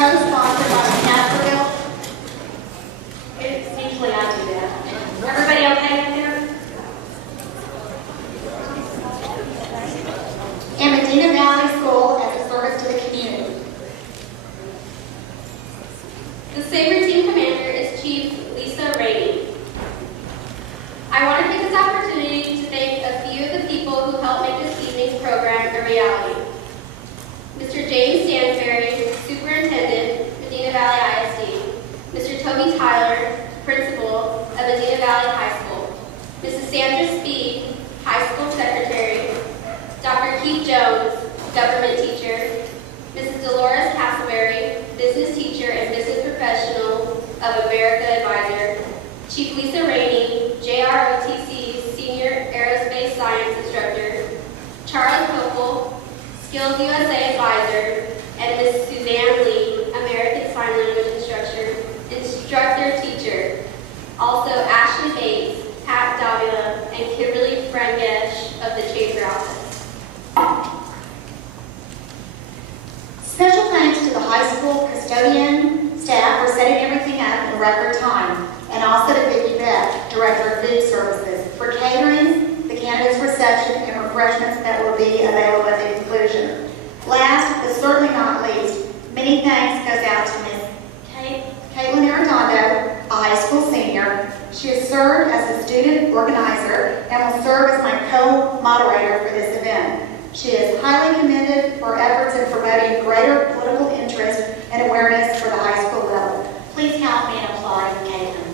co-sponsored by the Castroville. It's usually I do that. Everybody okay up there? And Medina Valley School as a service to the community. The Sabre Team Commander is Chief Lisa Rainey. I want to take this opportunity to thank a few of the people who helped make this evening's program a reality. Mr. James Stansberry, Superintendent, Medina Valley ISD. Mr. Toby Tyler, Principal of Medina Valley High School. Mrs. Sandra Speed, High School Secretary. Dr. Keith Jones, Government Teacher. Mrs. Dolores Castleberry, Business Teacher and Business Professional of America Advisor. Chief Lisa Rainey, JROTC Senior Aerospace Science Instructor. Charlie Copel, Skills USA Advisor, and Ms. Suzanne Lee, American Sign Language Instructor Teacher. Also Ashley Bates, Pat Davila, and Kimberly Frangesh of the Chamber Office. Special thanks to the high school custodian staff for setting everything up in record time, and also to Vicki Beck, Director of Food Services, for catering, the candidates reception, and refreshments that will be available at the conclusion. Last, but certainly not least, many thanks goes out to Ms. Caitlin Arredondo, a high school senior. She has served as a student organizer and will serve as my co-moderator for this event. She is highly commended for efforts in promoting greater political interest and awareness for the high school level. Please help me in applauding Caitlin.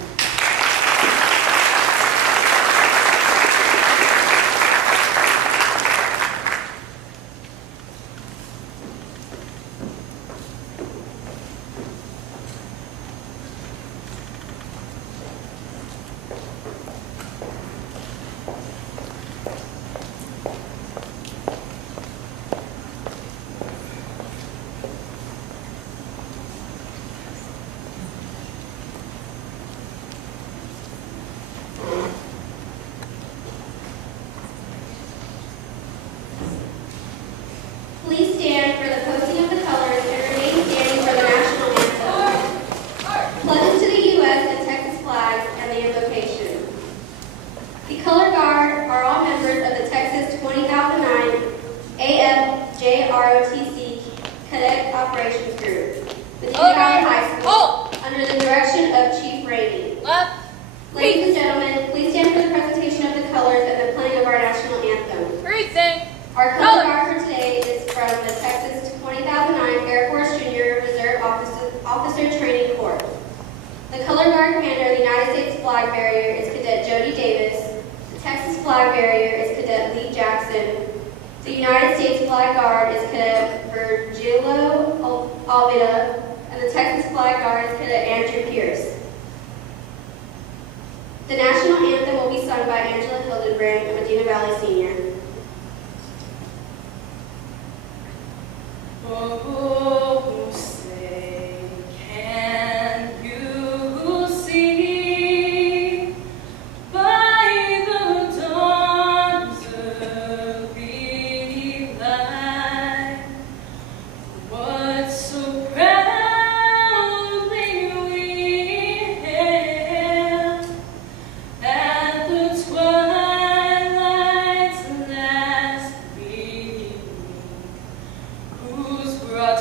Please stand for the posting of the colors and remain standing for the national anthem. Pledges to the U.S. and Texas flags and the invocation. The color guard are all members of the Texas 2009 AFJROTC Cadet Operations Group, Medina Valley High School, under the direction of Chief Rainey. Ladies and gentlemen, please stand for the presentation of the colors and the playing of our national anthem. Our color guard for today is from the Texas 2009 Air Force Junior Reserve Officer Training Corps. The color guard commander of the United States flag bearer is Cadet Jody Davis. The Texas flag bearer is Cadet Lee Jackson. The United States flag guard is Cadet Virgilio Alvida, and the Texas flag guard is Cadet Andrew Pierce. The national anthem will be sung by Angela Hildenbrand, a Medina Valley senior. Oh, say, can you see by the dawn's early light what so proudly we hailed at the twilight's last gleaming, whose broad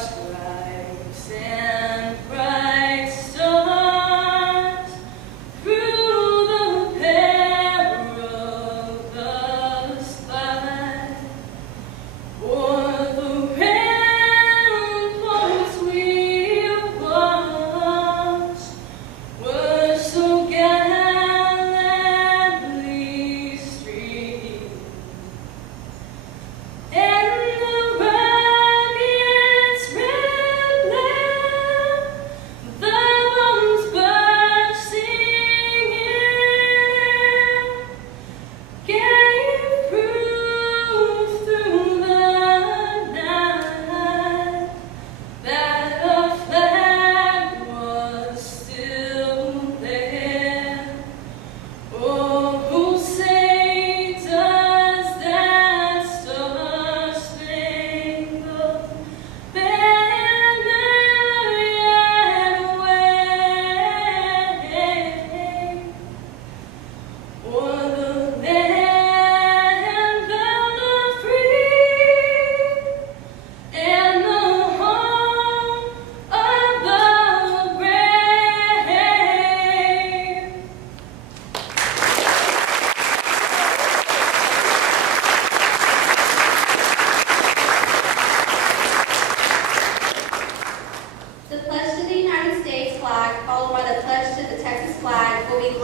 The pledge to the United States flag, followed by the pledge to the Texas flag, will be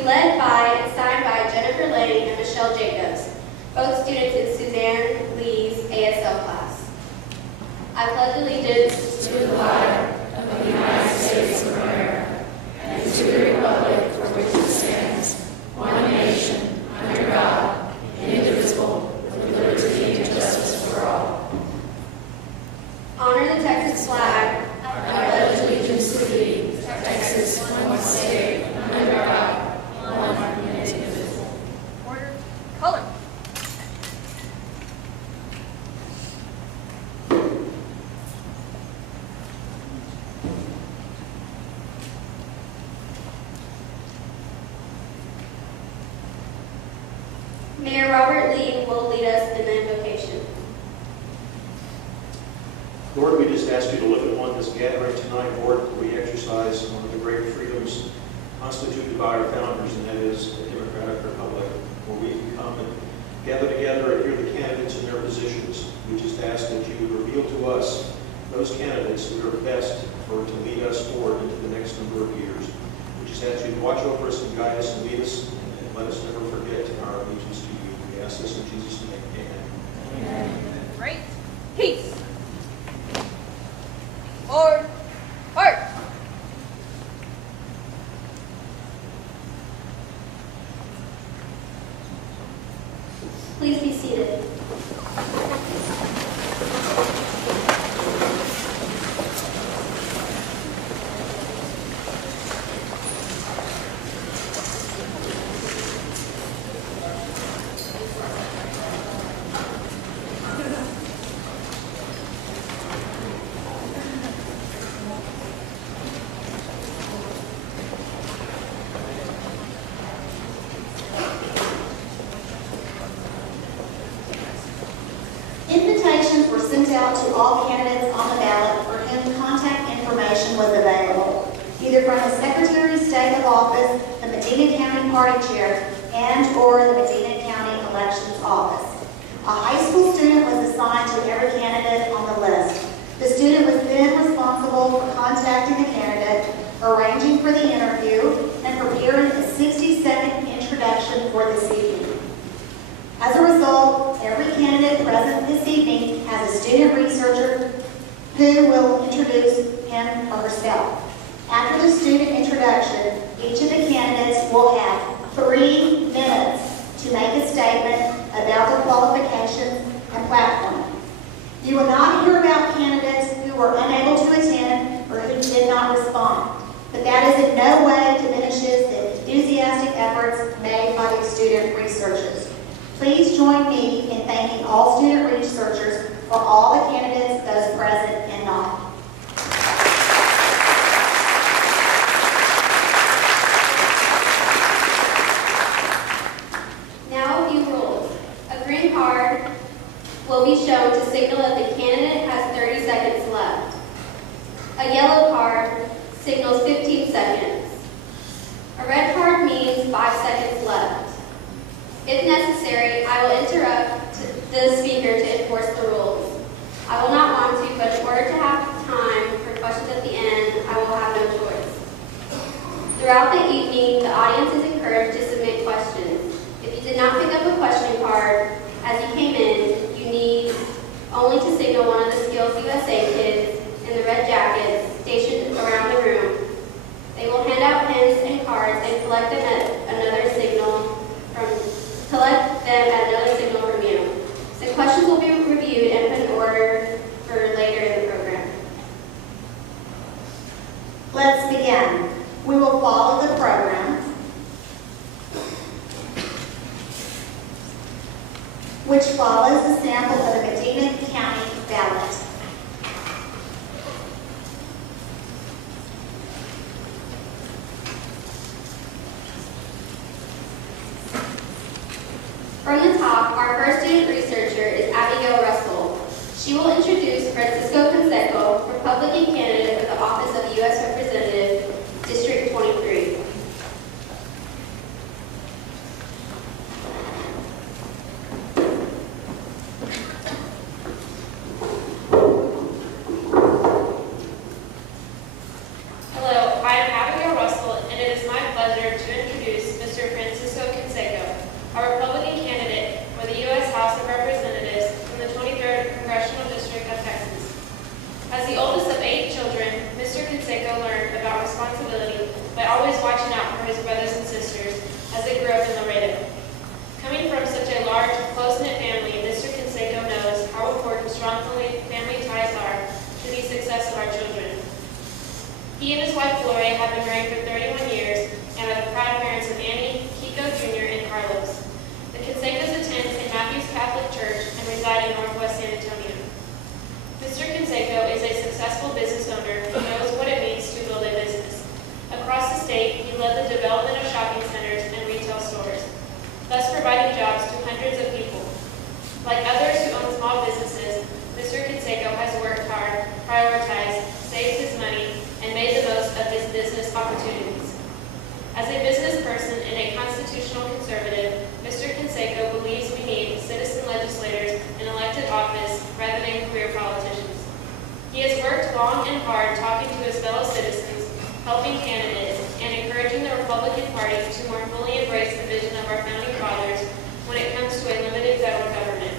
led by and signed by Jennifer Lane and Michelle Jacobs, both students in Suzanne Lee's ASL class. I pledge allegiance to the flag of the United States of America and to the republic for which it stands, one nation, under God, indivisible, with liberty and justice for all. Honor the Texas flag. I pledge allegiance to thee, Texas, one state, under God, one and indivisible. Order. Color. Mayor Robert Lee will lead us in the invocation. Lord, we just ask you to look upon this gathering tonight, Lord, where we exercise one of the great freedoms constituted by our founders, and that is a democratic republic, where we can come and gather together and hear the candidates in their positions. We just ask that you would reveal to us those candidates who are best to lead us forward into the next number of years. We just ask you to watch over us and guide us and lead us, and let us never forget our allegiance to you. We ask this in Jesus' name. Amen. Amen. Right. Peace. Forward. Heart. Please be seated. Invitations were sent out to all candidates on the ballot for whom contact information was available, either from the Secretary of State of Office, the Medina County Party Chair, and/or the Medina County Elections Office. A high school student was assigned to every candidate on the list. The student was then responsible for contacting the candidate, arranging for the interview, and preparing a 60-second introduction for this evening. As a result, every candidate present this evening has a student researcher who will introduce him or herself. After the student introduction, each of the candidates will have 3 minutes to make a statement about their qualifications and platform. You will not hear about candidates who were unable to attend or who did not respond, but that is in no way diminishes the enthusiastic efforts made by these student researchers. Please join me in thanking all student researchers for all the candidates, those present and not. Now a few rules. A green card will be shown to signal that the candidate has 30 seconds left. A yellow card signals 15 seconds. A red card means 5 seconds left. If necessary, I will interrupt the speaker to enforce the rules. I will not want to, but in order to have time for questions at the end, I will have no choice. Throughout the evening, the audience is encouraged to submit questions. If you did not pick up a question card as you came in, you need only to signal one of the Skills USA kids in the red jackets stationed around the room. They will hand out pens and cards and collect them at another signal from you. So questions will be reviewed and put in order for later in the program. Let's begin. We will follow the program, which follows a sample of the Medina County ballot. From the top, our first student researcher is Abigail Russell. She will introduce Francisco Canseco, Republican candidate for the office of U.S. Representative, District 23. watching out for his brothers and sisters as they grew up in Laredo. Coming from such a large, close-knit family, Mr. Canseco knows how important strong family ties are to the success of our children. He and his wife Gloria have been married for 31 years and are the proud parents of Annie, Kiko Jr., and Carlos. The Cansecos attend St. Matthew's Catholic Church and reside in Northwest San Antonio. Mr. Canseco is a successful business owner who knows what it means to build a business. Across the state, he led the development of shopping centers and retail stores, thus providing jobs to hundreds of people. Like others who own small businesses, Mr. Canseco has worked hard, prioritized, saved his money, and made the most of his business opportunities. As a business person and a constitutional conservative, Mr. Canseco believes we need citizen legislators in elected office rather than career politicians. He has worked long and hard talking to his fellow citizens, helping candidates, and encouraging the Republican Party to more fully embrace the vision of our founding fathers when it comes to a limited federal government.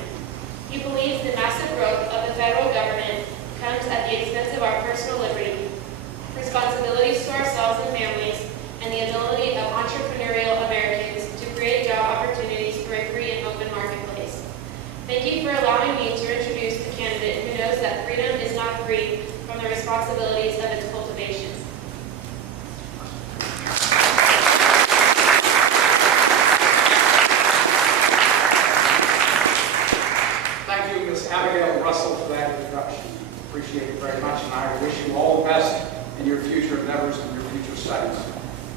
He believes the massive growth of the federal government comes at the expense of our personal liberty, responsibilities to ourselves and families, and the ability of entrepreneurial Americans to create job opportunities through a free and open marketplace. Thank you for allowing me to introduce the candidate who knows that freedom is not free from the responsibilities of its cultivation. Thank you, Ms. Abigail Russell, for that introduction. Appreciate it very much, and I wish you all the best in your future endeavors and your future studies.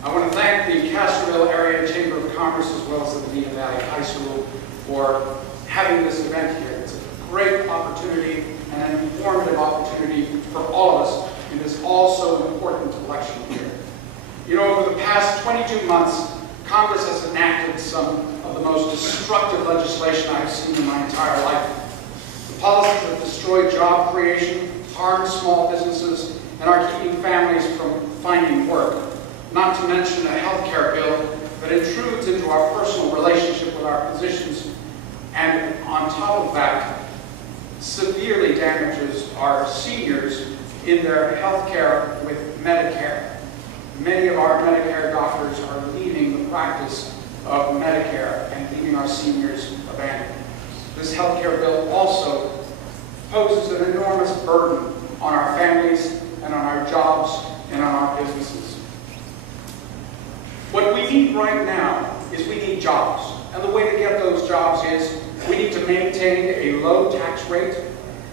I want to thank the Castroville Area Chamber of Commerce as well as the Medina Valley High School for having this event here. It's a great opportunity and an informative opportunity for all of us in this also important election year. You know, over the past 22 months, Congress has enacted some of the most destructive legislation I've seen in my entire life. The policies have destroyed job creation, harmed small businesses, and are keeping families from finding work. Not to mention a health care bill that intrudes into our personal relationship with our physicians, and on top of that, severely damages our seniors in their health care with Medicare. Many of our Medicare doctors are leaving the practice of Medicare and leaving our seniors abandoned. This health care bill also poses an enormous burden on our families and on our jobs and on our businesses. What we need right now is we need jobs. And the way to get those jobs is we need to maintain a low tax rate,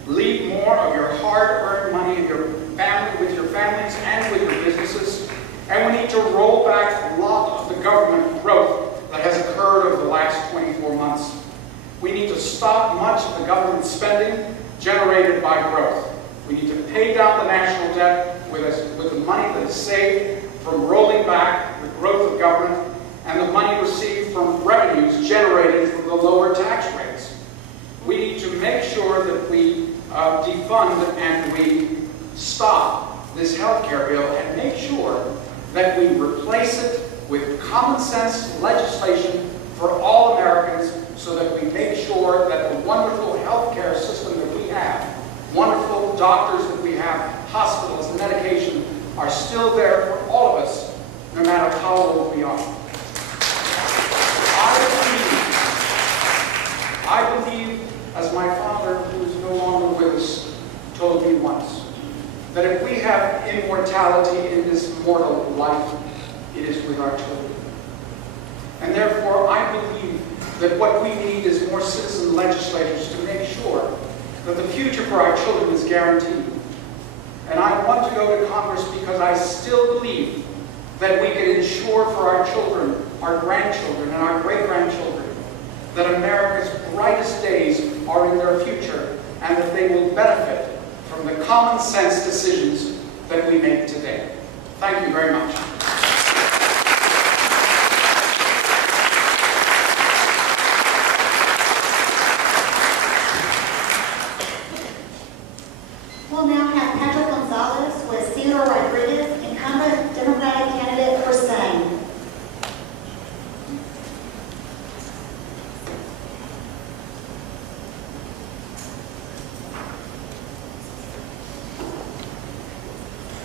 leave more of your hard-earned money in your family, with your families and with your businesses, and we need to roll back a lot of the government growth that has occurred over the last 24 months. We need to stop much of the government spending generated by growth. We need to pay down the national debt with the money that is saved from rolling back the growth of government and the money received from revenues generated from the lower tax rates. We need to make sure that we defund and we stop this health care bill and make sure that we replace it with common sense legislation for all Americans so that we make sure that the wonderful health care system that we have, wonderful doctors that we have, hospitals and medication are still there for all of us, no matter how old we are. I believe, as my father, who is no longer with us, told me once, that if we have immortality in this mortal life, it is with our children. And therefore, I believe that what we need is more citizen legislators to make sure that the future for our children is guaranteed. And I want to go to Congress because I still believe that we can ensure for our children, our grandchildren, and our great-grandchildren that America's brightest days are in their future and that they will benefit from the common sense decisions that we make today. Thank you very much. We'll now have Patrick Gonzalez with Theodore Rodriguez, incumbent Democratic candidate for Spain.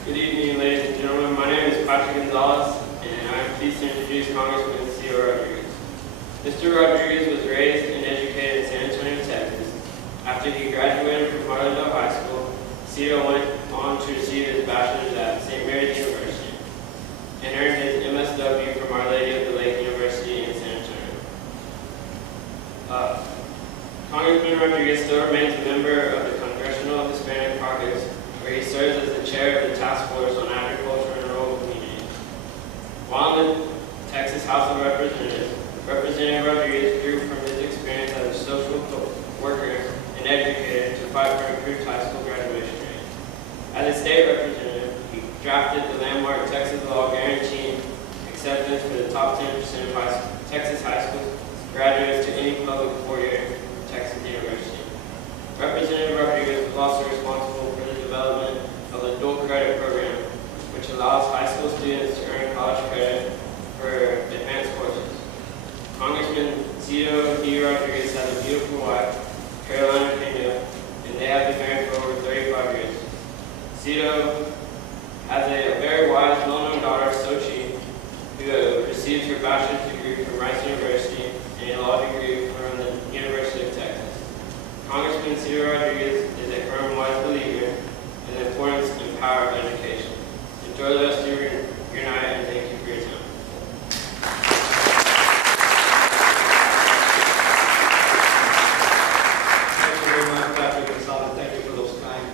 Good evening, ladies and gentlemen. My name is Patrick Gonzalez, and pleased to introduce Congressman C.O. Rodriguez. Mr. Rodriguez was raised and educated in San Antonio, Texas. After he graduated from Lauderdale High School, C.O. went on to receive his bachelor's at St. Mary's University and earned his MSW from Our Lady of the Lake University in San Antonio. Congressman Rodriguez still remains a member of the Congressional Hispanic Caucus, where he serves as the chair of the Task Force on Agriculture and Rural Communities. While in the Texas House of Representatives, Representative Rodriguez grew from his experience as a social worker and educator to fight for improved high school graduation rate. As a state representative, he drafted the landmark Texas law guaranteeing acceptance for the top 10% of Texas high school graduates to any public four-year Texas university. Representative Rodriguez was also responsible for the development of the dual credit program, which allows high school students to earn college credit for advanced courses. Congressman C.O. Rodriguez has a beautiful wife, Carolina Pena, and they have been married for over 35 years. C.O. has a very wise, well-known daughter, Sochi, who receives her bachelor's degree from Rice University and a law degree from the University of Texas. Congressman C.O. Rodriguez is a firm, wise believer in the importance and power of education. Enjoy the rest of your night, and thank you for your time. Thank you very much, Patrick and Solid. Thank you for those kind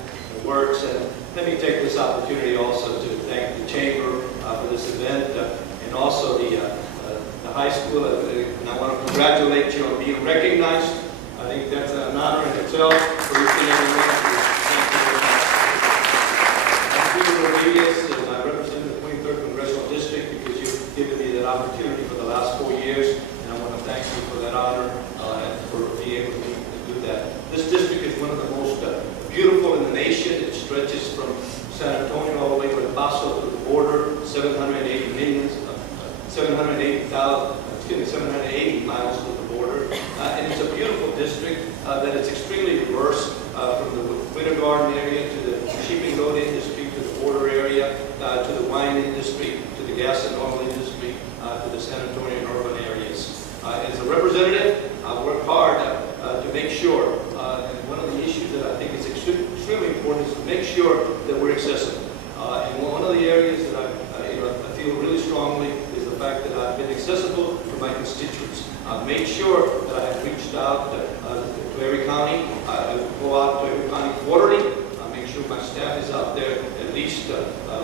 words. And let me take this opportunity also to thank the Chamber for this event and also the high school. And I want to congratulate you on being recognized. I think that's an honor in itself for each and every one of you. Thank you very much. I'm Peter Rodriguez, and I represent the 23rd Congressional District because you've given me that opportunity for the last 4 years, and I want to thank you for that honor and for being able to do that. This district is one of the most beautiful in the nation. It stretches from San Antonio all the way to El Paso to the border, 780 miles to the border. And it's a beautiful district that is extremely diverse, from the winter garden area to the sheeping goat industry, to the border area, to the wine industry, to the gas and oil industry, to the San Antonio and urban areas. As a representative, I work hard to make sure, and one of the issues that I think is extremely important is to make sure that we're accessible. And one of the areas that I feel really strongly is the fact that I've been accessible to my constituents. I've made sure that I have reached out to every county. I go out to every county quarterly. I make sure my staff is out there at least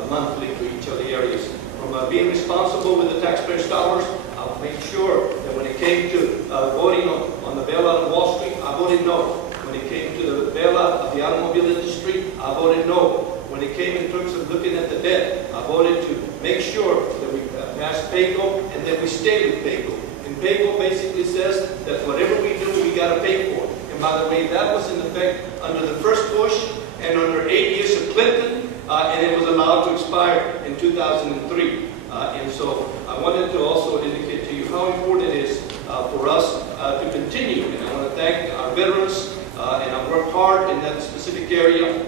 monthly to each of the areas. From being responsible with the taxpayers' dollars, I'll make sure that when it came to voting on the bailout of Wall Street, I voted no. When it came to the bailout of the automobile industry, I voted no. When it came in terms of looking at the debt, I voted to make sure that we passed PAYGO and that we stay with PAYGO. And PAYGO basically says that whatever we do, we got to pay for. And by the way, that was in effect under the first Bush and under 8 years of Clinton, and it was allowed to expire in 2003. And so I wanted to also indicate to you how important it is for us to continue. And I want to thank our veterans, and I've worked hard in that specific area.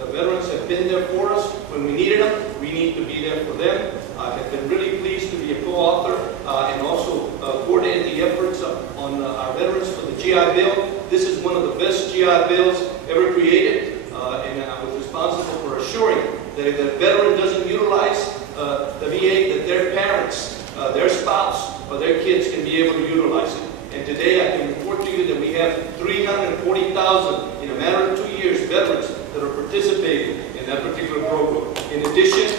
The veterans have been there for us when we needed them. We need to be there for them. I have been really pleased to be a co-author and also coordinate the efforts on our veterans for the GI Bill. This is one of the best GI Bills ever created, and I was responsible for assuring that if a veteran doesn't utilize the VA, that their parents, their spouse, or their kids can be able to utilize it. And today I can report to you that we have 340,000 in a matter of 2 years veterans that are participating in that particular program. In addition,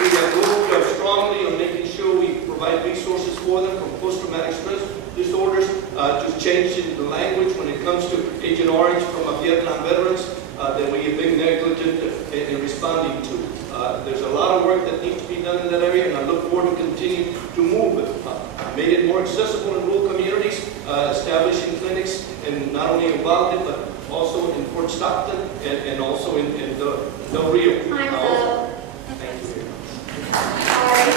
we have moved strongly on making sure we provide resources for them from post-traumatic stress disorders to changing the language when it comes to Agent Orange from Vietnam veterans that we have been negligent in responding to. There's a lot of work that needs to be done in that area, and I look forward to continuing to move it. Made it more accessible in rural communities, establishing clinics, and not only in Wildwood, but also in Fort Stockton and also in Del Rio. Time's up. Thank you very much. Sorry.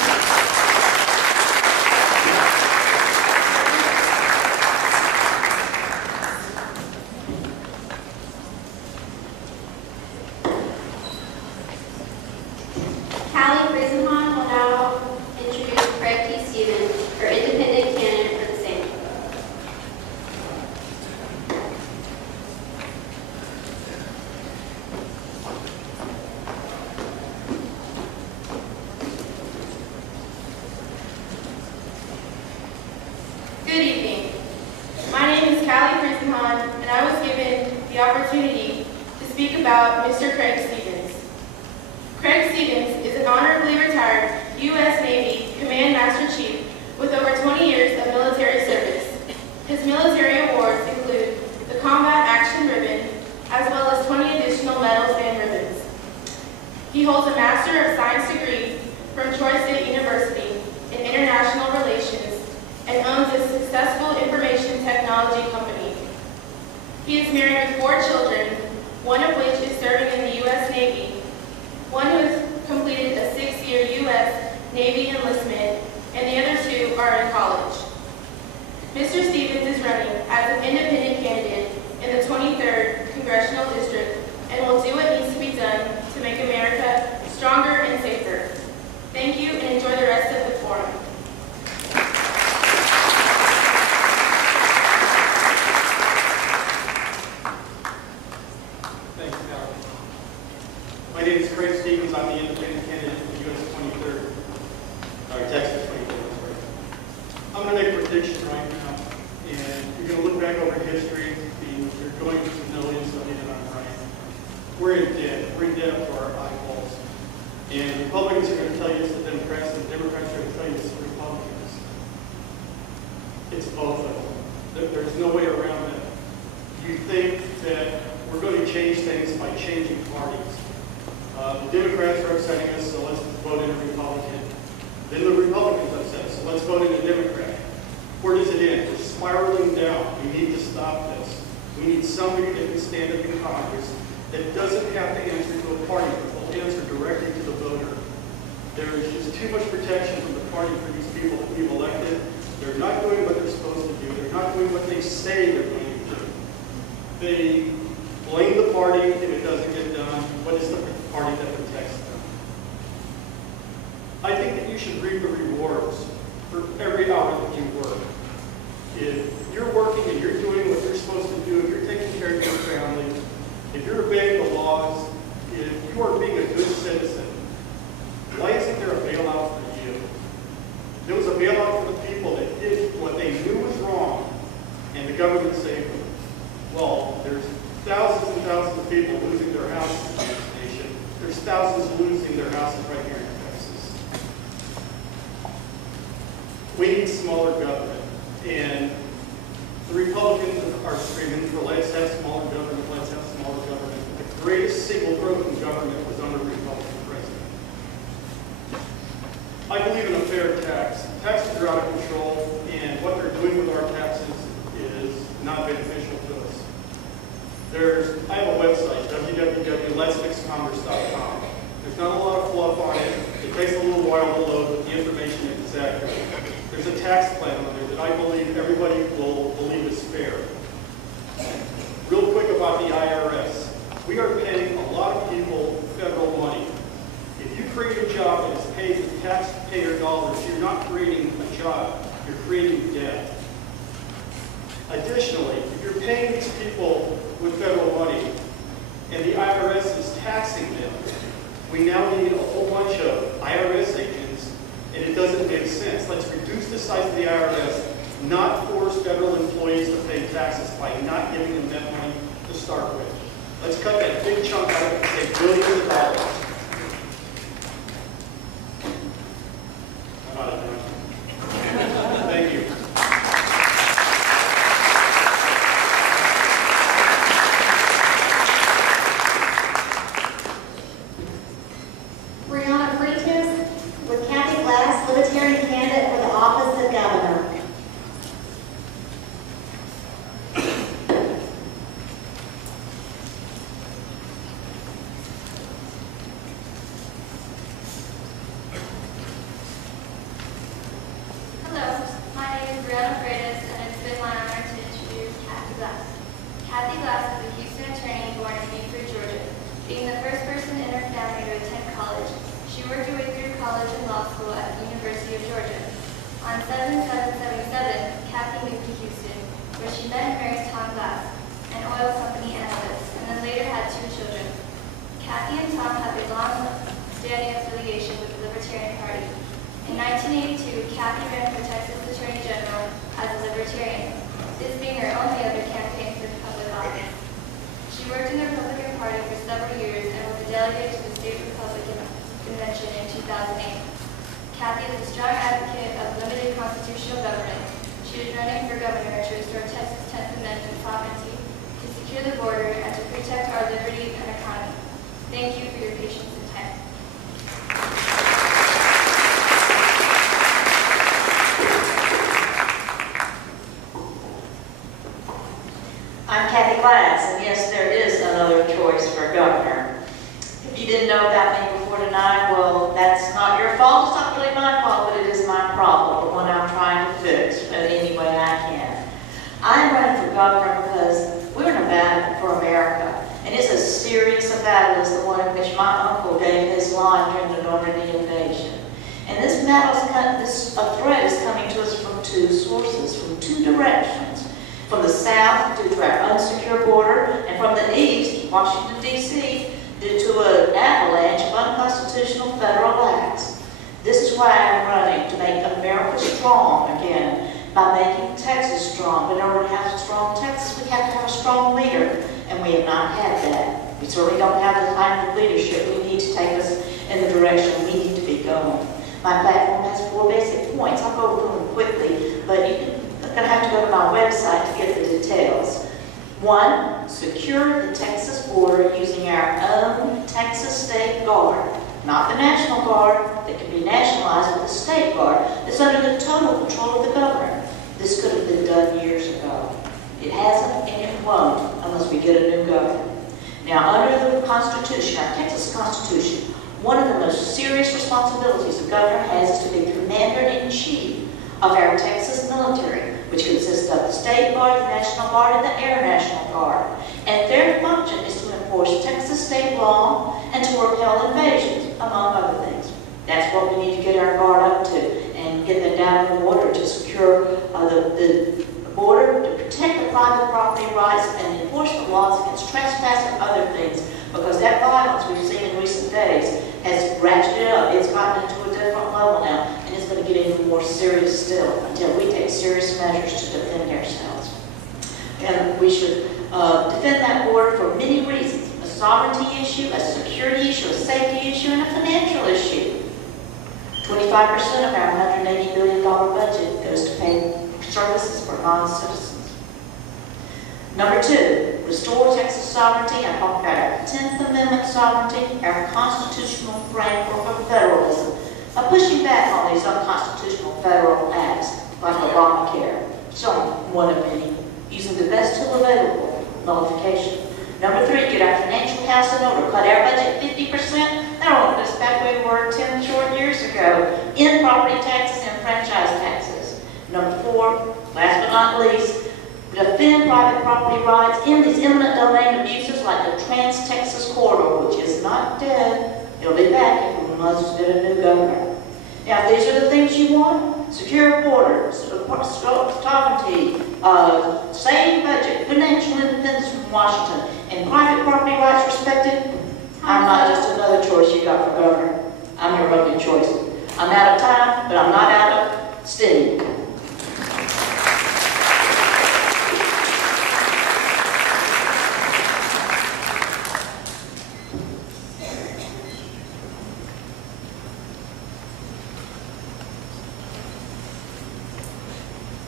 speak about Mr. Craig Stevens. Craig Stevens is an honorably retired U.S. Navy Command Master Chief with over 20 years of military service. His military awards include the Combat Action Ribbon, as well as 20 additional medals and ribbons. He holds a Master of Science degree from Troy State University in International Relations and owns a successful information technology company. He is married with 4 children, one of which is serving in the U.S. Navy, one who has completed a 6-year U.S. Navy enlistment, and the other 2 are in college. Mr. Stevens is running as an independent candidate in the 23rd Congressional District and will do what needs to be done to make America stronger and safer. Thank you, and enjoy the rest of the forum. Thanks, Cal. My name is Craig Stevens. I'm the independent candidate for the U.S. 23rd, Texas 23rd. I'm going to make a prediction right now, and you're going to look back over history, and you're going to know instantly that I'm right. We're in debt. We're in debt for our eyeballs. And Republicans are going to tell you it's the Democrats, and the Democrats are going to tell you it's the Republicans. It's both of them. There's no way around it. You think that we're going to change things by changing parties. The Democrats are upsetting us, so let's vote in a Republican. Then the Republicans upset us, so let's vote in a Democrat. Where does it end? We're spiraling down. We need to stop this. We need somebody that can stand up in Congress that doesn't have to answer to a party, but will answer directly to the voter. There is just too much protection from the party for these people that we've elected. They're not doing what they're supposed to do. They're not doing what they say they're going to do. They blame the party if it doesn't get done. What is the party that protects them? I think that you should reap the rewards for every hour that you work. If you're working and you're doing what you're supposed to do, if you're taking care of your family, if you're obeying the laws, if you are being a good citizen, why isn't there a bailout for you? There was a bailout for the people that did what they knew was wrong, and the government saved them. Well, there's thousands and thousands of people losing their houses in this nation. There's thousands losing their houses right here in Texas. We need smaller government, and the Republicans are screaming for let's have smaller government, let's have smaller government. The greatest single broken government was under a Republican president. I believe in a fair tax. Taxes are out of control, and what they're doing with our taxes is not beneficial to us. I have a website, www.letsfixcongress.com. There's not a lot of fluff on it. It takes a little while to load, but the information is accurate. There's a tax plan on there that I believe everybody will believe is fair. Real quick about the IRS. We are paying a lot of people federal money. If you create a job that is paid with taxpayer dollars, you're not creating a job, you're creating debt. Additionally, if you're paying these people with federal money and the IRS is taxing them, we now need a whole bunch of IRS agents, and it doesn't make sense. Let's reduce the size of the IRS, not force federal employees to pay taxes by not giving them that money to start with. Let's cut that big chunk out of it and save billions of dollars. I'm out of time. Thank you. With Kathy Glass, Libertarian candidate for the office of governor. In 1982, Kathy ran for Texas Attorney General as a Libertarian, this being her only other campaign for public office. She worked in the Republican Party delegate to the State Republican Convention in 2008. Kathy is a strong advocate of limited constitutional government. She is running for governor to restore Texas' 10th Amendment sovereignty, to secure the border, and to protect our liberty and economy. Thank you for your patience and time. I'm Kathy Glass, and yes, there is another choice for governor. If you didn't know about me before tonight, well, that's not your fault. It's not really my fault, but it is my problem, the one I'm trying to fix in any way I can. I'm running for governor because we're in a battle for America, and it's as serious a battle as the one in which my uncle gave his life during the Normandy invasion. And this threat is coming to us from two sources, from two directions. From the south, due to our unsecure border, and from the east, Washington, D.C., due to an avalanche of unconstitutional federal acts. This is why I'm running, to make America strong again, by making Texas strong. But in order to have a strong Texas, we have to have a strong leader, and we have not had that. We certainly don't have the kind of leadership we need to take us in the direction we need to be going. My platform has 4 basic points. I'll go through them quickly, but you're going to have to go to my website to get the details. 1, secure the Texas border using our own Texas State Guard. Not the National Guard that can be nationalized, but the State Guard that's under the total control of the governor. This could have been done years ago. It hasn't, and it won't unless we get a new governor. Now, under the Constitution, our Texas Constitution, one of the most serious responsibilities the governor has is to be commander-in-chief of our Texas military, which consists of the State Guard, the National Guard, and the Air National Guard. And their function is to enforce Texas state law and to repel invasions, among other things. That's what we need to get our guard up to, and get them down in the water to secure the border, to protect the private property rights, and enforce the laws against trespass and other things, because that violence we've seen in recent days has ratcheted up. It's gotten into a different level now, and it's going to get even more serious still until we take serious measures to defend ourselves. And we should defend that border for many reasons: a sovereignty issue, a security issue, a safety issue, and a financial issue. 25% of our $180 billion budget goes to pay services for non-citizens. Number 2, restore Texas sovereignty. I'm talking about our 10th Amendment sovereignty, our constitutional framework of federalism, by pushing back on these unconstitutional federal acts like Obamacare. So one of many, using the best tool available, nullification. Number 3, get our financial house in order. Cut our budget 50%. That'll put us back where we were 10 short years ago in property taxes and franchise taxes. Number 4, last but not least, defend private property rights in these eminent domain abuses like the Trans-Texas Corridor, which is not dead. It'll be back if we must get a new governor. Now, if these are the things you want: secure border, sovereignty, save budget, financial independence from Washington, and private property rights respected, I'm not just another choice you got for governor. I'm your only choice. I'm out of time, but I'm not out of steam.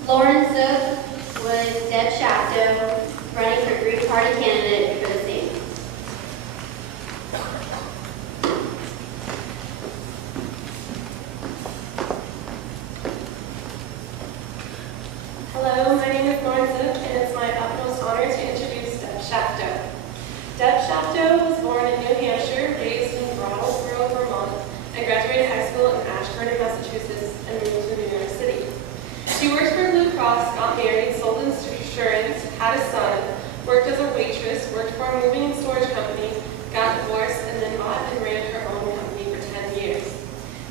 Lauren Zook was Deb Shafto, running for Green Party candidate for the state. Hello, my name is Lauren Zook, and it's my utmost honor to introduce Deb Shafto. Deb Shafto was born in New Hampshire, raised in Brattleboro, Vermont, and graduated high school in Ashburn, Massachusetts, and moved to New York City. She worked for Blue Cross, got married, sold insurance, had a son, worked as a waitress, worked for a moving and storage company, got divorced, and then bought and ran her own company for 10 years.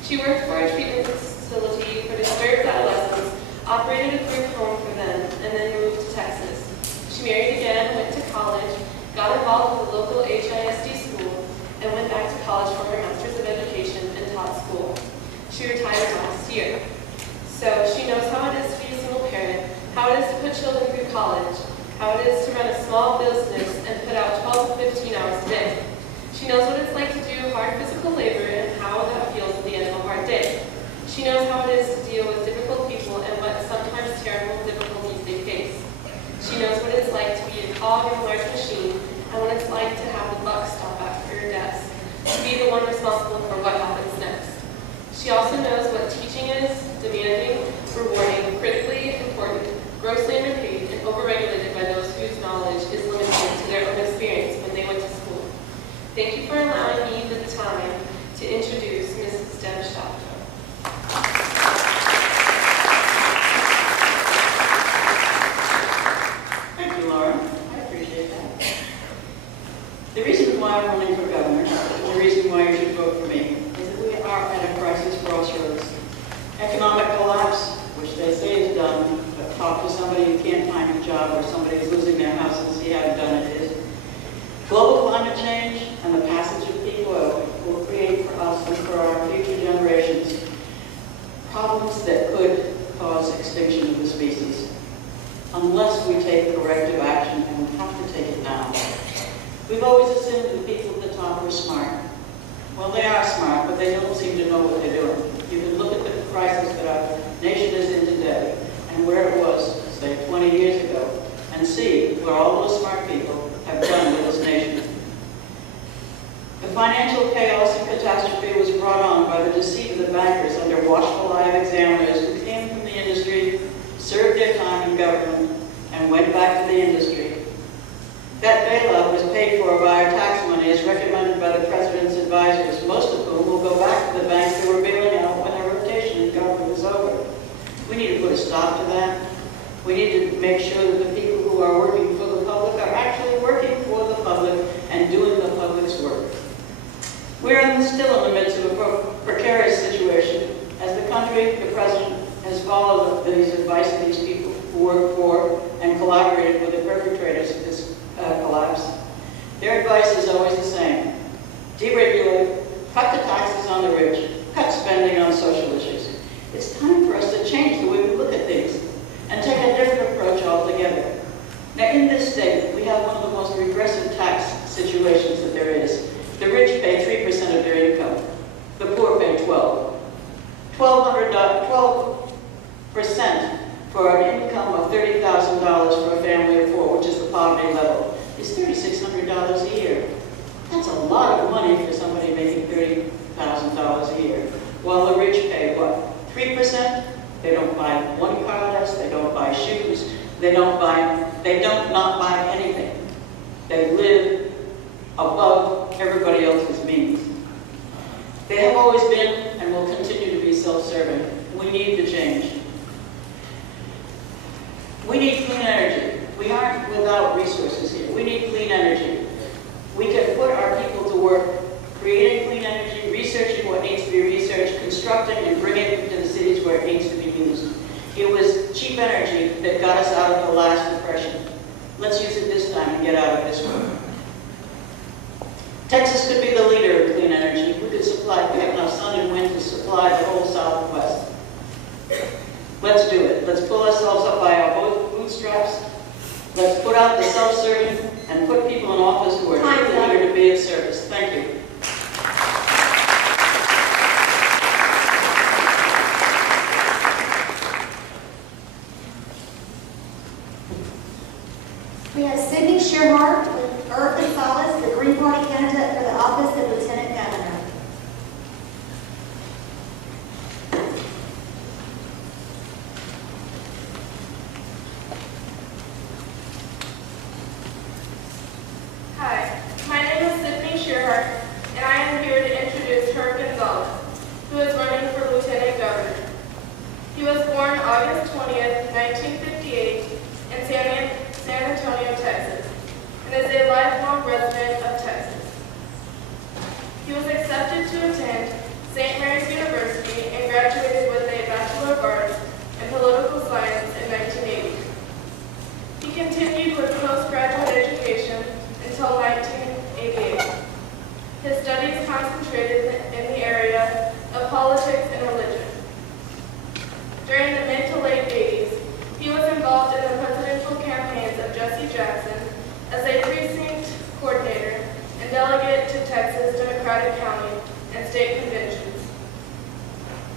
She worked for a treatment facility for disturbed adolescents, operated a group home for them, and then moved to Texas. She married again, went to college, got involved with the local HISD school, and went back to college for her Master's of Education and taught school. She retired last year. So she knows how it is to be a single parent, how it is to put children through college, how it is to run a small business and put out 12 to like to have the buck stop at her desk, to be the one responsible for what happens next. She also knows what teaching is: demanding, rewarding, critically important, grossly underpaid, and overregulated by those whose knowledge is limited to their own experience when they went to school. Thank you for allowing me the time to introduce Mrs. Deb Shopko. Thank you, Laura. I appreciate that. The reason why I'm running for governor, the reason why you should vote for me, is that we are at a crisis crossroads. Economic collapse, which they say is done, but talk to somebody who can't find a job or somebody who's losing their house and see how done it is. Global climate change and the passage of peak oil will create for us and for our future generations problems that could cause extinction of the species. Unless we take corrective action, and we have to take it now. We've always assumed that people at the top were smart. Well, they are smart, but they don't seem to know what they're doing. You can look at the crisis that our nation is in today and where it was, say, 20 years ago, and see where all those smart people have done with this nation. The financial chaos and catastrophe was brought on by the deceit of the bankers under watchful eye of examiners who came from the industry, served their time in government, and went back to the industry. That bailout was paid for by our tax money as recommended by the President's advisors, most of whom will go back to the banks they were bailing out when their rotation in government was over. We need to put a stop to that. We need to make sure that the people who are working for the public are actually working for the public and doing the public's work. We're still in the midst of a precarious situation. As the country, the President has followed these advice of these people who work for and collaborated with the perpetrators of this collapse. Their advice is always the same: deregulate, cut the taxes on the rich, cut spending on social issues. It's time for us to change the way we look at things and take a different approach altogether. Now, in this state, we have one of the most regressive tax situations that there is. The rich pay 3% of their income. The poor pay 12%. 12% for an income of $30,000 for a family of four, which is the poverty level, is $3,600 a year. That's a lot of money for somebody making $30,000 a year. While the rich pay, what, 3%? They don't buy one car less, they don't buy shoes, they don't not buy anything. They live above everybody else's means. They have always been and will continue to be self-serving. We need to change. We need clean energy. We aren't without resources here. We need clean energy. We can put our people to work creating clean energy, researching what needs to be researched, constructing and bringing it to the cities where it needs to be used. It was cheap energy that got us out of the last depression. Let's use it this time and get out of this one. Texas could be the leader of clean energy. We could supply, we have enough sun and wind to supply the whole Southwest. Let's do it. Let's pull ourselves up by our bootstraps. Let's put out the self-serving and put people in office who are truly eager to be of service. Thank you. We have Sidney Shearhart with Earth and Solace, the Green Party candidate for the office of Lieutenant Governor. Hi, my name is Sidney Shearhart, and I am here to introduce Herb Gonzalez, who is running for Lieutenant Governor. He was born August 20th, 1958 in San Antonio, Texas, and is a lifelong resident of Texas. He was accepted to attend St. Mary's University and graduated with a Bachelor of Arts in Political Science in 1980. He continued with postgraduate education until 1988. His studies concentrated in the area of politics and religion. During the mid to late 80s, he was involved in the presidential campaigns of Jesse Jackson as a precinct coordinator and delegate to Texas Democratic County and state conventions.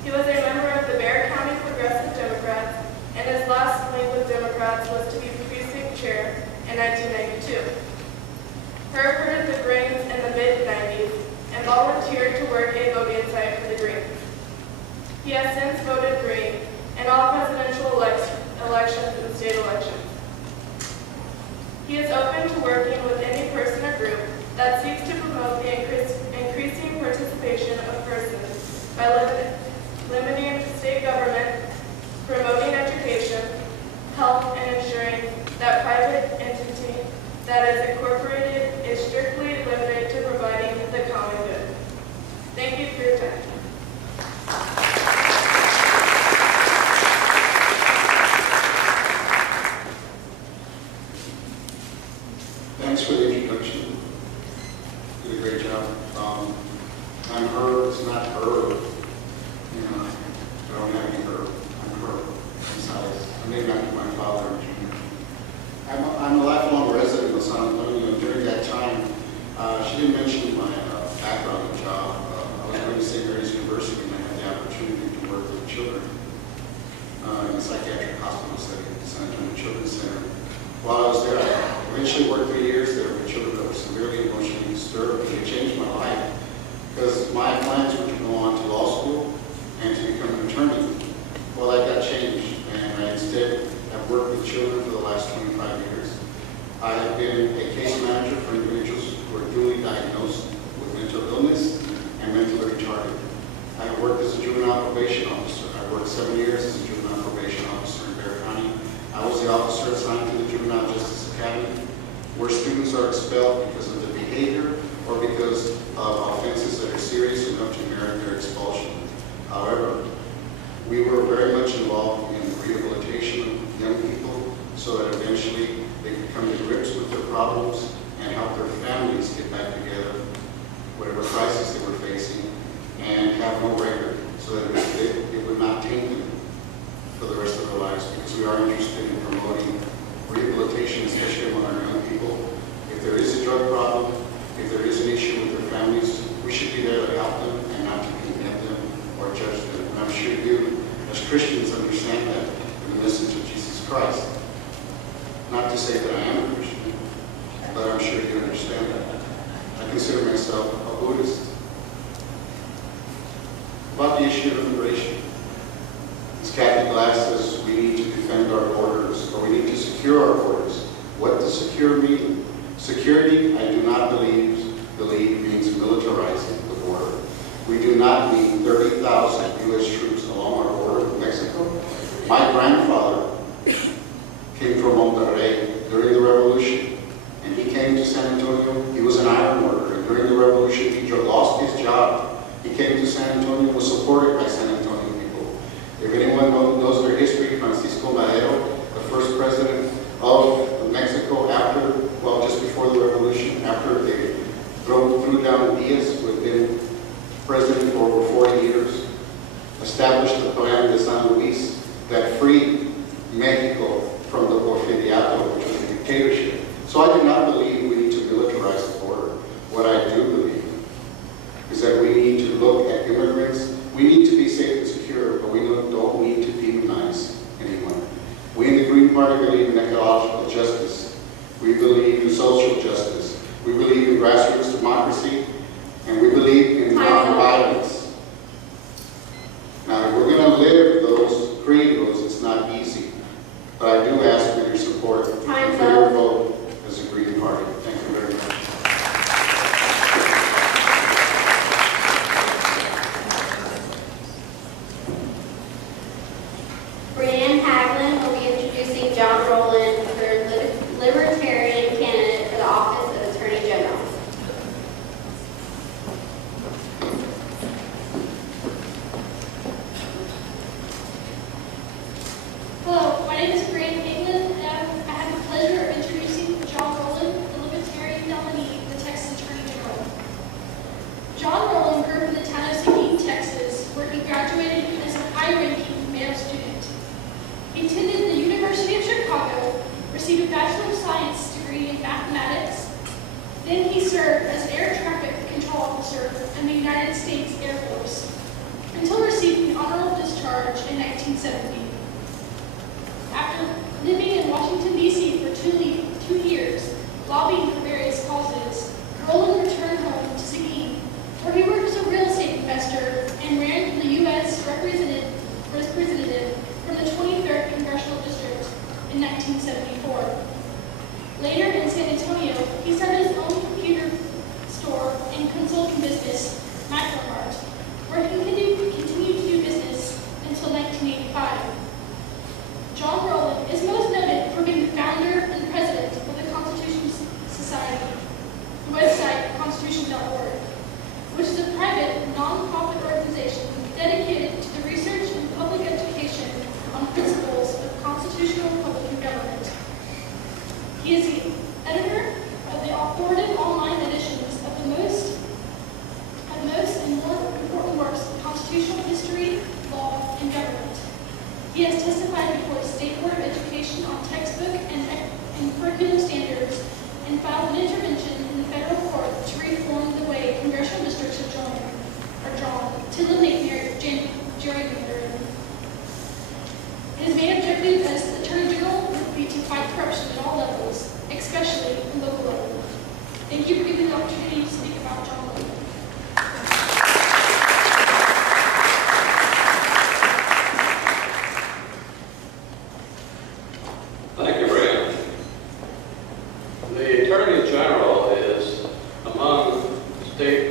He was a member of the Bexar County Progressive Democrats, and his last meeting with Democrats was to be precinct chair in 1992. heralded the Greens in the mid-90s, and volunteered to work a voting site for the Greens. He has since voted Green in all presidential elections and state elections. He is open to working with any person or group that seeks to promote the increasing participation of persons by limiting state government, promoting education, health, and ensuring that private entity that is incorporated is strictly limited to providing the common good. Thank you for your time. Thanks for the introduction. You did a great job. I'm her, it's not her. You know, I don't have any her. I'm her. Besides, I may not be my father or junior. I'm a lifelong resident of San Antonio. During that time, she didn't mention my background and job. I was going to St. Mary's University and I had the opportunity to work with children in a psychiatric hospital setting at the San Antonio Children's Center. While I was there, I eventually worked 3 years there with children that were severely emotionally disturbed, and it changed my life because my plans were to go on to law school and to become an attorney. Well, that got changed, and I instead have worked with children for the last 25 years. I have been a case manager for individuals who are duly diagnosed with mental illness and mentally retarded. I have worked as a juvenile probation officer. I worked 7 years as a juvenile probation officer in Bear County. I was the officer assigned to the Juvenile Justice Academy, where students are expelled because of their behavior or because of offenses that are serious enough to merit their expulsion. However, we were very much involved in the rehabilitation of young people so that eventually they could come to grips with their problems and help their families get back together, whatever crisis they were facing, and have no record so that it would not taint them for the rest of their lives, because we are interested in promoting rehabilitation, especially among our young people. If there is a drug problem, if there is an issue with their families, we should be there to help them and not to condemn them or judge them. And I'm sure you, as Christians, understand that in the message of Jesus Christ. Not to say that I am a Christian, but I'm sure you understand that. I consider myself a Buddhist. About the issue of immigration. As Kathy Glass says, we need to defend our borders, or we need to secure our borders. What does secure mean? Security, I do not believe means militarizing the border. We do not need 30,000 U.S. troops along our border with Mexico. My grandfather came from Monterrey during the Revolution, and he came to San Antonio. He was an iron worker, and during the Revolution, he lost his job. He came to San Antonio and was supported by San Antonio people. If anyone knows their history, Francisco Madero, the first president of Mexico just before the revolution, after they threw down Diaz, who had been president for over 40 years, established the Plan de San Luis that freed Mexico from the Porfiriato, which was a dictatorship. So I do not believe we need to militarize the border. What I do believe is that we need to look at immigrants. We need to be safe and secure, but we don't need to demonize anyone. We in the Green Party believe in ecological justice. We believe in social justice. We believe in grassroots democracy, and we believe in nonviolence. Now, if we're going to live those credos, it's not easy. But I do ask for your support for your vote as a Green Party. Thank you very much. Brianne Haglund will be introducing Jon Roland for Libertarian candidate for the office of Attorney General. Hello, my name is Brianne Haglund, and I have the pleasure of introducing Jon Roland, the Libertarian nominee for the Texas Attorney General. Jon Roland grew up in the town of Seguin, Texas, where he graduated as a high-ranking male student. He attended the University of Chicago, received a Bachelor of Science degree in mathematics. Then he served as Air Traffic Control Officer in the United States Air Force, until receiving honorable discharge in 1970. After living in Washington, D.C. for 2 years, lobbying for various causes,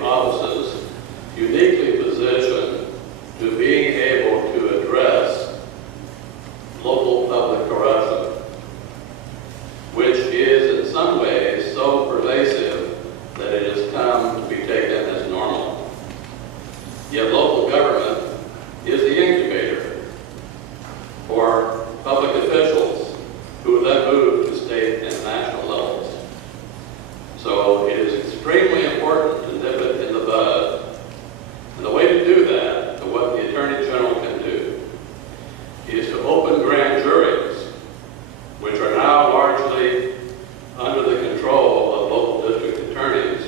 offices uniquely positioned to being able to address local public corruption, which is in some ways so pervasive that it has come to be taken as normal. Yet local government is the incubator for public officials who then move to state and national levels. So it is extremely important to nip it in the bud. And the way to do that, and what the Attorney General can do, is to open grand juries, which are now largely under the control of local district attorneys,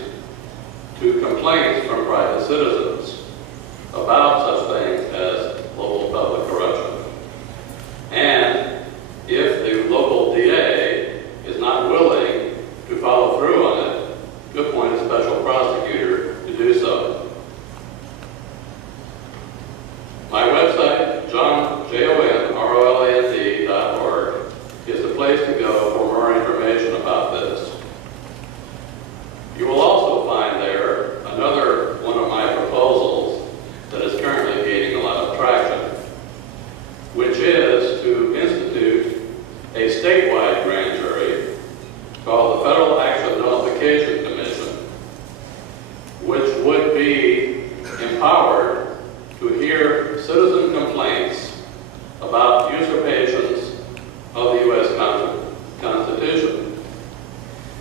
to complaints from private citizens about such things as local public corruption. And if the local DA is not willing to follow through on it, to appoint a special prosecutor to do so. My website, jonroland.org, is the place to go for more information about this. You will also find there another one of my proposals that is currently gaining a lot of traction, which is to institute a statewide grand jury called the Federal Action Nullification Commission, which would be empowered to hear citizen complaints about usurpations of the U.S. Constitution.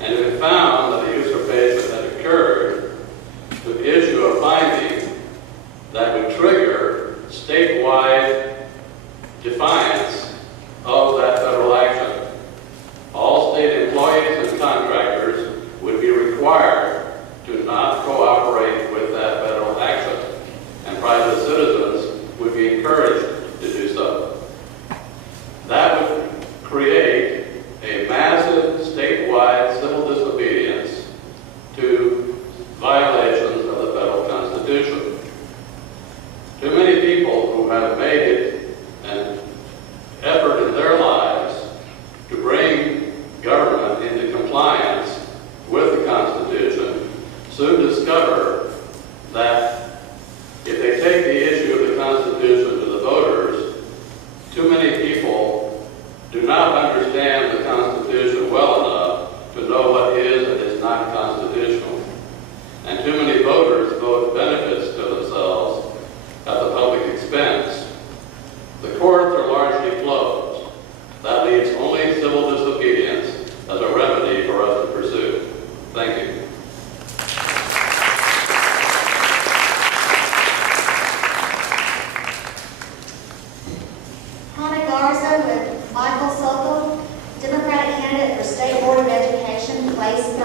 And if it found that a usurpation had occurred, to issue a finding that would trigger statewide defiance of that federal action. All state employees and contractors would be required to not cooperate with that federal action, and private citizens would be encouraged to do so. That would create a massive statewide civil disobedience to violations of the federal Constitution. Too many people who have made it an effort in their lives to bring government into compliance with the Constitution soon discover that if they take the issue of the Constitution to the voters, too many people do not understand the Constitution well enough to know what is and is not constitutional. And too many voters vote benefits to themselves at the public expense. The courts are largely closed. That leaves only civil disobedience as a remedy for us to pursue. Thank you. Hannah Garza with Michael Soto, Democratic candidate for State Board of Education, place 3.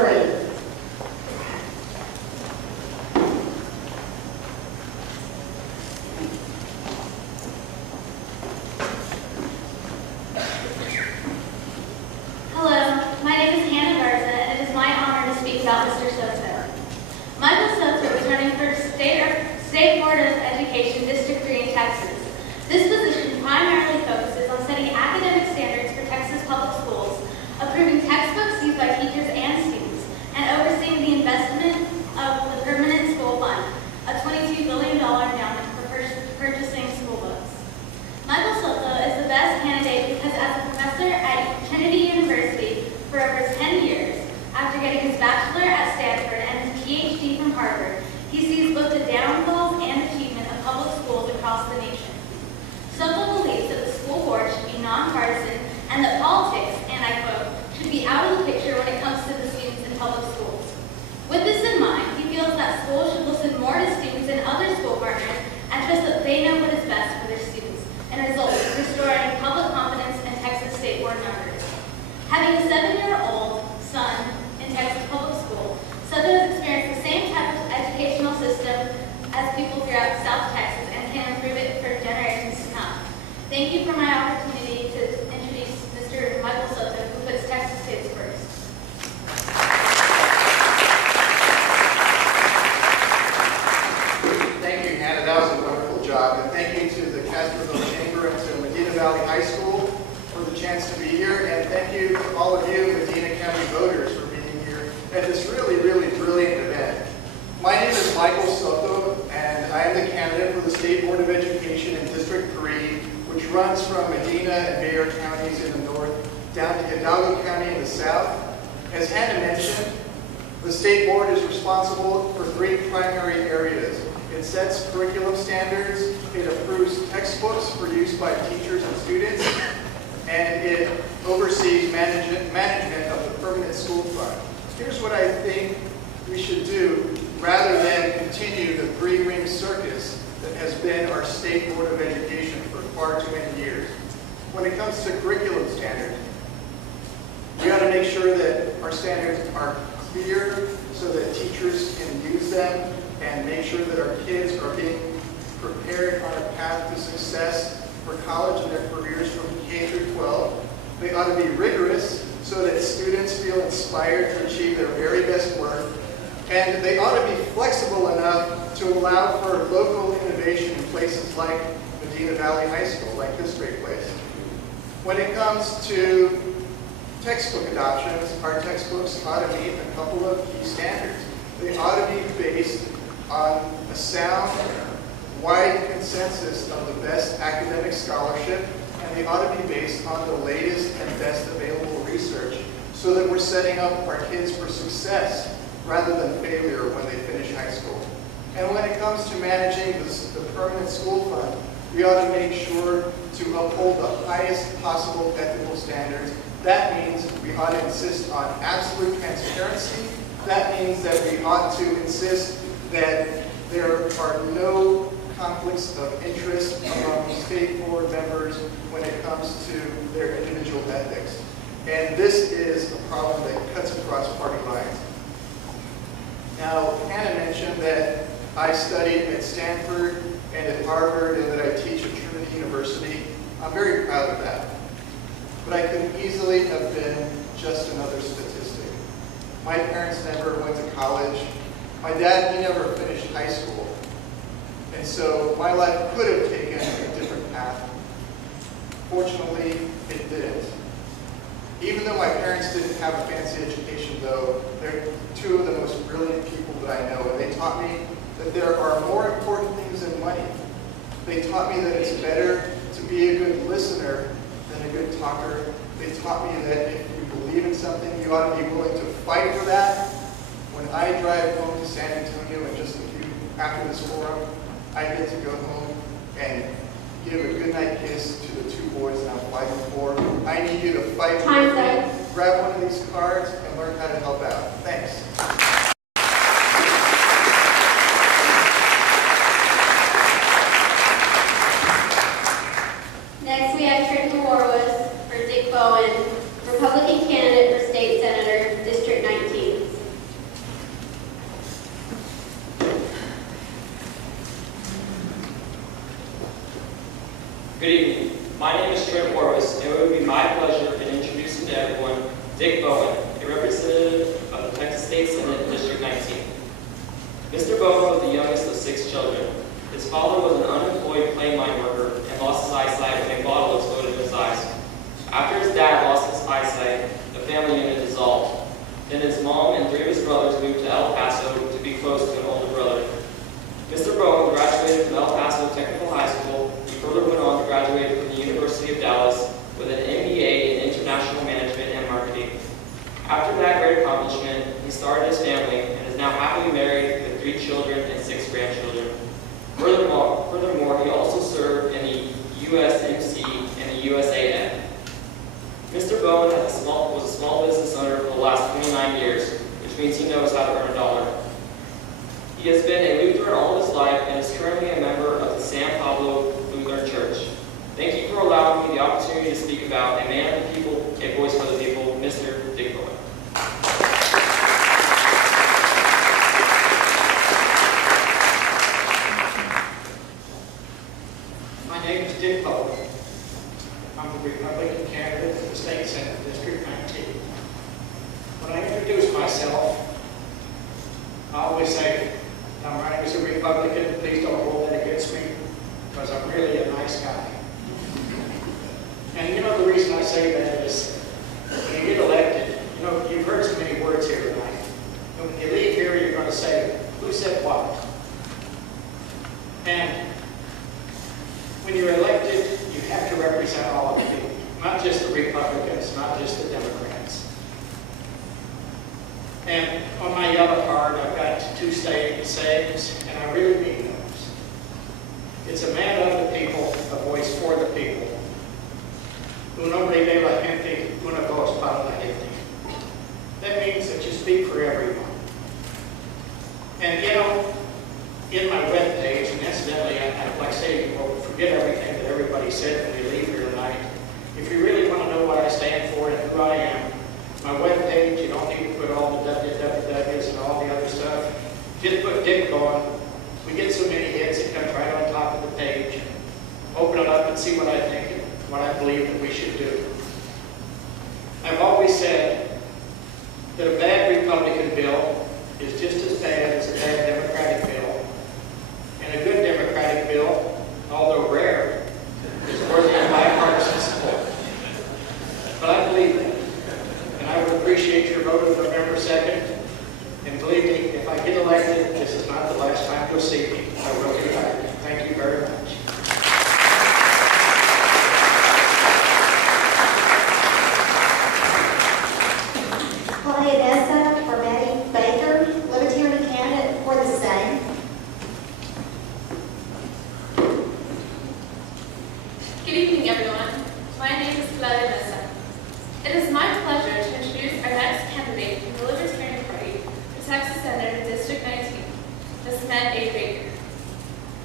Hello, my name is Hannah Garza, and it is my honor to speak about Mr. Soto. Michael Soto is running for State Board of Education, District 3 in Texas. This position primarily focuses on setting academic standards for Texas public schools, approving textbooks used by teachers and students, and overseeing the investment of the Permanent School Fund, a $22 billion endowment for purchasing school books. Michael Soto is the best candidate because as a professor at Trinity University for over 10 years, after getting his bachelor at Stanford and his PhD from Harvard, he sees both the downfalls and achievement of public schools across the nation. Soto believes that the school board should be nonpartisan and that politics, and I quote, should be out of the picture when it comes to the students in public schools. With this in mind, he feels that schools should listen more to students and other school partners and trust that they know what is best for their students, and result in restoring public confidence in Texas State Board members. Having a 7-year-old son in Texas public school, Soto has experienced the same type of educational system as people throughout South Texas and can improve it for generations to come. Thank you for my opportunity to introduce Mr. Michael Soto, who puts Texas kids first. Michael Soto, and I am the candidate for the State Board of Education in District 3, which runs from Medina and Bexar counties in the north down to Hidalgo County in the south. As Hannah mentioned, the State Board is responsible for 3 primary areas. It sets curriculum standards, it approves textbooks for use by teachers and students, and it oversees management of the permanent school fund. Here's what I think we should do rather than continue the 3-ring circus that has been our State Board of Education for far too many years. When it comes to curriculum standards, we ought to make sure that our standards are clear so that teachers can use them and make sure that our kids are being prepared on a path to success for college and their careers from K through 12. They ought to be rigorous so that students feel inspired to achieve their very best work. And they ought to be flexible enough to allow for local innovation in places like Medina Valley High School, like this great place. When it comes to textbook adoptions, our textbooks ought to meet a couple of key standards. They ought to be based on a sound, wide consensus of the best academic scholarship, and they ought to be based on the latest and best available research so that we're setting up our kids for success rather than failure when they finish high school. And when it comes to managing the permanent school fund, we ought to make sure to uphold the highest possible ethical standards. That means we ought to insist on absolute transparency. That means that we ought to insist that there are no conflicts of interest among state board members when it comes to their individual ethics. And this is a problem that cuts across party lines. Now, Hannah mentioned that I studied at Stanford and at Harvard and that I teach at Trinity University. I'm very proud of that. But I could easily have been just another statistic. My parents never went to college. My dad, he never finished high school. And so my life could have taken a different path. Fortunately, it didn't. Even though my parents didn't have a fancy education, though, they're 2 of the most brilliant people that I know, and they taught me that there are more important things than money. They taught me that it's better to be a good listener than a good talker. They taught me that if you believe in something, you ought to be willing to fight for that. When I drive home to San Antonio in just a few after this forum, I get to go home and give a goodnight kiss to the 2 boys that I'm fighting for. I need you to fight for me. Grab one of these cards and learn how to help out. Thanks. Next, we have Trenton Warwas for Dick Bowen, Republican candidate for State Senator, District 19. Good evening. My name is Trent Warwas, and it would be my pleasure in introducing to everyone Dick Bowen, a representative of the Texas State Senate, District 19. Mr. Bowen was the youngest of 6 children. His father was an unemployed clay mine worker and lost his eyesight when a bottle exploded in his eyes. After his dad lost his eyesight, the family unit dissolved. Then his mom and 3 of his brothers moved to El Paso to be close to an older brother. Mr. Bowen graduated from El Paso Technical High School. He further went on to graduate from the University of Dallas with an MBA in International Management and Marketing. After that great accomplishment, he started his family and is now happily married with 3 children and 6 grandchildren. Furthermore, he also served in the USMC and the USAF. Mr. Bowen was a small business owner for the last 29 years, which means he knows how to earn a dollar. He has been a Lutheran all his life and is currently a member of the San Pablo Lutheran Church. Thank you for allowing me the opportunity to speak about a man of the people, a voice for the people, Mr. Dick Bowen. My name is Dick Bowen. I'm the Republican candidate for the State Senate, District 19. When I introduce myself, I always say, I'm running as a Republican, please don't hold that against me, because I'm really a nice guy. And you know the reason I say that is, when you get elected, you've heard so many words here tonight. And when you leave here, you're going to say, who said what? sayings, and I really mean those. It's a man of the people, a voice for the people. Un hombre de la gente, una voz para la gente. That means that you speak for everyone. And you know, in my webpage, and incidentally, I'd like to say, forget everything that everybody said when we leave here tonight. If you really want to know what I stand for and who I am, my webpage, you don't need to put all the wwws and all the other stuff. Just put Dick Bowen. We get so many hits, it comes right on top of the page. Open it up and see what I think and what I believe that we should do. I've always said that a bad Republican bill is just as bad as a bad Democratic bill. And a good Democratic bill, although rare, is worthy of bipartisan support. But I believe that. And I would appreciate your vote on November 2nd. And believe me, if I get elected, this is not the last time you'll see me. I will be back. Thank you very much. Claudia for Betty Baker, Libertarian candidate for the same. Good evening, everyone. My name is Claudia Mesa. It is my pleasure to introduce our next candidate from the Libertarian Party for Texas Senator District 19, Ms. Annette A. Baker.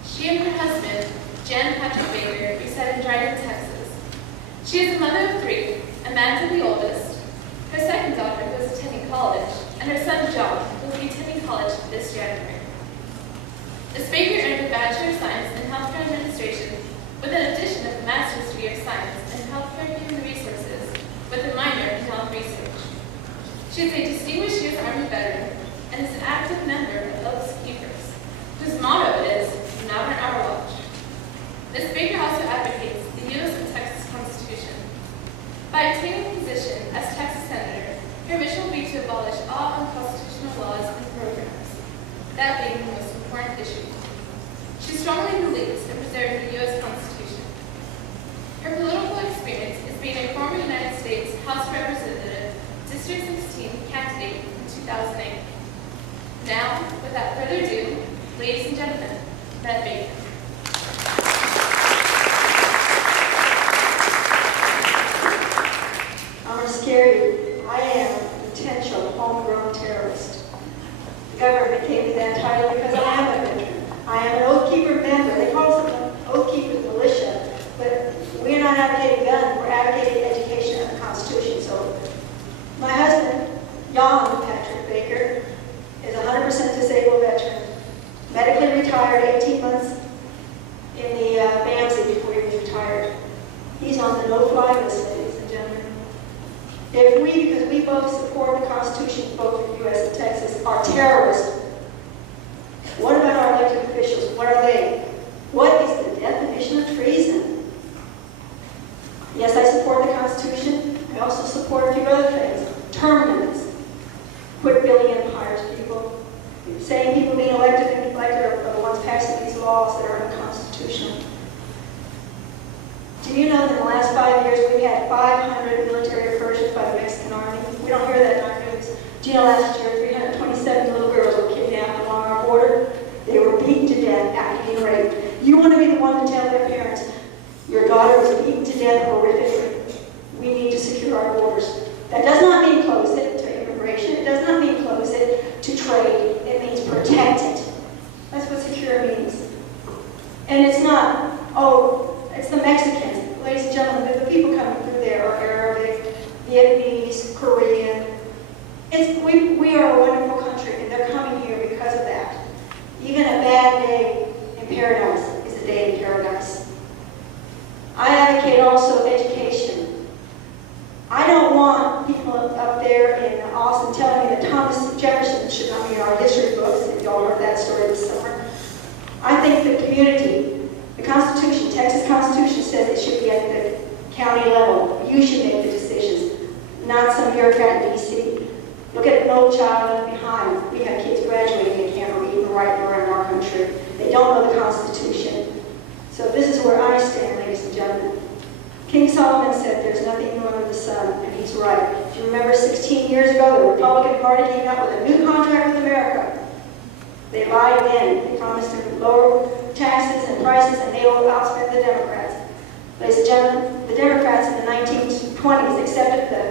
She and her husband, Jen Patrick Baker, reside in Dryden, Texas. She is a mother of 3, Amanda the oldest. Her second daughter, who is attending college, and her son, John, who will be attending college this January. Ms. Baker earned a Bachelor of Science in Healthcare Administration with an addition of a Master's degree of Science in Healthcare and Human Resources with a minor in Health Research. She is a distinguished U.S. Army veteran and is an active member of Oaths Keepers, whose motto is, "Not on our watch." Ms. Baker also advocates the U.S. and Texas Constitution. By obtaining a position as Texas Senator, her mission will be to abolish all unconstitutional laws and programs, that being the most important issue. She strongly believes in preserving the U.S. Constitution. Her political experience is being a former United States House Representative, District 16 candidate in 2008. Now, without further ado, ladies and gentlemen, Annette Baker. I'm going to scare you. I am a potential homegrown terrorist. The government gave me that title because I am a veteran. I am an Oath Keeper member. They call us an Oath Keeper militia, but we're not advocating guns. We're advocating education of the Constitution. So my husband, Jon Patrick Baker, is a 100% disabled veteran, medically retired 18 months in the BAMSI before he was retired. He's on the no-fly list, ladies and gentlemen. If we, because we both support the Constitution, both in the U.S. and Texas, are terrorists, what about our elected officials? What are they? What is the definition of treason? Yes, I support the Constitution. I also support a few other things. Term limits. Quit building empires, people. Saying people being elected are the ones passing these laws that are unconstitutional. Do you know that in the last 5 years we've had 500 military incursions by the Mexican Army? We don't hear that in our news. Do you know last year 327 little girls were kidnapped along our border? They were beaten to death after being raped. You want to be the one to tell their parents, your daughter was beaten to death horrifically. We need to secure our borders. That does not mean close it to immigration. It does not mean close it to trade. It means protect it. That's what secure means. And it's not, oh, it's the Mexicans. Ladies and gentlemen, the people coming through there are Arabic, Vietnamese, Korean. We are a wonderful country, and they're coming here because of that. Even a bad day in paradise is a day in paradise. I advocate also education. I don't want people up there in Austin telling me that Thomas Jefferson should not be in our history books, if y'all heard that story this summer. I think the community, the Constitution, Texas Constitution says it should be at the county level. You should make the decisions, not some bureaucrat in D.C. Look at an old child left behind. We have kids graduating and can't read and write around our country. They don't know the Constitution. So this is where I stand, ladies and gentlemen. King Solomon said there's nothing new under the sun, and he's right. Do you remember 16 years ago, the Republican Party came out with a new contract with America? They lied then. They promised to lower taxes and prices, and they will outspend the Democrats. Ladies and gentlemen, the Democrats in the 1920s accepted the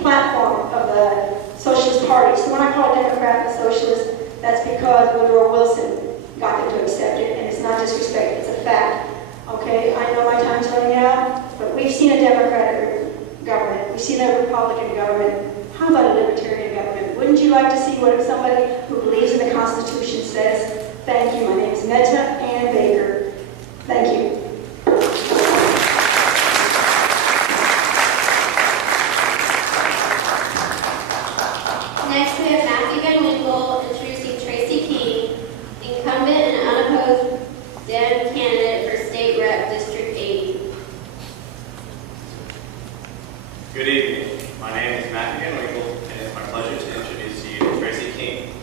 platform of the Socialist Party. So when I call a Democrat a socialist, that's because Woodrow Wilson got them to accept it, and it's not disrespect, it's a fact. Okay, I know my time's running out, but we've seen a Democratic government, we've seen a Republican government. How about a Libertarian government? Wouldn't you like to see what somebody who believes in the Constitution says? Thank you. My name is Meta Ann Baker. Thank you. Next, we have Matthew Van Winkle introducing Tracy King, incumbent and unopposed Dem candidate for State Rep District 80. Good evening. My name is Matthew Van Winkle, and it's my pleasure to introduce you to Tracy King.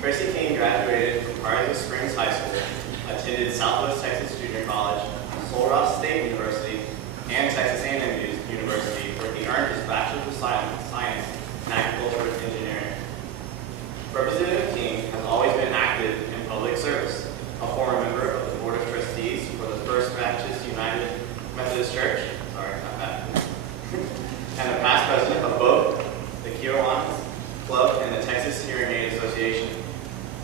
Tracy King graduated from Harding Springs High School, attended Southwest Texas Junior College, Sul Ross State University, and Texas A&M University, where he earned his Bachelor's of Science in Agricultural Engineering. Representative King has always been active in public service, a former member of the Board of Trustees for the First Baptist United Methodist Church, and the past president of both the Kiwanis Club and the Texas Hearing Aid Association.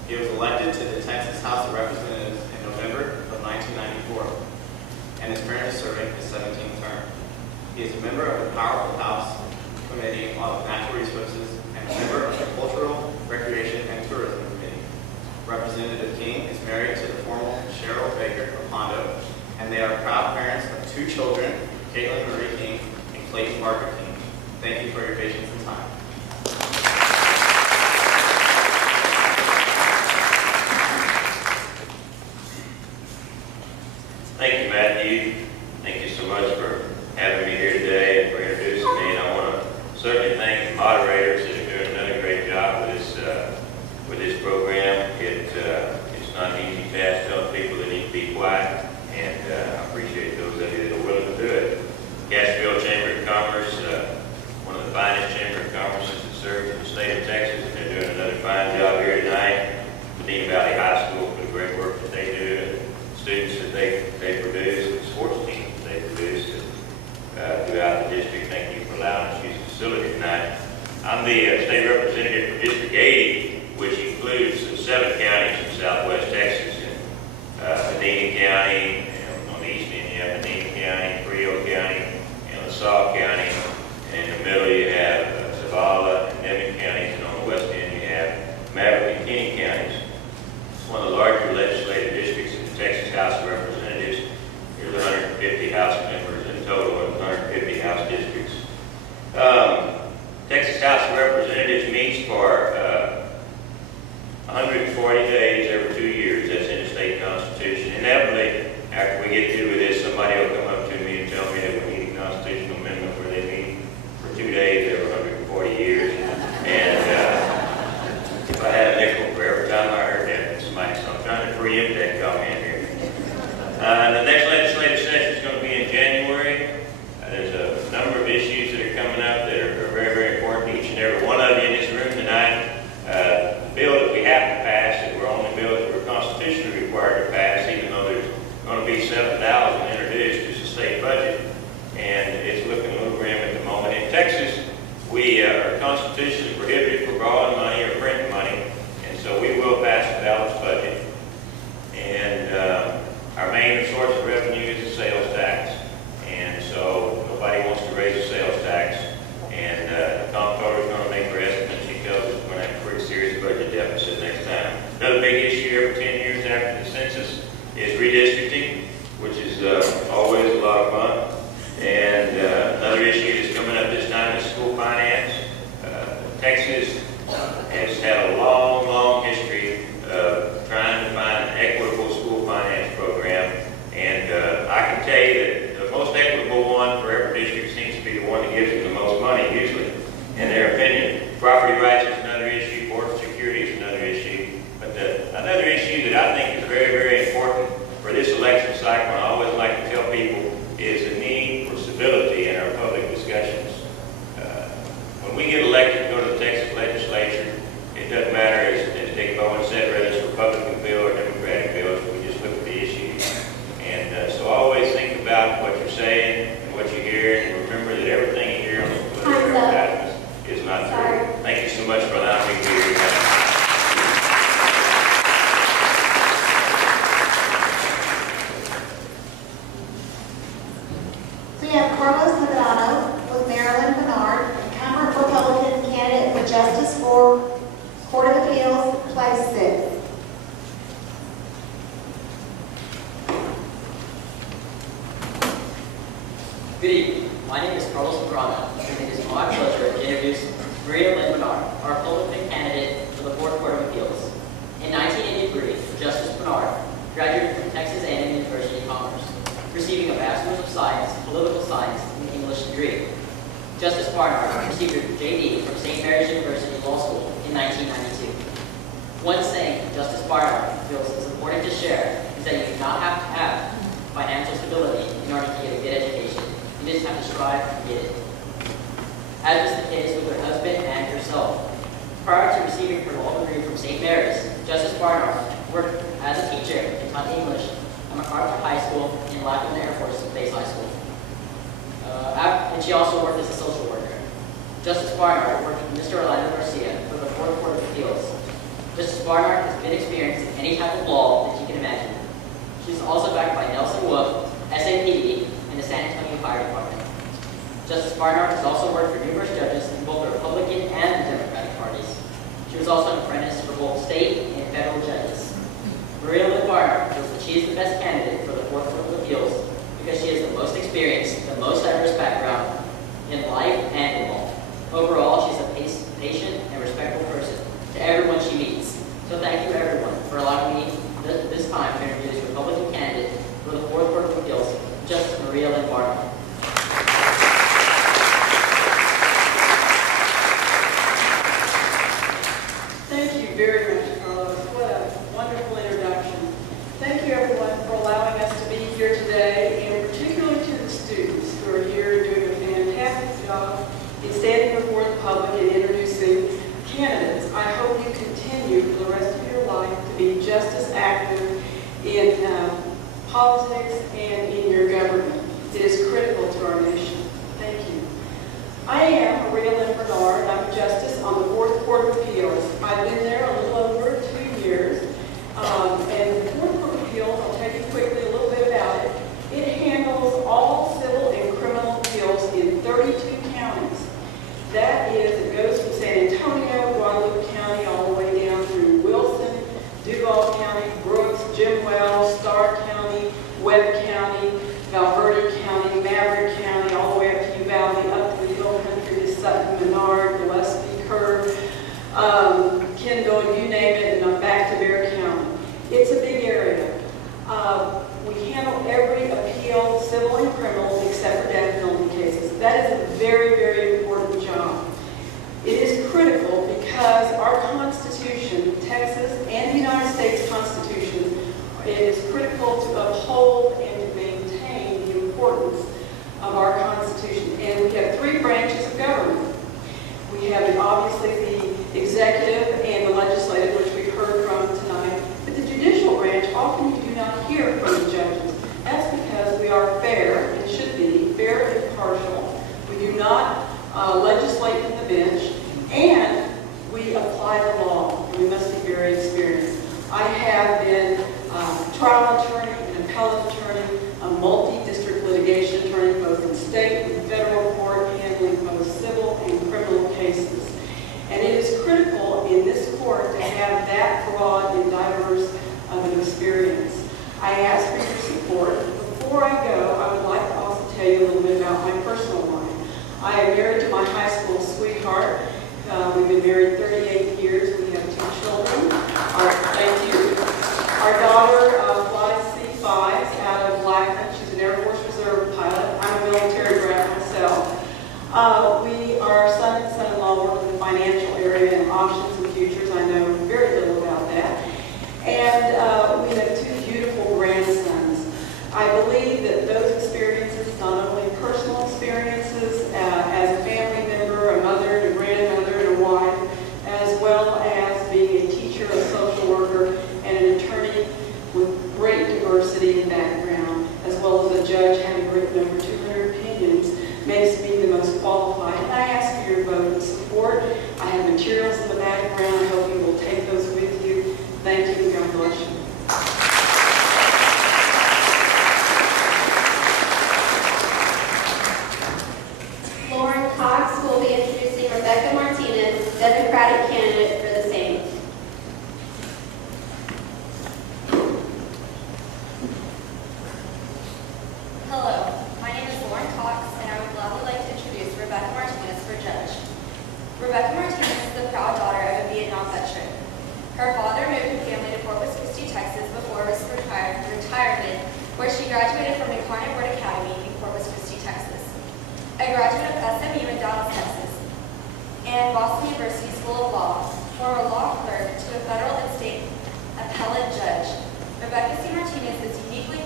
He was elected to the Texas House of Representatives in November of 1994 and is currently serving his 17th term. He is a member of the Powerful House Committee on Natural Resources and a member of the Cultural, Recreation, and Tourism Committee. Representative King is married to the former Cheryl Baker of Hondo, and they are proud parents of 2 children, Caitlin Marie King and Clayton Parker King. Thank you for your patience and time. Thank you, Matthew. Thank you so much for having me here today and for introducing me. And I want to certainly thank the moderators that are doing another great job with this program. It's not an easy task telling people they need to be quiet, and I appreciate those of you that are willing to do it. Castroville Chamber of Commerce, one of the finest chamber of commerces that serves in the state of Texas, and they're doing another fine job here tonight. Medina Valley High School for the great work that they do, and students that they produce, and sports teams that they produce throughout the district. Thank you for allowing us to use the facility tonight. I'm the state representative for District 80, which includes 7 counties in southwest Texas, and Medina County, and on the east end you have Medina County, Frio County, and LaSalle County, and in the middle you have Zavala and Nevin counties, and on the west end you have Maverick and Kinney counties. It's one of the larger legislative districts in the Texas House of Representatives. There's 150 House members in total and 150 House districts. Texas House of Representatives meets for 140 days every 2 years. That's in the state constitution. Inevitably, after we get through with this, somebody will come up to me and tell me that we need a constitutional amendment where they meet for 2 days every 140 years. And if I had a nickel for every time I heard that, so I'm trying to preempt that comment here. The next legislative session is going to be in January. There's a number of issues that are coming up that are very, very important to each and every one of you in this room tonight. The bill that we have to pass, that we're only bill that we're constitutionally required to pass, even though there's going to be 7,000 introduced as a state budget, and it's looking a little grim at the moment. In Texas, we are constitutionally prohibited from borrowing money or printing money, and so we will pass a balanced budget. And our main source of revenue is the sales tax, and so nobody wants to raise the sales tax. And the comptroller is going to make her estimate. She tells us we're going to have a pretty serious budget deficit next time. Another big issue every 10 years after the census is redistricting, which is always a lot of fun. And another issue that's coming up this time is school finance. Texas has had a long, long history of trying to find an equitable school finance program. And I can tell you that the most equitable one for every district seems to be the one that gives them the most money, usually, in their opinion. Property rights is another issue. Border security is another issue. But another issue that I think is very, very important for this election cycle, and I always like to tell people, is the need for civility in our public discussions. When we get elected to go to the Texas legislature, it doesn't matter, as Dick Good evening. My name is Carlos Brana, and it is my pleasure to introduce Maria Lynn Bernard, our Republican candidate for the 4th Court of Appeals. In 1983, Justice Bernard graduated from Texas A&M University of Commerce, receiving a Bachelor's of Science, Political Science, and English degree. Justice Barnard received her JD from St. Mary's University Law School in 1992. One saying Justice Barnard feels is important to share is that you do not have to have financial stability in order to get a good education. You just have to strive to get it. As was the case with her husband and herself. Prior to receiving her law degree from St. Mary's, Justice Barnard worked as a teacher and taught English at MacArthur High School and Lackland Air Force Base High School. And she also worked as a social worker. Justice Barnard worked with Mr. Orlando Garcia for the 4th Court of Appeals. Justice Barnard has been experienced in any type of law that you can imagine. She's also backed by Nelson Wolf, SAPD, and the San Antonio Fire Department. Justice Barnard has also worked for numerous judges in both the Republican and the Democratic parties. She was also an apprentice for both state and federal judges. Maria Lynn Barnard feels that she is the best candidate for the 4th Court of Appeals because she has the most experience, the most diverse background in life and in law. Overall, she's a patient and respectful person to everyone she meets. So thank you everyone for allowing me this time to introduce Republican candidate for the 4th Court of Appeals, Justice Maria Lynn Barnard. Thank you very much, Carlos. What a wonderful introduction. Thank you, everyone, for allowing us to be here today, and particularly to the students who are here doing a fantastic job in standing before the public and introducing candidates. I hope you continue for the rest of your life to be just as active in politics and in your government. It is critical to our nation. Thank you. I am Maria Lynn Bernard. I'm a justice on the 4th Court of Appeals. I've been there a little over 2 years. And the 4th Court of Appeals, I'll tell you quickly a little bit about it. It handles all civil and criminal appeals in 32 counties. That is, it goes from San Antonio, Guadalupe County, all the way down through Wilson, Duval County, Brooks, Jim Wells, Starr County, Webb County, Valverde County, Maverick County, all the way up to Uvalde, up to the Hill Country, to Sutton, Menard, Gillespie, Kerr, Kendall, you name it, and back to Bear County. It's a big area. We handle every appeal, civil and criminal, except for death penalty cases. That is a very, very important job. It is critical because our Constitution, Texas and the United States Constitution, it is critical to uphold and to maintain the importance of our Constitution. And we have 3 branches of government. We have obviously the executive and the legislative, which we've heard from tonight. But the judicial branch, often you do not hear from the judges. That's because we are fair, and should be, fair and impartial. We do not legislate from the bench, and we apply the law. We must be very experienced. I have been a trial attorney, an appellate attorney, a multi-district litigation attorney, both in state and federal court, handling both civil and criminal cases. And it is critical in this court to have that broad and diverse of an experience. I ask for your support. Before I go, I would like to also tell you a little bit about my personal life. I am married to my high school sweetheart. We've been married 38 years. We have 2 children. Thank you. Our daughter flies C-5s out of Lackland. She's an Air Force Reserve pilot. I'm a military brat myself. Our son and son-in-law work in the financial area and options and futures. I know very little about that. And we have 2 beautiful grandsons. I believe that those experiences, not only personal experiences as a family member, a mother, and a grandmother, and a wife, as well as being a teacher, a social worker, and an attorney with great diversity in background, as well as a judge having written over 200 opinions, makes me the most qualified. And I ask for your vote and support. I have materials in the background. I hope you will take those with you. Thank you, and God bless you. Lauren Cox will be introducing Rebecca Martinez, Democratic candidate for the same. Hello, my name is Lauren Cox, and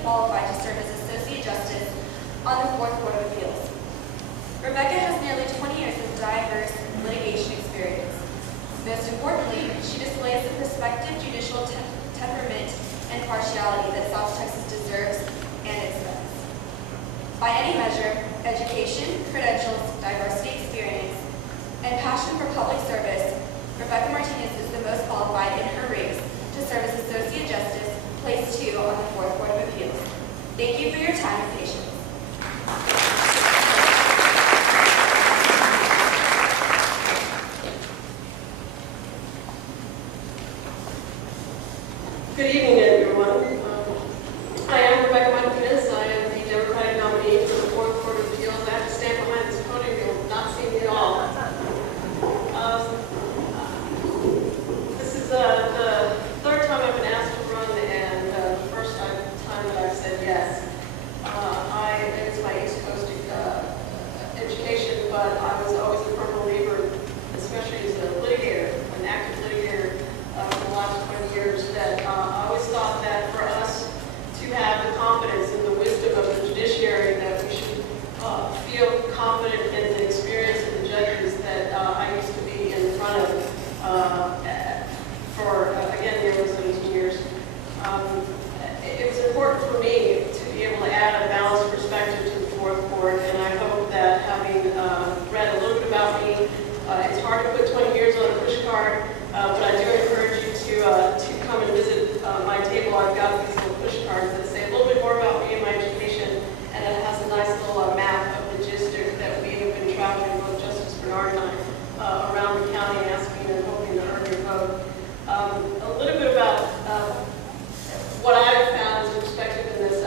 qualified to serve as Associate Justice on the Fourth Court of Appeals. Rebecca has nearly 20 years of diverse litigation experience. Most importantly, she displays the prospective judicial temperament and partiality that South Texas deserves and expects. By any measure, education, credentials, diversity experience, and passion for public service, Rebecca Martinez is the most qualified in her race to serve as Associate Justice, Place 2 on the Fourth Court of Appeals. Thank you for your time and patience. Good evening, everyone. I am Rebecca Martinez. I am the Democratic nominee for the Fourth Court of Appeals. I have to stand behind this podium. You will not see me at all. This is the third time I've been asked to run, and the first time that I've said yes. It's my East Coast education, but I was always a firm believer, especially as a litigator, an active litigator for the last 20 years, that I always thought that for us to have the confidence and the wisdom of the judiciary, that we should feel confident in the experience of the judges that I used to be in front of for, again, nearly 17 years. It was important for me to be able to add a balanced perspective to the Fourth Court, and I hope that having read a little bit about me, it's hard to put 20 years on a push card, but I do encourage you to come and visit my table. I've got these little push cards that say a little bit more about me and my education, and it has a nice little map of the district that we have been traveling, both Justice Bernard and I, around the county, asking and hoping to earn your vote. A little bit about what I've found as perspective in this.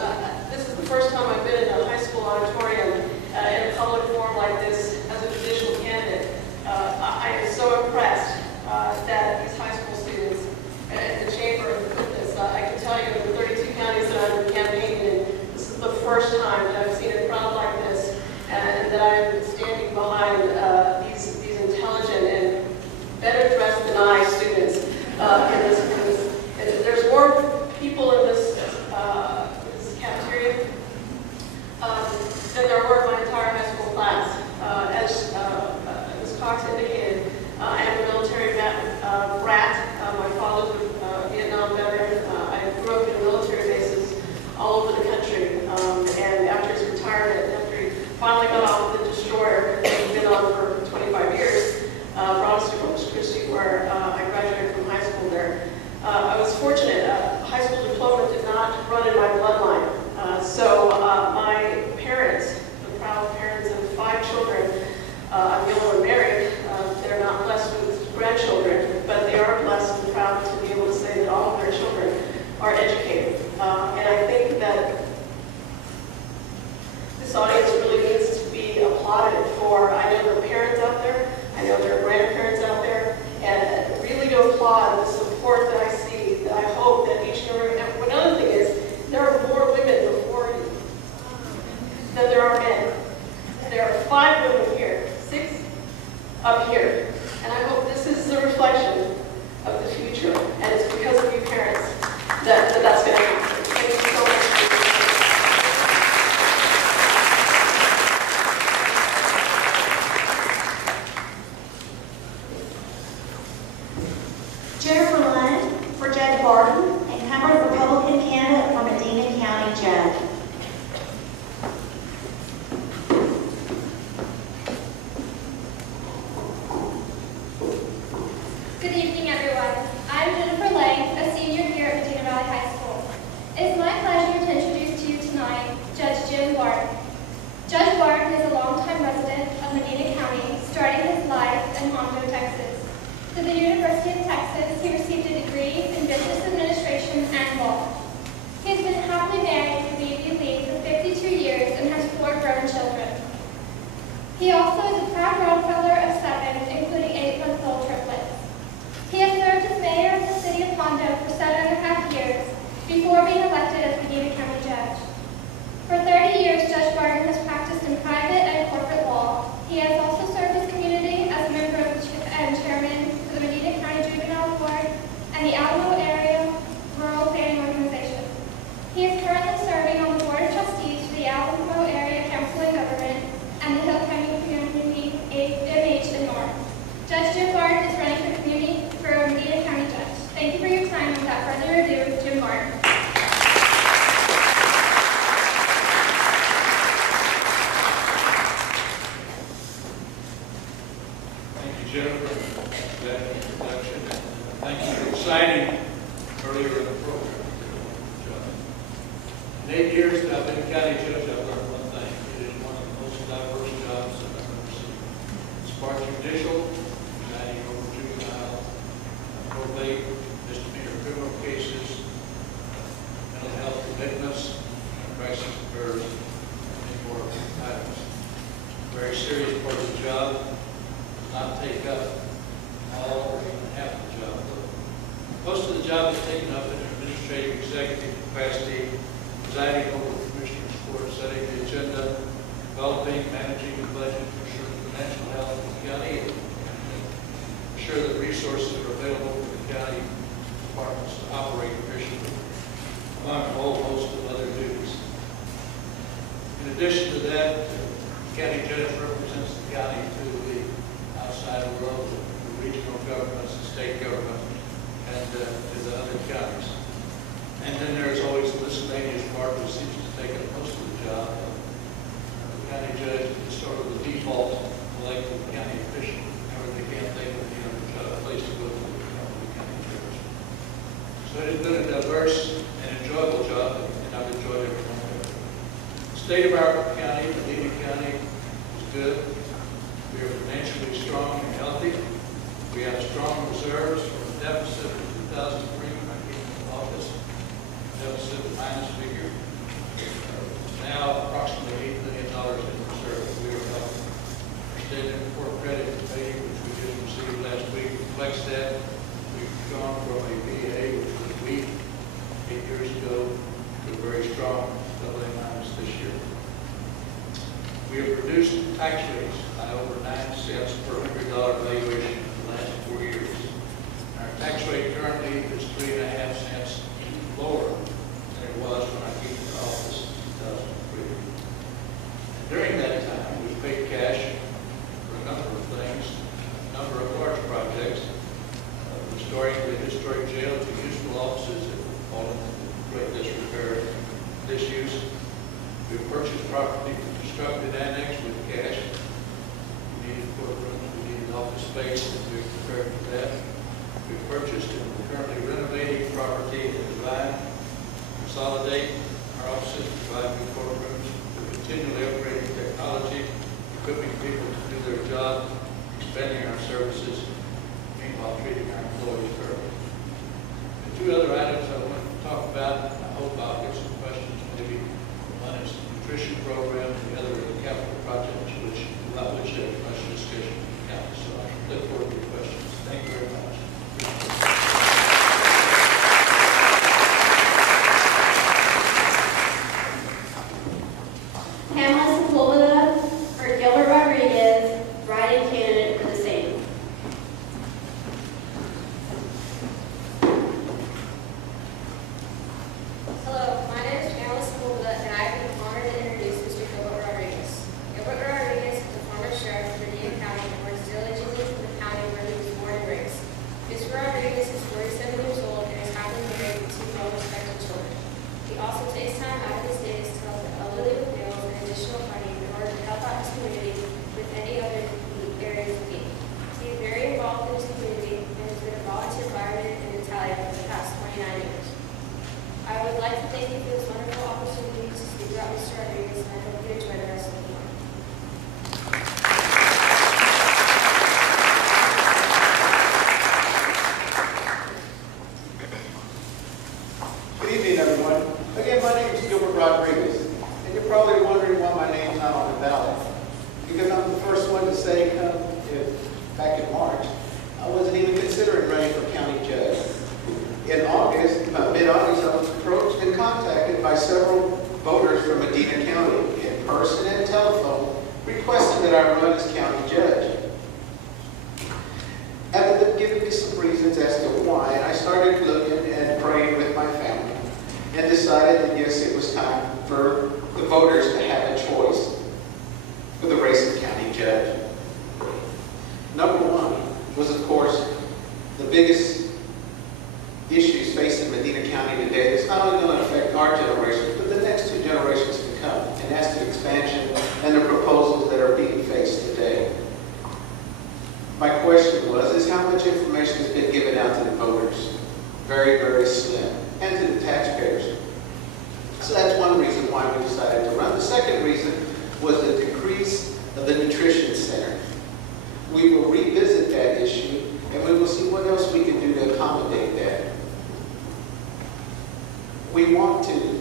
This is the first time I've been in a high school auditorium in a public forum like this as a judicial candidate. I am so impressed that these high school students at the chamber have put this. I can tell you in the 32 counties that I've been campaigning in, this is the first time that I've seen a crowd like this, and that I've been standing behind these intelligent and better dressed than I students and there's more people in this cafeteria than there were in my entire high school class. As Ms. Cox indicated, I am a military brat. My father's a Vietnam veteran. I grew up in military bases all over the country. And after his retirement, after he finally got off the destroyer that he'd been on for 25 years, brought us to Corpus Christi, where I graduated from high school there. I was fortunate. High school diploma did not run in my bloodline. So my parents, the proud parents of 5 children, I'm the only one married. They're not blessed with grandchildren, but they are blessed and proud to be able to say that all of their children are educated. And I think that this audience really needs to be applauded for, I know there are parents out there, I know there are grandparents out there, and really to applaud the support that I see, that I hope that each and every, and another thing is, there are more women before you than there are men. There are 5 women here, 6 up here, and I hope this is the reflection of the future, and it's because of you parents that that's going to happen. Thank you so much. Jennifer Lund for Judge Barton, incumbent Republican candidate for Medina County Judge. Good evening, everyone. I'm Jennifer Lang, a senior here at Medina Valley High School. It is my pleasure to introduce to you tonight Judge Jim Barton. Judge Barton is a longtime resident of Medina County, starting his life in Hondo, Texas. Through the University of Texas, he received a degree in business administration and law. He has been happily married to Vivi Lee for 52 years and has 4 grown children. He also is a proud grandfather of 7, including 8-month-old triplets. He has served as mayor of the city of Hondo for 7.5 years before being elected as Medina County Judge. For 30 years, Judge Barton has practiced in private and corporate law. He has also served his community as a member of and chairman for the Medina County Juvenile Court and the Alamo Area Rural Family 8 years that I've been county judge, I've learned one thing. It is one of the most diverse jobs I've ever seen. It's part judicial, presiding over juvenile, probate, misdemeanor criminal cases, mental health commitments, crisis occurs, and many more items. Very serious part of the job. Does not take up all or even half the job. Most of the job is taken up in an administrative executive capacity, presiding over the commissioner's court, setting the agenda, developing, managing the budget, ensuring the financial health of the county, and ensure that resources are available for the county departments to operate efficiently, among a whole host of other duties. In addition to that, the county judge represents the county to the outside world, the regional governments, the state government, and to the other counties. And then there's always the miscellaneous part, which seems to take up most of the job. The county judge is sort of the default elected county official. Whenever they can't think of any other place to go to, the county judge. So it has been a diverse and enjoyable job, and I've enjoyed every one of it. The state of our county, Medina County, is good. We are financially strong and healthy. We have strong reserves for the deficit of 2003 when I came into office. Deficit minus figure. Now approximately $8 million in reserve. We are healthy. Our standard poor credit rating, which we just received last week, reflects that. We've gone from a VA, which was weak 8 years ago, to a very strong AA minus this year. We have reduced tax rates by over 9 cents per $100 valuation in the last 4 years. Our tax rate currently is 3.5 cents lower than it was when I came into office in 2003. And during that time, we've paid cash for a number of things, a number of large projects, restoring the historic jail to useful offices that have fallen into great disrepair and disuse. We've purchased property for constructed annex with cash. We needed courtrooms, we needed office space, and we're prepared for that. We've purchased and we're currently renovating property in Divine, consolidate our offices, provide new courtrooms. We're continually upgrading technology, equipping people to do their job, expanding our services, meanwhile treating our employees fairly. The two other items I want to talk about, I hope I'll get some questions maybe. One is the nutrition program, and the other is the capital projects, about which there's much discussion in the county. So I look forward to your questions. Thank you very much. Pamela Sepulveda or Gilbert Rodriguez, write-in candidate for the same. Hello, my name is Pamela Sepulveda, and I have been honored to introduce Mr. Gilbert Rodriguez. Gilbert Rodriguez is the former sheriff of Medina County and works diligently for the county where he was born and raised. Mr. Rodriguez is 47 years old and is happily married with 2 well-respected children. He also takes time out of his days to help the elderly with meals and additional funding in order to help out his community with any other areas of need. He is very involved in his community and has been a volunteer fireman in Italia for the past 29 years. I would like to thank you for this wonderful opportunity to speak about Mr. Rodriguez, and I hope you enjoy the rest of the morning. Good evening, everyone. Again, my name is Gilbert Rodriguez, and you're probably wondering why my name's not on the ballot. Because I'm the first one to say, back in March, I wasn't even considering running for county judge. In August, mid-August, I was approached and contacted by several voters from Medina County, in person and telephone, requesting that I run as county judge. After them giving me some reasons as to why, I started looking and praying with my family and decided that yes, it was time for the voters to have a choice for the race of county judge. Number one was, of course, the biggest issues facing Medina County today that's not only going to affect our generation, but the next 2 generations to come, and that's the expansion and the proposals that are being faced today. My question is how much information has been given out to the voters? Very, very slim. And to the taxpayers. So that's one reason second reason was the decrease of the nutrition center. We will revisit that issue, and we will see what else we can do to accommodate that. We want to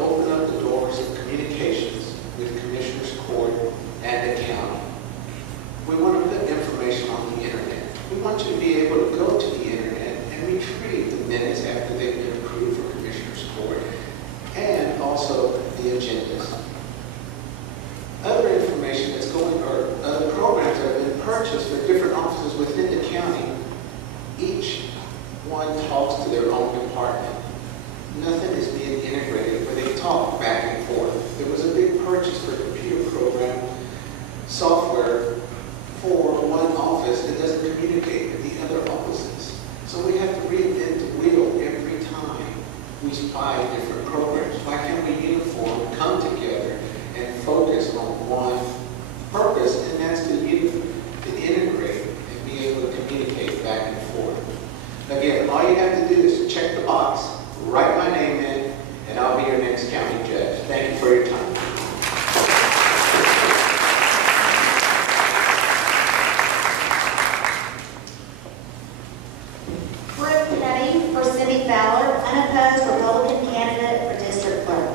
open up the doors of communications with Commissioners Court and the county. We want to put information on the internet. We want you to be able to go to the internet and retrieve the minutes after they've been approved for Commissioners Court, and also the agendas. Other information that's going, or other programs that have been purchased for different offices within the county, each one talks to their own department. Nothing is being integrated where they talk back and forth. There was a big purchase for computer program software for one office that doesn't communicate with the other offices. So we have to reinvent the wheel every time we buy different programs. Why can't we uniform, come together, and focus on one purpose, and that's to integrate and be able to communicate back and forth. Again, all you have to do is check the box, write my name in, and I'll be your next county judge. Thank you for your time. Brooke Petty for Cindy Fowler, unopposed Republican candidate for district clerk.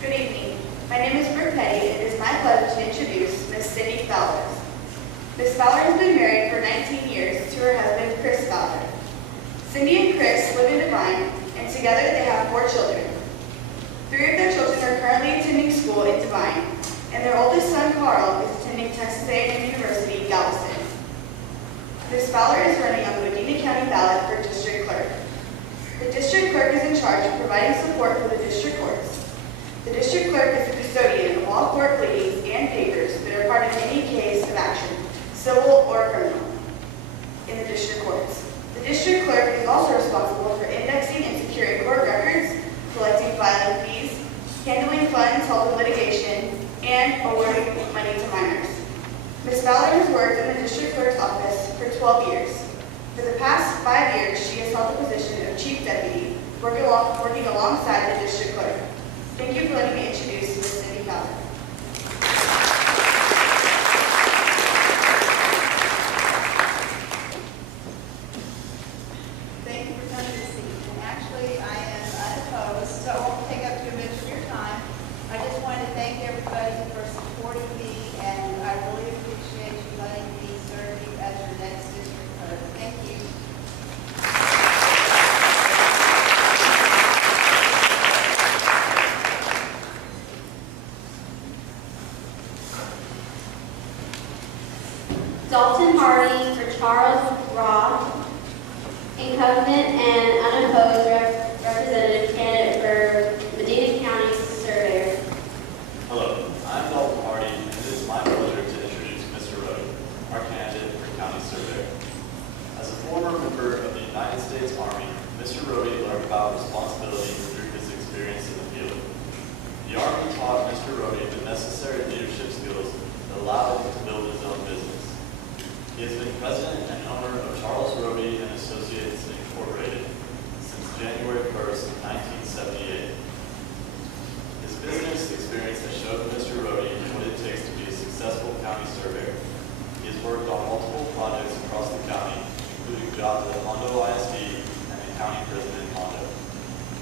Good evening. My name is Brooke Petty, and it is my pleasure to introduce Miss Cindy Fowler. Miss Fowler has been married for 19 years to her husband, Chris Fowler. Cindy and Chris live in Devine, and together they have 4 children. 3 of their children are currently attending school in Devine, and their oldest son, Carl, is attending Texas A&M University, Galveston. Ms. Fowler is running on the Medina County ballot for district clerk. The district clerk is in charge of providing support for the district courts. The district clerk is the custodian of all court pleadings and papers that are part of any case of action, civil or criminal, in the district courts. The district clerk is also responsible for indexing and securing court records, collecting filing fees, handling funds held in litigation, and awarding money to minors. Ms. Fowler has worked in the district clerk's office for 12 years. For the past 5 years, she has held the position of chief deputy, working alongside the district clerk. Thank you for letting me introduce Ms. Cindy Fowler. Thank you for coming this evening. Actually, I am unopposed, so I won't take up too much of your time. I just wanted to thank everybody for supporting me, and I really appreciate you letting me serve you as your next district clerk. Thank you. Dalton Hardy for Charles Roth, incumbent and unopposed representative candidate for Medina County Surveyor. Hello, I'm Dalton Hardy, and it is my pleasure to introduce Mr. Rowe, our candidate for County Surveyor. As a former member of the United States Army, Mr. Rowe learned about responsibility through his experience in the field. The Army taught Mr. Rowe the necessary leadership skills that allowed him to build his own business. He has been president and owner of Charles Rowe and Associates Incorporated since January 1st, 1978. His business experience has shown Mr. Rowe what it takes to be a successful county surveyor. He has worked on multiple projects across the county, including jobs at Hondo ISD and the county prison in Hondo.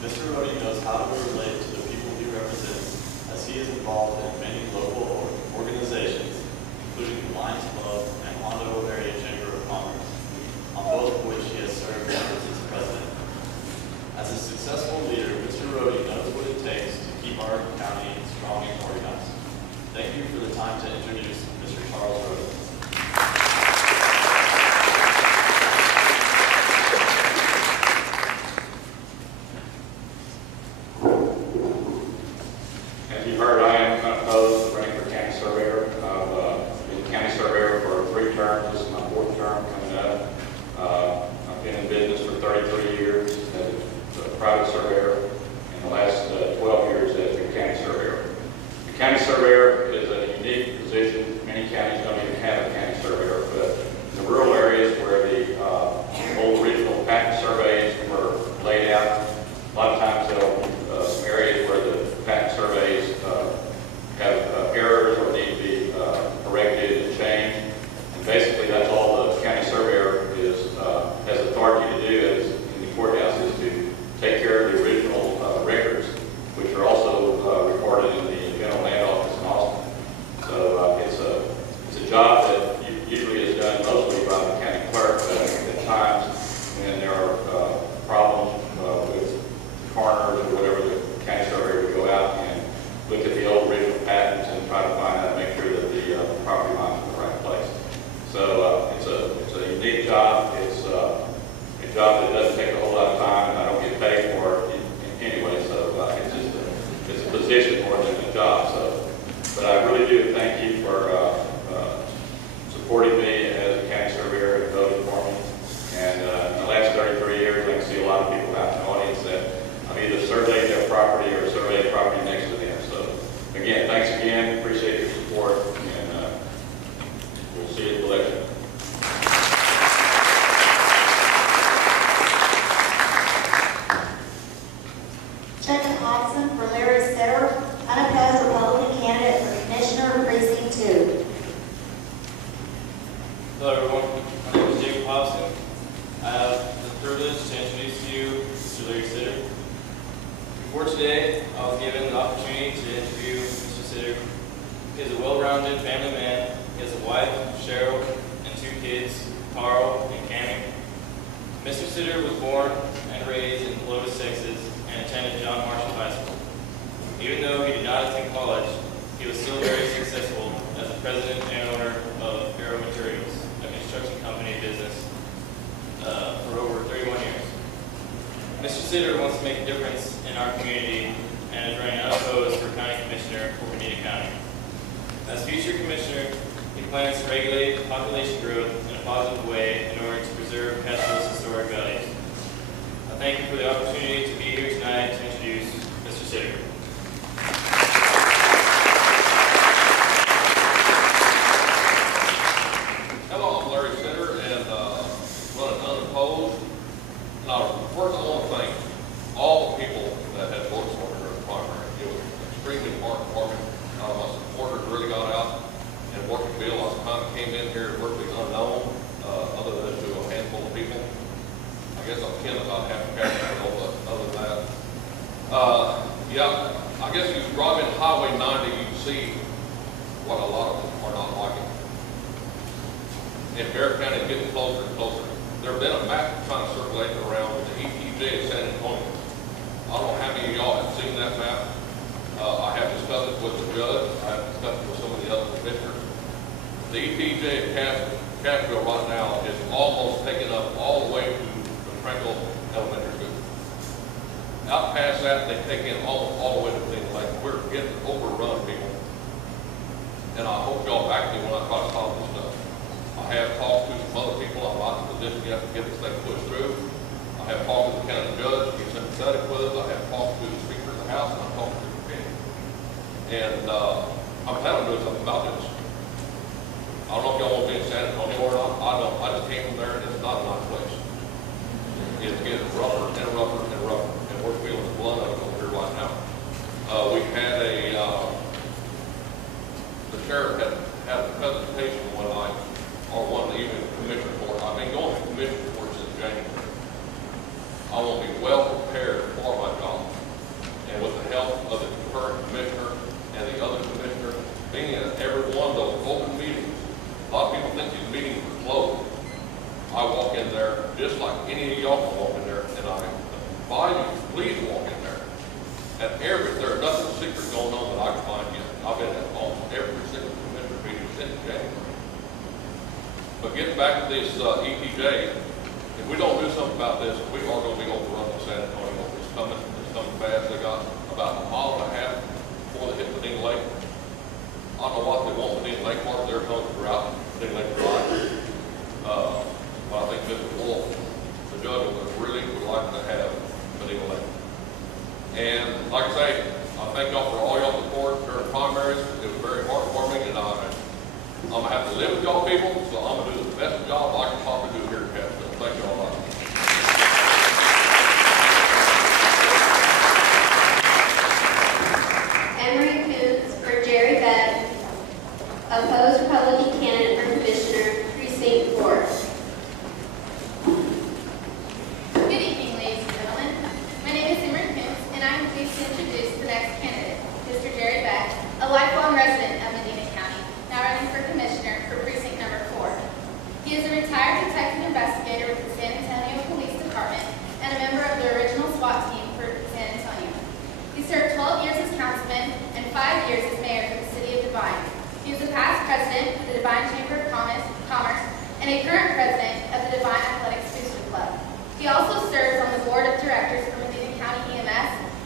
Mr. Rowe knows how to relate to the people he represents, as he is involved in many local organizations, including the Lions Club and Hondo Area Chamber of Commerce, on both of which he has served as its president. As a successful leader, Mr. Rowe knows what it takes to keep our county strong and organized. Thank you for the time to introduce Mr. Charles Rowe. As you heard, I am unopposed, running for county surveyor. I've been county surveyor for 3 terms. This is my 4th term coming up. I've been in business for 33 years as a private surveyor, and the last 12 years as a county surveyor. The county surveyor is a unique position. Many counties don't even have a county surveyor, but in the rural areas where the old regional patent job that doesn't take a whole lot of time, and I don't get paid for it anyway, so it's a position more than a job. So, but I really do thank you for supporting me as a county surveyor and voting for me. And in the last 33 years, I can see a lot of people out in the audience that I've either surveyed their property or surveyed property next to them. So again, thanks again. Appreciate your support, and we'll see you at the election. Chuck Hodson for Larry Sitter, unopposed Republican candidate for Commissioner, Precinct 2. Hello everyone, my name is Jacob Hobson. I have the privilege to introduce to you Mr. Larry Sitter. Before today, I was given the opportunity to interview Mr. Sitter. He is a well-rounded family man. He has a wife, Cheryl, and 2 kids, Carl and Cammie. Mr. Sitter was born and raised in Lotus, Texas, and attended John Marshall High School. Even though he did not attend college, he was still very successful as the president and owner of Aero Materials, a construction company business, for over 31 years. Mr. Sitter wants to make a difference in our community and is running unopposed for County Commissioner for Bonita County. As future Commissioner, he plans to regulate population growth in a positive way in order to preserve Castroville's historic values. I thank you for the opportunity to be here tonight to introduce Mr. Sitter. Hello, I'm Larry Sitter, and running unopposed. Now, first I want to thank all the people that had voted for me during the primary. It was extremely important for me. My supporters really got out and worked the bill. I kind of came in here virtually unknown, other than to a handful of people. I guess I'm kin about half a character, but other than that. Yeah, I guess if you drive in Highway 90, you can see what a lot of them are not liking. And Barrett County is getting closer and closer. There's been a map trying to circulate around with the EPJ of San Antonio. I don't know how many of y'all have seen that map. I have discussed it with the judge. I have discussed it with some of the other commissioners. The EPJ of Castroville right now is almost taken up all the way to the Frankel Elementary School. Out past that, they take in almost all the way to things like we're getting overrun, people. And I hope y'all back me when I try to solve this stuff. I have talked to some other people. I'm not in a position yet to get this thing pushed through. I have talked to the county judge. He's sympathetic with it. I have talked to the Speaker of the House, and I've talked to the committee. And I'm planning to do something about this. I don't know if y'all want to be in San Antonio or not. I don't. I just came from there, and it's not a nice place. It's getting rougher and rougher and rougher, and we're feeling the blood of it over here right now. We had the sheriff had a presentation one night, or one of the evening commission report. I've been going to commission reports since January. I want to be well prepared for my job. And with the help of the current commissioner and the other commissioner, being at every one of those open meetings, a lot of people think these meetings are closed. I walk in there just like any of y'all can walk in there, and I invite you, please walk in there. And there's nothing secret going on that I can find yet. I've been at almost every single commissioner meeting since January. But getting back to this EPJ, if we don't do something about this, we are going to be overrun in San Antonio. It's coming fast. They got about a mile and a half before they hit Medina Lake. I don't know what they want Medina Lake for. They're going to route Medina Lake Drive. But I think Mr. Wolf, the judge, really would like to have Medina Lake. And like I say, I thank y'all for all y'all support during primaries. It was very hard for me, and I'm going to have to live with y'all people, so I'm going to do the best job I can possibly do here in Castroville. Thank y'all a lot. Emery Coombs for Jerry Beck, opposed Republican candidate for Commissioner, Precinct 4. Good evening, ladies and gentlemen. My name is Emery Coombs, and I am pleased to introduce the next candidate, Mr. Jerry Beck, a lifelong resident of Medina County, now running for Commissioner for Precinct number 4. He is a retired detective investigator with the San Antonio Police Department and a member of the original SWAT team for San Antonio. He served 12 years as councilman and 5 years as mayor for the city of Divine. He is a past president of the Divine Chamber of Commerce and a current president of the Divine Athletics Booster Club. He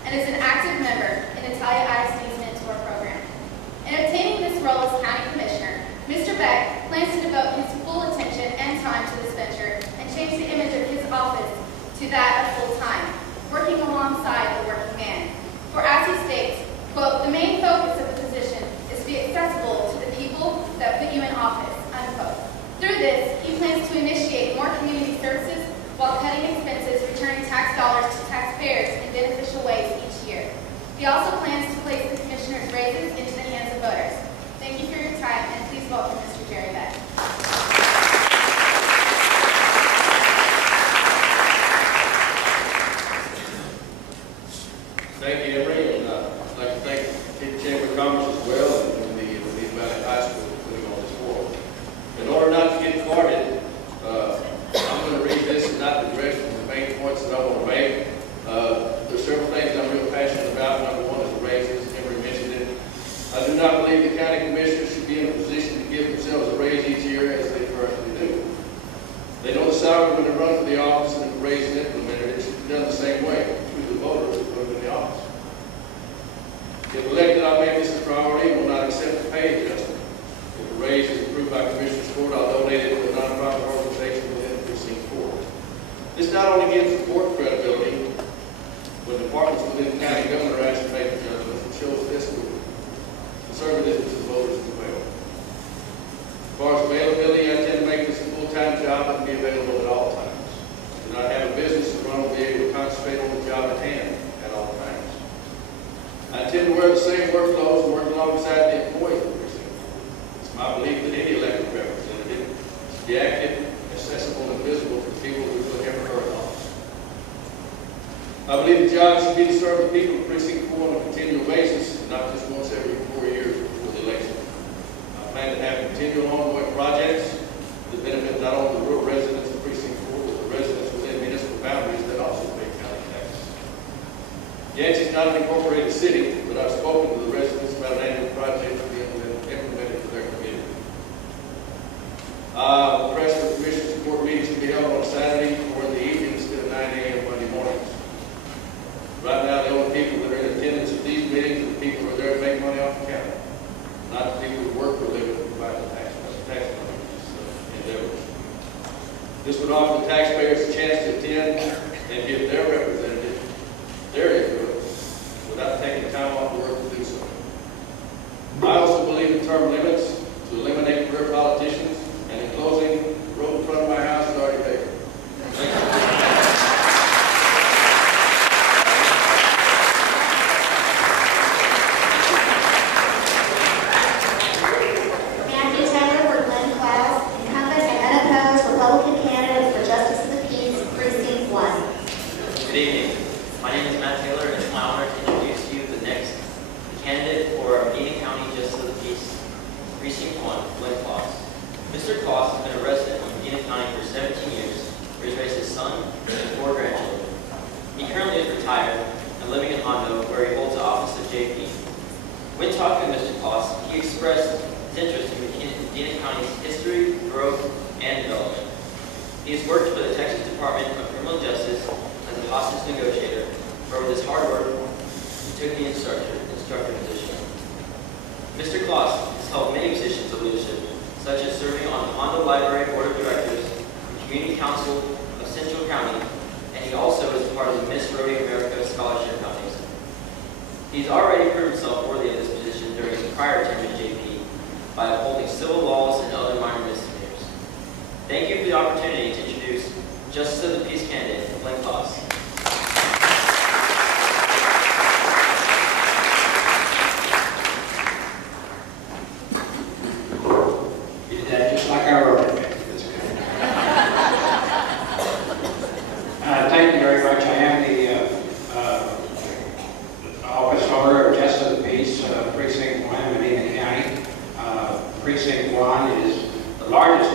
and is an active member in Natalia ISD's mentor program. In obtaining this role as County Commissioner, Mr. Beck plans to devote his full attention and time to this venture and change the image of his office to that of full-time, working alongside the working man. For as he states, quote, "The main focus of the position is to be accessible to the people that put you in office," unquote. Through this, he plans to initiate more community services while cutting expenses, returning tax dollars to taxpayers in beneficial ways each year. He also plans to place the commissioner's raises into the hands of voters. Thank you for your time, and please welcome Mr. Jerry Beck. Thank you, Emery, and I'd like to thank the Chamber of Commerce as well, and the Valley High School for putting on this forum. In order not to get carded, I'm going to read this and not digress from the main points that I want to make. There's several things I'm real passionate about. Number one is the raises. Emery mentioned it. I do not believe the county commissioners should be in a position to give themselves a raise each year as they currently do. They know the salary when they run for the office, and if the raise is implemented, it should be done the same way through the voters who put them in the office. If elected, I make this a priority and will not accept the pay adjustment. If the raise is approved by Commissioners Court, I'll donate it to a nonprofit organization within Precinct 4. This not only gives the court credibility, when departments within the county government are asked to make adjustments, it shows fiscal conservatism to the voters as well. As far as availability, I tend to make this a full-time job and be available at all times. I do not have a business to run, will be able to concentrate on the job at hand at all times. I intend to wear the same work clothes and work alongside the employees of the precinct. It's my belief that any elected representative should be active, accessible, and visible for people who put him or her in office. I believe the job should be to serve the people of Precinct 4 on a continual basis, and not just once every 4 years before the election. I plan to have continual ongoing projects that benefit not only the rural residents of Precinct 4, but the residents within municipal boundaries that also pay county taxes. Yancey is not an incorporated city, but I've spoken to the residents about an annual project to be implemented for their community. The press for commission support meetings to be held on Saturday or in the evening instead of 9 a.m. Monday mornings. Right now, the only people that are in attendance at these meetings are the people who are there to make money off the county, not the people who work for a living and provide the tax money endeavors. This would offer the taxpayers a chance to attend and give their representative their input without taking time off work to do so. I also believe in term limits to eliminate career politicians, and in closing, the road in front of my house is already paved. Thank you. Good evening. My name is Matt Taylor, and it's my honor to introduce you the next candidate for Medina County Justice of the Peace, Precinct 1, Glenn Claus. Mr. Claus has been a resident of Medina County for 17 years, where he's raised his son and 4 grandchildren. He currently is retired and living in Hondo, where he holds the office of JP. When talking to Mr. Claus, he expressed his interest in Medina County's history, growth, and development. He has worked for the Texas Department of Criminal Justice as a hostage negotiator, where with his hard work, he took the instructor position. Mr. Claus has held many positions of leadership, such as serving on the Hondo Library Board of Directors, the Community Council of Central County, and he also is part of the Miss Rhode America Scholarship Foundation. He's already proved himself worthy of this position during his prior term at JP by upholding civil laws and other minor misdemeanors. Thank you for the opportunity to introduce Justice of the Peace candidate, Glenn Claus. You did that just like I wrote it. Thank you very much. I am the office holder of Justice of the Peace, Precinct 1, Medina County. Precinct 1 is the largest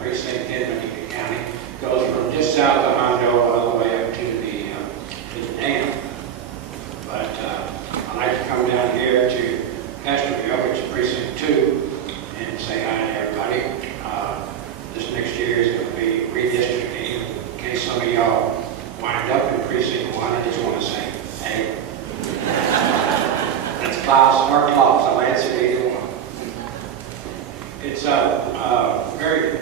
precinct in Medina County. Goes from just south of Hondo all the way up to the dam. But I'd like to come down here to Castroville, which is Precinct 2, and say hi to everybody. This next year is going to be redistricting. In case some of y'all wind up in Precinct 1, I just want to say, hey, Klaus or Klaus. I'll answer either one. It's a very,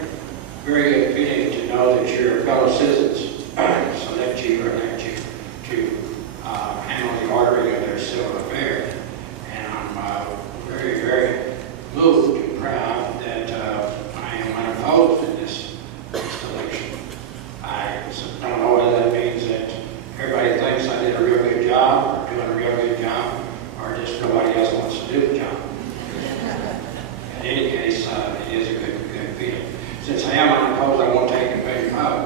very good feeling to know that your fellow citizens select you or elect you to handle the ordering of their civil affairs. And I'm very, very moved and proud that I am unopposed in this election. I don't know whether that means that everybody thinks I did a real good job, or doing a real good job, or just nobody else wants to do the job. In any case, it is a good feeling. Since I am unopposed, I won't take it.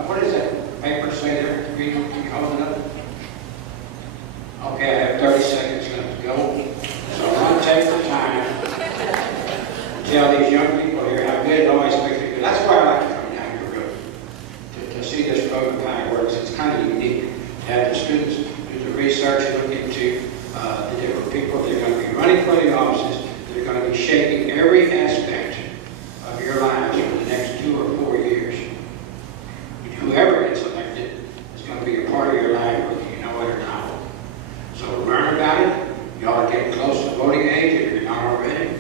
What does that paper say there? Can you hold it up? Okay, I have 30 seconds left to go. So I'm going to take the time to tell these young people here how good it always makes me feel. That's why I like to come down your road, to see this program kind of works. It's kind of unique to have the students do the research, look into the different people. They're going to be running for the offices. They're going to be shaping every aspect of your lives for the next 2 or 4 years. And whoever gets elected is going to be a part of your life, whether you know it or not. So learn about it. Y'all are getting close to voting age if you're not already.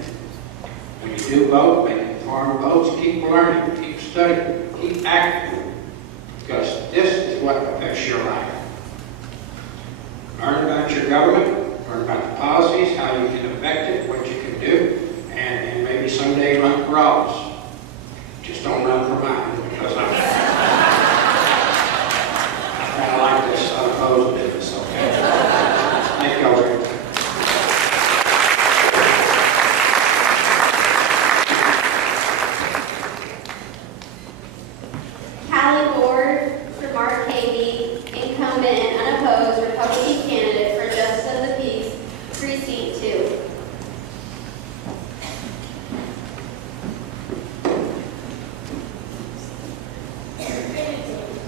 When you do vote, make informed votes. Keep learning, keep studying, keep acting, because this is what affects your life. Learn about your government, learn about the policies, how you can affect it, what you can do, and maybe someday run for office. Just don't run for mine, because I kind of like this unopposed business, okay? Thank y'all very much. Callie Ward for Mark Cady, incumbent and unopposed Republican candidate for Justice of the Peace, Precinct 2.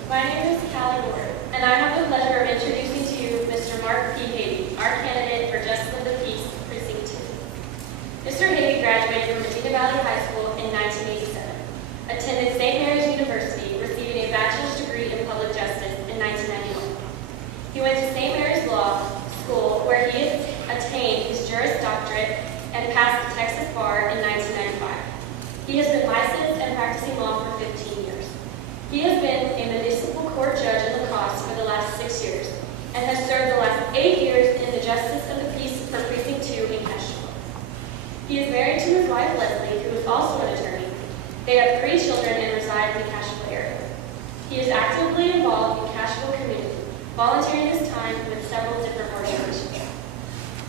My name is Callie Ward, and I have the pleasure of introducing to you Mr. Mark P. Haiti, our candidate for Justice of the Peace, Precinct 2. Mr. Haiti graduated from Virginia Valley High School in 1987, attended St. Mary's University, receiving a bachelor's degree in public justice in 1991. He went to St. Mary's Law School, where he attained his Juris Doctorate and passed the Texas Bar in 1995. He has been licensed and practicing law for 15 years. He has been a municipal court judge in La Crosse for the last 6 years and has served the last 8 years in the Justice of the Peace for Precinct 2 in Castroville. He is married to his wife Leslie, who is also an attorney. They have 3 children and reside in the Castroville area. He is actively involved in Castroville community, volunteering his time with several different organizations.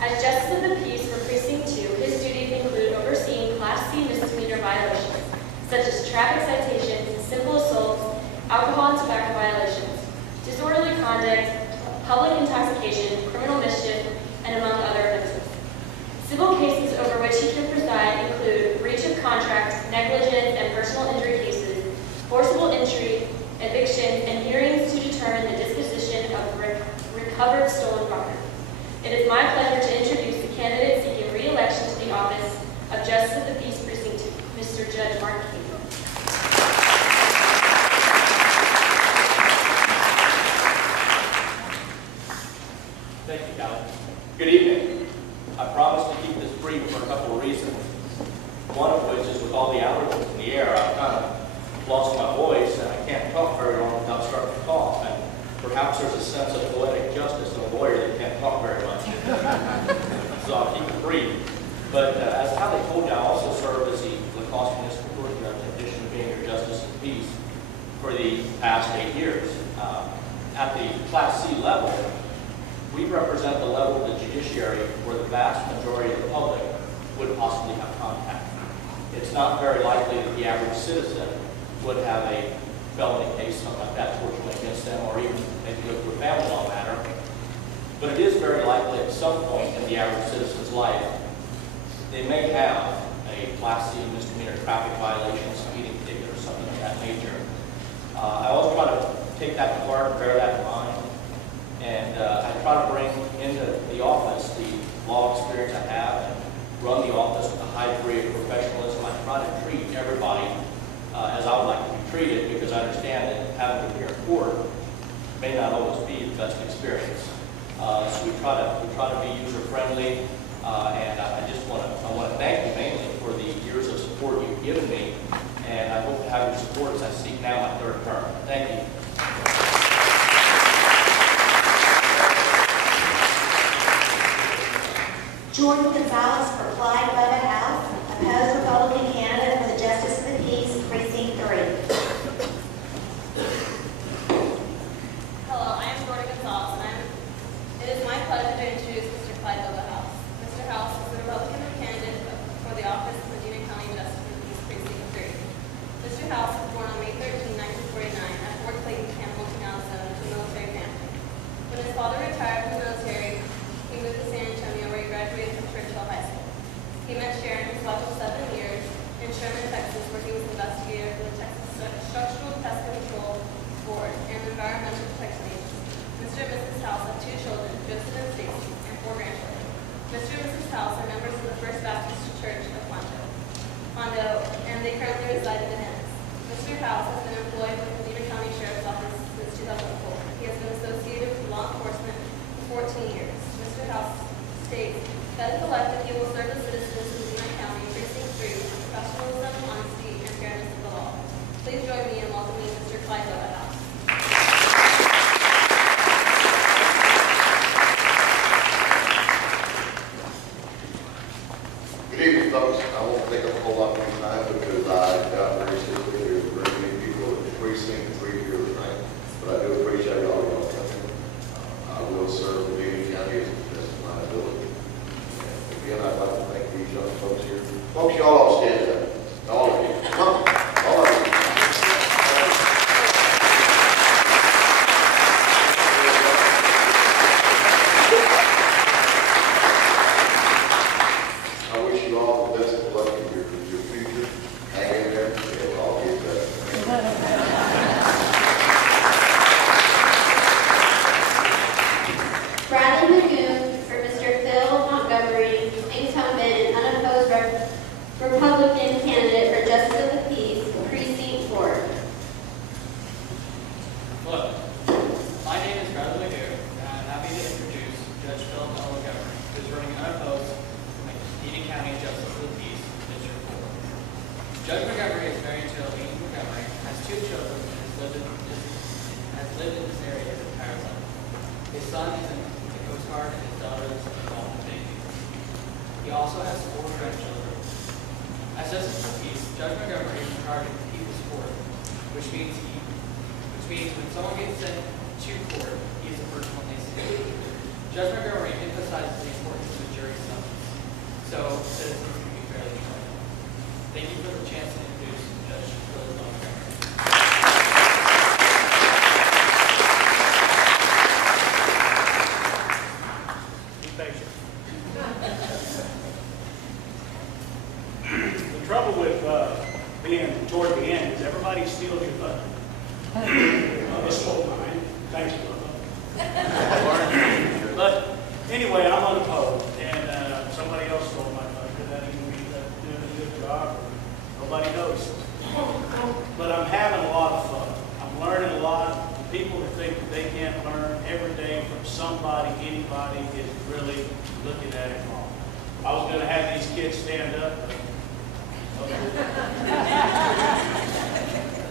As Justice of the Peace for Precinct 2, his duties include overseeing Class C misdemeanor violations, such as traffic citations, simple assaults, alcohol and tobacco violations, disorderly conduct, public intoxication, criminal mischief, and among other offenses. Civil cases over which he can preside include breach of contract, negligence, and personal injury cases, forcible entry, eviction, and hearings to determine the disposition of recovered stolen property. It is my pleasure to introduce the candidate seeking re-election to the office of Justice of the Peace Precinct 2, Mr. Judge Mark King. Thank you, Callie. Good evening. I promise to keep this brief for a couple of reasons. One of which is with all the allergens in the air, I've kind of lost my voice and I can't talk very long without starting to cough. And perhaps there's a sense of poetic justice in a lawyer that can't talk very much. So I'll keep it brief. But as Callie told you, I also serve as the La Crosse Municipal Court Judge in addition to being your Justice of the Peace for the past 8 years. At the Class C level, we represent the level of the judiciary where the vast majority of the public would possibly have contact. It's not very likely that the average citizen would have a felony case, something like that, fortunately against them, or even maybe go through a family law matter. But it is very likely at some point in the average citizen's life, they may have a Class C misdemeanor traffic violation, speeding ticket, or something of that nature. I always try to take that to heart and bear that in mind. And I try to bring into the office the law experience I have and run the office with a high degree of professionalism. I try to treat everybody as I would like to be treated, because I understand that having to appear in court may not always be the best experience. So we try to be user friendly. And I want to thank you mainly for the years of support you've given me, and I hope to have your support as I seek now my third term. Thank you. Jordan Gonzalez for Clyde Bubba House, opposed Republican candidate for the Justice of the Peace, Precinct 3. Hello, I am Jordan Gonzalez, and it is my pleasure to introduce Mr. Clyde Bubba House. Mr. House is the Republican candidate for the office of Medina County Justice of the Peace, Precinct 3. Mr. House was born on May 13, 1949, at Fort Clayton, Hamilton, Arizona, to a military family. When his father retired from the military, he moved to San Antonio, where he graduated from Churchill High School. He met Sharon for 7 years in Sherman, Texas, where he was investigator for the Texas Structural Pest Control Board and Environmental Protection Agency. Mr. and Mrs. House have 2 children, Joseph and Stacy, and 4 grandchildren. Mr. and Mrs. House are members of the First Baptist Church of Hondo, and they currently reside in Dennis. Mr. House has been employed with the Medina County Sheriff's Office since 2004. He has been associated with law enforcement for 14 years. Mr. House states that if elected, he will serve the citizens of Medina County, Precinct 3, with professionalism, honesty, and fairness of the law. Please join me in welcoming Mr. Clyde Bubba House. Good evening, folks. I won't take up a whole lot more time because I got very seriously there's very many people in Precinct 3 here tonight, but I do appreciate all y'all coming. I will serve the Medina County as the best of my ability. And again, I'd like to thank these young folks here. Folks, y'all all stand up. All of you. Come on. All of you. I wish you all the best of luck in your future. Hang in there. It will all get better. Bradley Magoon for Mr. Phil Montgomery, incumbent and unopposed Republican candidate for Justice of the Peace, Precinct 4. Hello, my name is Bradley Magoon, and I'm happy to introduce Judge Phil Montgomery, who is running unopposed for Medina County Justice of the Peace, District 4. Judge Montgomery is married to Elaine Montgomery, has 2 children, and has lived in this area his entire life. His son is in the Coast Guard, and his daughter is involved in Navy. He also has 4 grandchildren. As Justice of the Peace, Judge Montgomery is in charge of people's court, which means when someone gets sent to court, he is the person when they see. Judge Montgomery emphasizes the importance of the jury summons, so citizens can be fairly tried. Thank you for the chance to introduce Judge Phil Montgomery. Be patient. The trouble with being toward the end is everybody steals your thunder. This whole time. Thanks, brother. But anyway, I'm unopposed, and somebody else stole my thunder. That even means I'm doing a good job, or nobody knows. But I'm having a lot of fun. I'm learning a lot. People that think that they can't learn every day from somebody, anybody, is really looking at it wrong. I was going to have these kids stand up,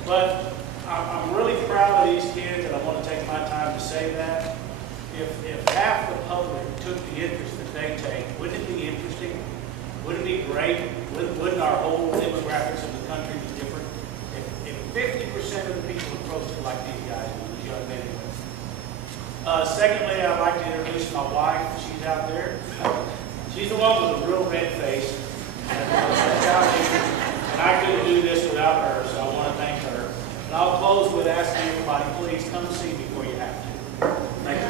but I'm really proud of these kids, and I want to take my time to say that. If half the public took the interest that they take, wouldn't it be interesting? Wouldn't it be great? Wouldn't our whole demographics of the country be different? If 50% of the people approached it like these guys, these young men anyway. Secondly, I'd like to introduce my wife. She's out there. She's the one with a real red face. And I couldn't do this without her, so I want to thank her. And I'll close with asking everybody, please come see me before you have to. Thank you.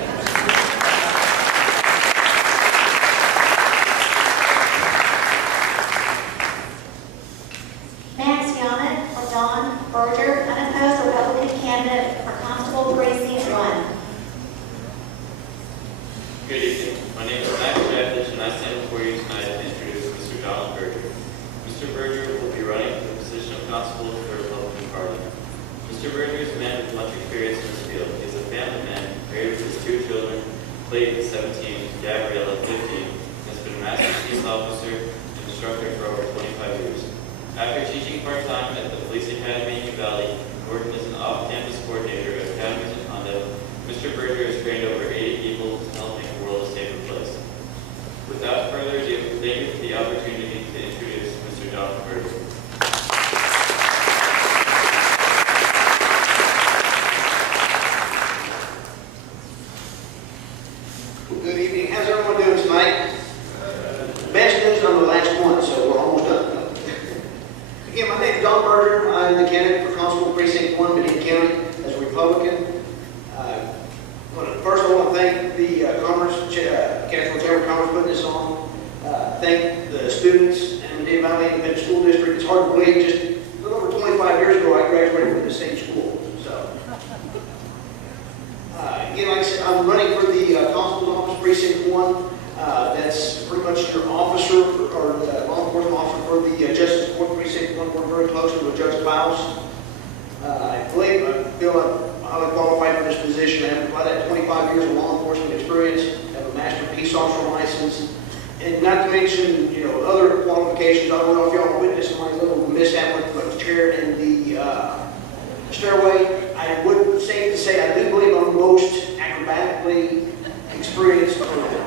Max Yamet for Don Berger, unopposed Republican candidate for Constable, Precinct 1. Good evening. My name is Max Yamet, and I stand before you tonight to introduce Mr. Jon Berger. Mr. Berger will be running for the position of Constable for the Republican Party. Mr. Berger is a man with much experience in this field. He is a family man, married with his 2 children, Clayton, 17, Gabriella, 15, and his been a master peace officer and instructor for over 25 years. After teaching part-time at the Police Academy in Valley and working as an off-campus coordinator at academies in Hondo, Mr. Berger has trained over 80 people to help make the world a safer place. Without further ado, thank you for the opportunity to introduce Mr. Jon Berger. Good evening. How's everyone doing tonight? Best news, I'm the last one, so we're almost done. Again, my name is Jon Berger. I'm the candidate for Constable Precinct 1, Medina County, as a Republican. First, I want to thank the Castroville Chamber of Commerce for putting this on. Thank the students and Medina Valley Independent School District. It's hard to believe, just a little over 25 years ago, I graduated from the same school. So, again, like I said, I'm running for the Constable's Office Precinct 1. That's pretty much your officer or law enforcement officer for the Justice Court Precinct 1. We're very closely with Judge Klaus. I feel I'm highly qualified for this position. I have about that 25 years of law enforcement experience. I have a master peace officer license, and not to mention, other qualifications. I don't know if y'all witnessed my little mishap with the chair in the stairway. I would say to say I do believe I'm the most acrobatically experienced or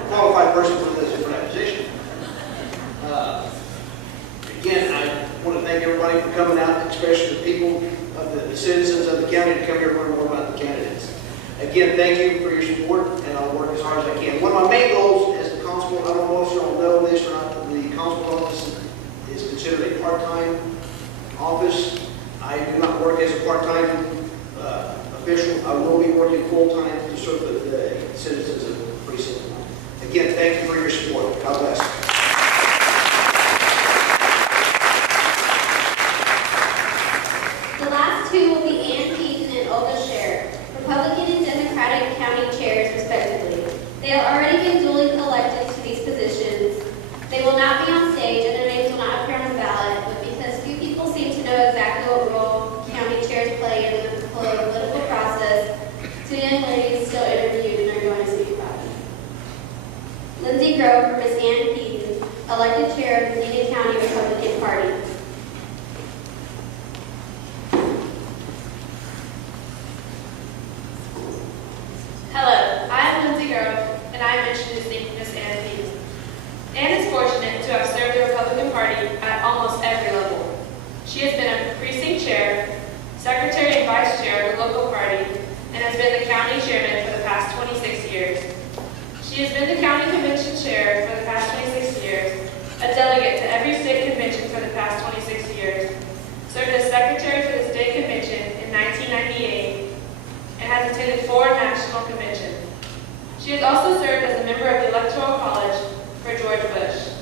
qualified person for that position. Again, I want to thank everybody for coming out, especially the people of the citizens of the county, to come here and learn more about the candidates. Again, thank you for your support, and I'll work as hard as I can. One of my main goals as the constable, I don't know if y'all know this or not, but the constable office is considered a part-time office. I do not work as a part-time official. I will be working full-time to serve the citizens of the precinct. Again, thank you for your support. God bless. The last two will be Ann Keaton and Olga Scher, Republican and Democratic county chairs, respectively. They have already been duly elected to these positions. They will not be on stage and their names will not appear on the ballot, but because few people seem to know exactly what role county chairs play in the political process, two young ladies still interviewed and are going to speak about it. Lindsay Grove for Miss Ann Keaton, elected chair of the Medina County Republican Party. Hello, I'm Lindsay Grove, and I'm introducing Miss Ann Keaton. Ann is fortunate to have served the Republican Party at almost every level. She has been a precinct chair, secretary and vice chair of the local party, and has been the county chairman for the past 26 years. She has been the county convention chair for the past 26 years, a delegate to every state convention for the past 26 years, served as secretary for the state convention in 1998, and has attended 4 national conventions. She has also served as a member of the Electoral College for George Bush.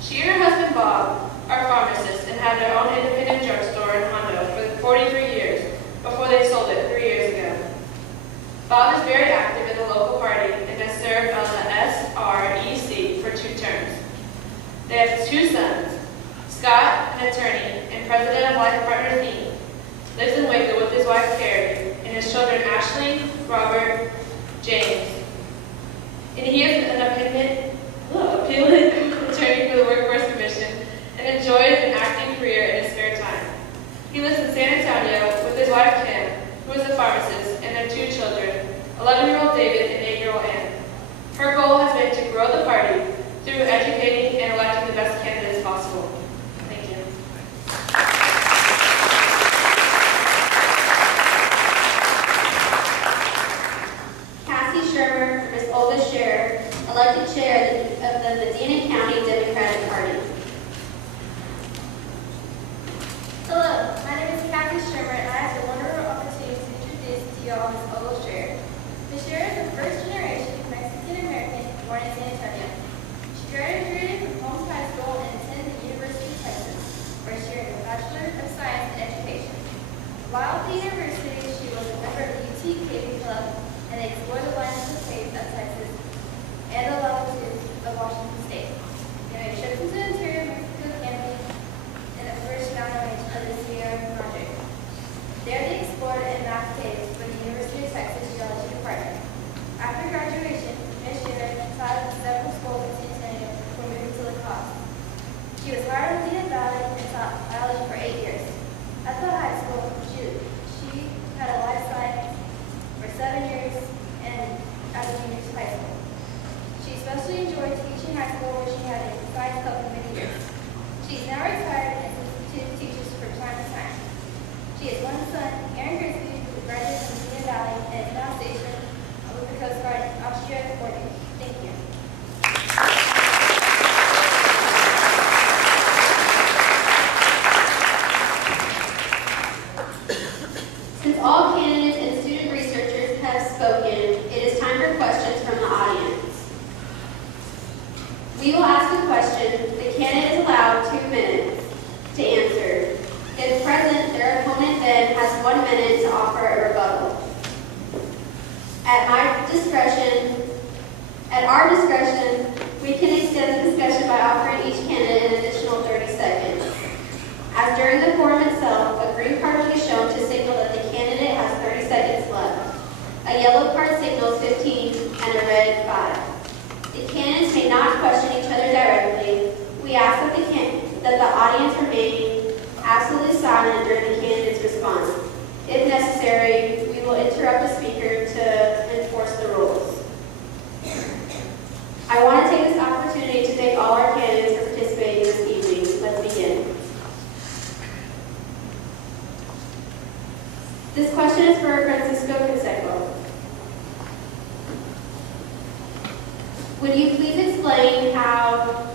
She and her husband Bob are pharmacists and had their own independent drugstore in Hondo for 43 years before they sold it 3 years ago. Bob is very active in the local party and has served on the SREC for 2 terms. They have 2 sons. Scott, an attorney and president of Life Partners Inc., lives in Waco with his wife Carrie and his children Ashley, Robert, James. And he is an appealing attorney for the Workforce Commission and enjoys an acting career in his spare time. He lives in San Antonio with his wife Kim, who is a pharmacist, and their 2 children, 11-year-old David and 8-year-old Ann. Her goal has been to grow the party through educating and electing the best candidates possible. Thank you. Shermer, Ms. Olga Scher, elected chair of the Medina County Democratic Party. Hello, my name is Kathy Shermer, and I have the wonderful opportunity to introduce to you all Ms. Olga Scher. Ms. Scher is a first-generation Mexican-American born in San Antonio. She graduated from Holmes High School and attended the University of Texas, where she earned a Bachelor of Science in Education. While at the university, she was a member of the UT Caving Club and explored the lands of faith of Texas and the latitudes of Washington State. They made trips into the interior Mexico camping in the first mountain range of the Sierra Madre. There they explored and mapped caves for the University of Texas Geology Department. After graduation, Ms. Scher taught at several schools in San Antonio Aaron Christie, who graduated from Medina Valley and is now stationed with the Coast Guard in Austria and Portugal. Thank you. Since all candidates and student researchers have spoken, it is time for questions from the audience. We will ask a question. The candidate is allowed 2 minutes to answer. If present, their opponent then has 1 minute to offer a rebuttal. At our discretion, we can extend the discussion by offering each candidate an additional 30 seconds. As during the forum itself, a green card will be shown to signal that the candidate has 30 seconds left. A yellow card signals 15 and a red 5. The candidates may not question each other directly. We ask that the audience remain absolutely silent during the candidate's response. If necessary, we will interrupt the speaker to enforce the rules. I want to take this opportunity to thank all our candidates for participating this evening. Let's begin. This question is for Francisco Canseco. Would you please explain how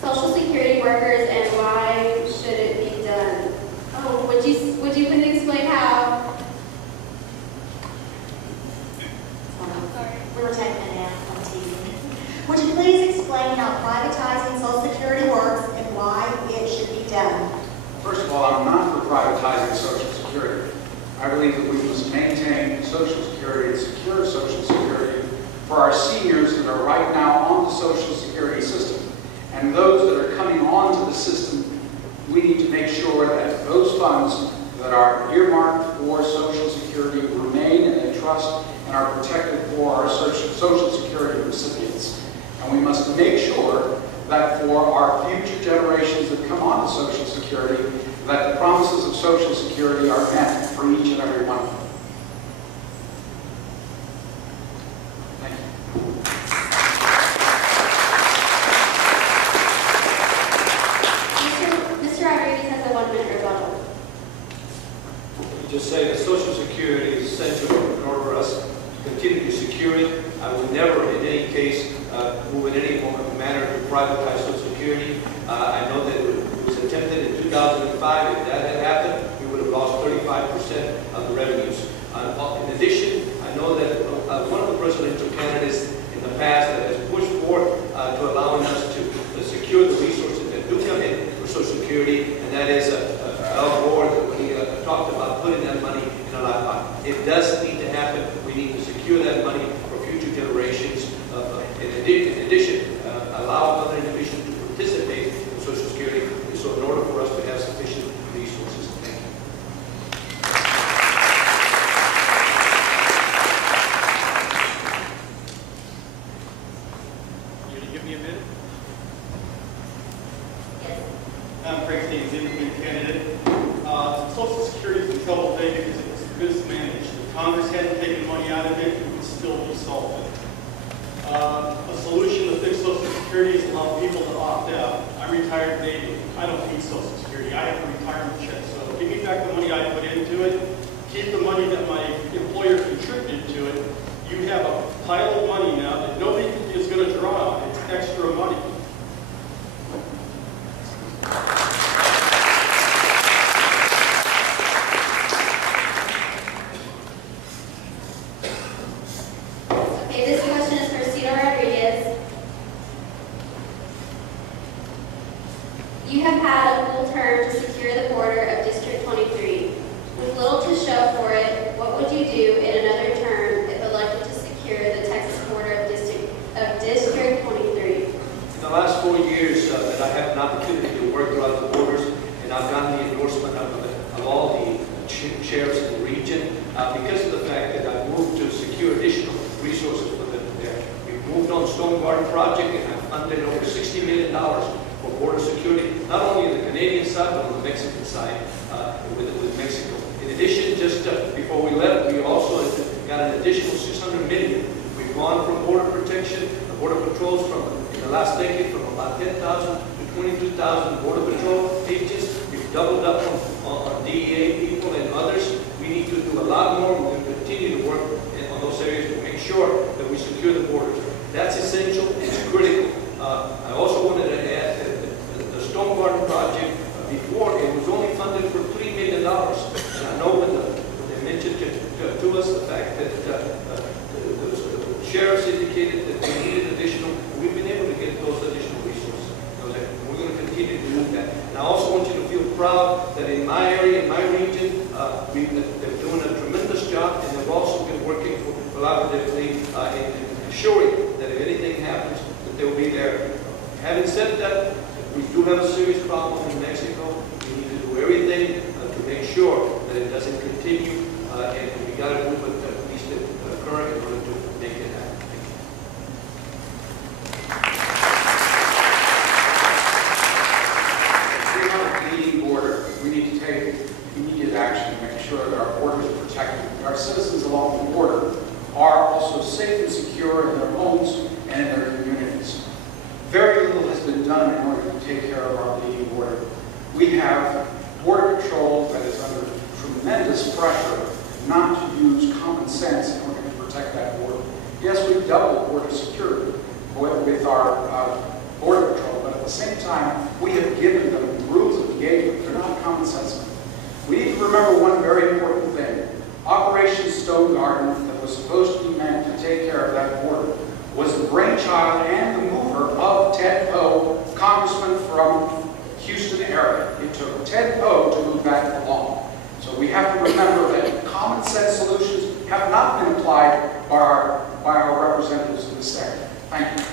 Social Security workers and why should it be done? Oh, would you please explain how? Sorry, we were taking it out on TV. Would you please explain how privatizing Social Security works and why it should be done? First of all, I'm not for privatizing Social Security. I believe that we must maintain Social Security and secure Social Security for our seniors that are right now on the Social Security system. And those that are coming onto the system, we need to make sure that those funds that are earmarked for Social Security remain in a trust and are protected for our Social Security recipients. And we must make sure that for our future generations that come on to Social Security, that the promises of Social Security are met for each and every one of them. Thank you. Mr. Rodriguez has a 1 minute rebuttal. Just say that Social Security is essential in order for us to continue to secure it. I would never, in any case, move in any manner to privatize Social Security. I know that it was attempted in 2005. If that had happened, we would have lost 35% of the revenues. In addition, I know that one of the presidential candidates in the past that has pushed forth to allowing us to secure the resources that do come in for Social Security, and that is Al Gore, when he talked about putting that money in a life fund. It does need to happen. We need to secure that money for future generations. In addition, allow other individuals to participate in Social Security, so in order for us to have sufficient resources. Thank you. You give me a minute? Yes. I'm Craig Stevens, independent candidate. Social Security is in trouble today because it was mismanaged. If Congress hadn't taken money out of it, it would still be solvent. A solution to fix Social Security is allow people to opt out. I'm retired Navy. I don't need Social Security. I have a retirement check. So give me back the money I put into it. Keep the money that my employer contributed to it. You have a pile of money now that nobody is going to draw on. It's extra money. You have had a full term to secure the border of District 23. With little to show for it, what would you do in another term if elected to secure the Texas border of District 23? In the last 4 years that I have an opportunity to work throughout the borders, and I've gotten the endorsement of all the sheriffs in the region, because of the fact that I've moved to secure additional resources for them there. We've moved on Stone Garden Project, and I've funded over $60 million for border security, not only on the Canadian side, but on the Mexican side with Mexico. In addition, just before we left, we also got an additional $600 million. We've gone from border protection, the border patrols in the last decade from about 10,000 to 22,000 border patrol agents. We've doubled up on DEA people. know when they mentioned to us the fact that the sheriffs indicated that they needed additional, we've been able to get those additional resources. We're going to continue to do that. And I also want you to feel proud that in my area, in my region, they're doing a tremendous job, and they've also been working collaboratively in ensuring that if anything happens, that they'll be there. Having said that, we do have a serious problem in Mexico. We need to do everything to make sure that it doesn't continue, and we got to move it at least current in order to make it happen. If we have a bleeding border, we need to take immediate action to make sure that our borders are protected. Our citizens along the border are also safe and secure in their homes and in their communities. Very little has been done in order to take care of our bleeding border. We have Border Patrol that is under tremendous pressure not to use common sense in order to protect that border. Yes, we've doubled border security with our Border Patrol, but at the same time, we have given them rules of engagement. They're not common sense. We need to remember one very important thing. Operation Stone Garden, that was supposed to be meant to take care of that border, was the brainchild and the mover of Ted Poe, congressman from Houston area. It took Ted Poe to move that along. So we have to remember that common sense solutions have not been applied by our representatives in the Senate. Thank you.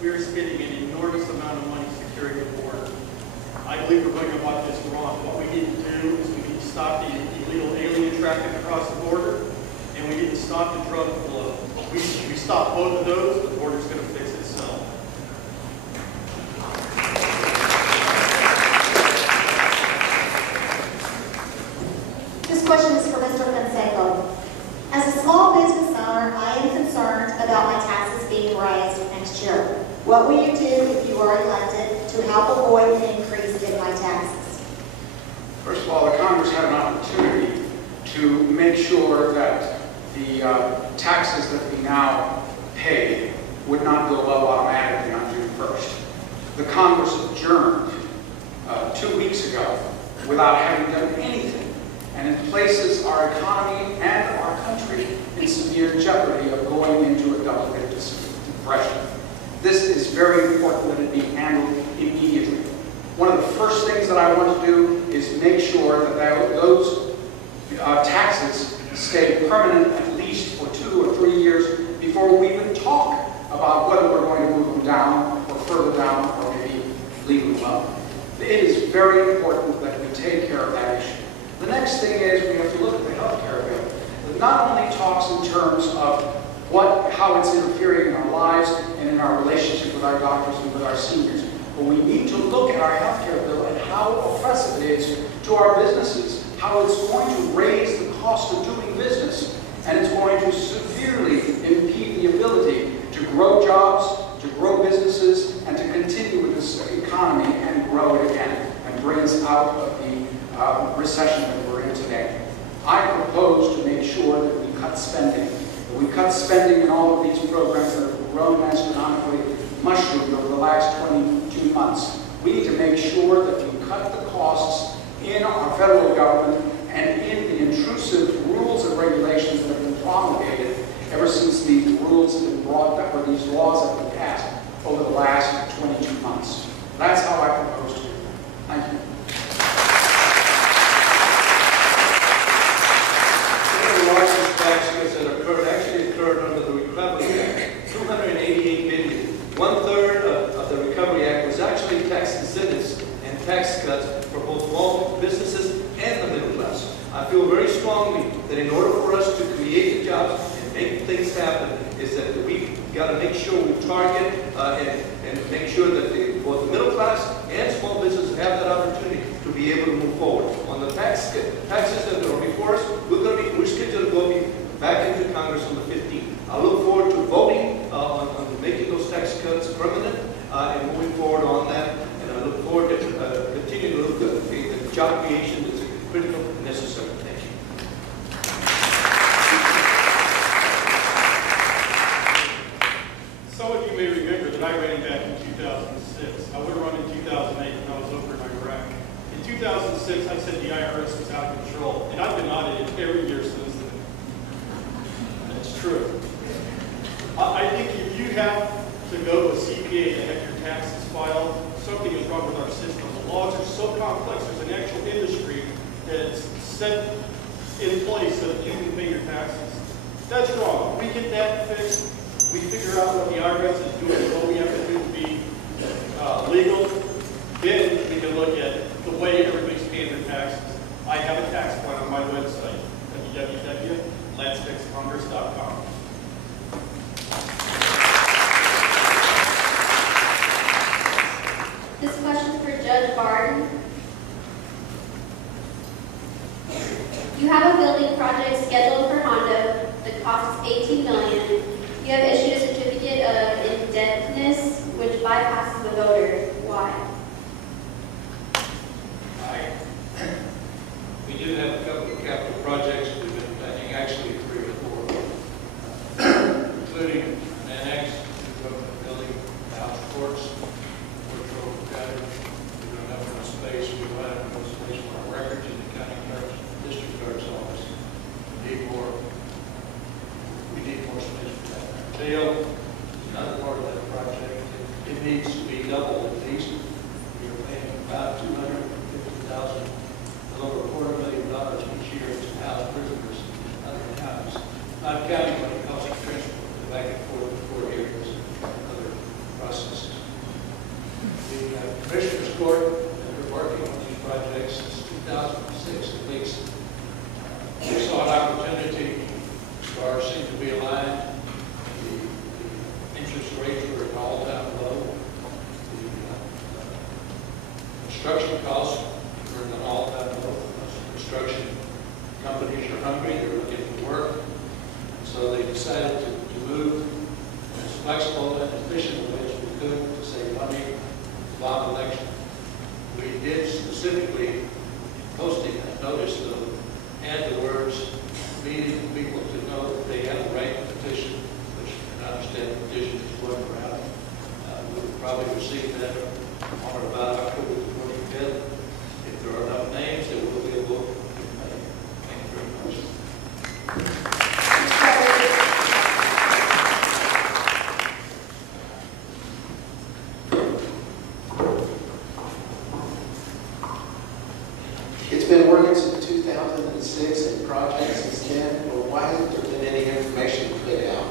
We are spending an enormous amount of money securing the border. I believe we're going about this wrong. What we need to do is we need to stop the illegal alien traffic across the border, and we need to stop the drug flow. We stop both of those, the border's going to fix itself. This question is for Mr. Fonseca. As a small business owner, I am concerned about my taxes being raised next year. What will you do if you are elected to help avoid an increase in my taxes? First of all, the Congress had an opportunity to make sure that the taxes that we now pay would not go up automatically on June 1st. The Congress adjourned 2 weeks ago without having done anything, and it places our economy and our country in severe jeopardy of going into a double-dip depression. This is very important that it be handled immediately. One of the first things that I want to do is make sure that those taxes stay permanent at least for 2 or 3 years before we even talk about whether we're going to move them down or further down or maybe leave them up. It is very important that we take care of that issue. The next thing is we have to look at the health care bill. It not only talks in terms of how it's interfering in our lives and in our relationship with our doctors and with our seniors, but we need to look at our health care bill and how oppressive it is to our businesses, how it's going to raise the cost of doing business, and it's going to severely impede the ability to grow jobs, to grow businesses, and to continue with this economy and grow it again and bring us out of the recession that we're in today. I propose to make sure that we cut spending. That we cut spending in all of these programs that have grown astronomically, mushroomed over the last 22 months. We need to make sure that we cut the costs in our federal government and in the intrusive rules and regulations that have been promulgated ever since these rules have been brought back, or these laws have been passed over the last 22 months. That's how I propose to do it. Thank you. One of the largest tax cuts that actually occurred under the Recovery Act, $288 billion. 1/3 of the Recovery Act was actually tax incentives and tax cuts for both small businesses and the middle class. I feel very strongly that in order for us to create the jobs and make things happen, is that we got to make sure we target and make sure that both the middle class and small businesses have that opportunity to be able to move forward. On the taxes that are before us, we're scheduled to go back into Congress on the 15th. I look forward to voting on making those tax cuts permanent and moving forward on that. And I look forward to continuing to look at the job creation that's critical and necessary. Thank you. Some of you may remember that I ran back in 2008 2006. I would have run in 2008 when I was over in Iraq. In 2006, I said the IRS was out of control, and I've been audited every year since then. That's true. I think if you have to go to a CPA to have your taxes filed, something is wrong with our system. The laws are so complex. There's an actual industry that's set in place so that you can pay your taxes. That's wrong. We get that fixed. We figure out what the IRS is doing, what we have to do to be legal. Then we can look at the way everybody's paying their taxes. I have a tax plan on my website, www.letsfixcongress.com. This question is for Judge Barton. You have a building project scheduled for Hondo. The cost is $18 million. You have issued a certificate of indebtedness, which bypasses the voter. Why? We do have a couple of capital projects we've been planning, actually 3 or 4, including an annex to the building, the house courts, which will gather. We don't have enough space. We don't have enough space for our records in the county clerk's, district clerk's office. We need more space for that. Jail is not part of that project. It needs to be double at least. We are paying about $250,000. Over $250,000 each year to house prisoners in other counties. Not counting what it costs to transport them back and forth to court areas and other processes. The Commissioner's Court has been working on these projects since 2006 at least. We saw an opportunity. Stars seem to be aligned. The interest rates were at an all-time low. The construction costs were at an all-time low. Construction companies are hungry, they're looking for work, so they decided to move as flexible and efficient as we could to save money, bond election. We did specifically posting a notice though, and the words, meeting people to know that they have the right to petition, which I understand the petition is going around. We will probably receive that on or about October the 25th. If there are enough names, there will be a vote. Thank you very much. It's been working since 2006 and projects since then. Well, why hasn't there been any information put out?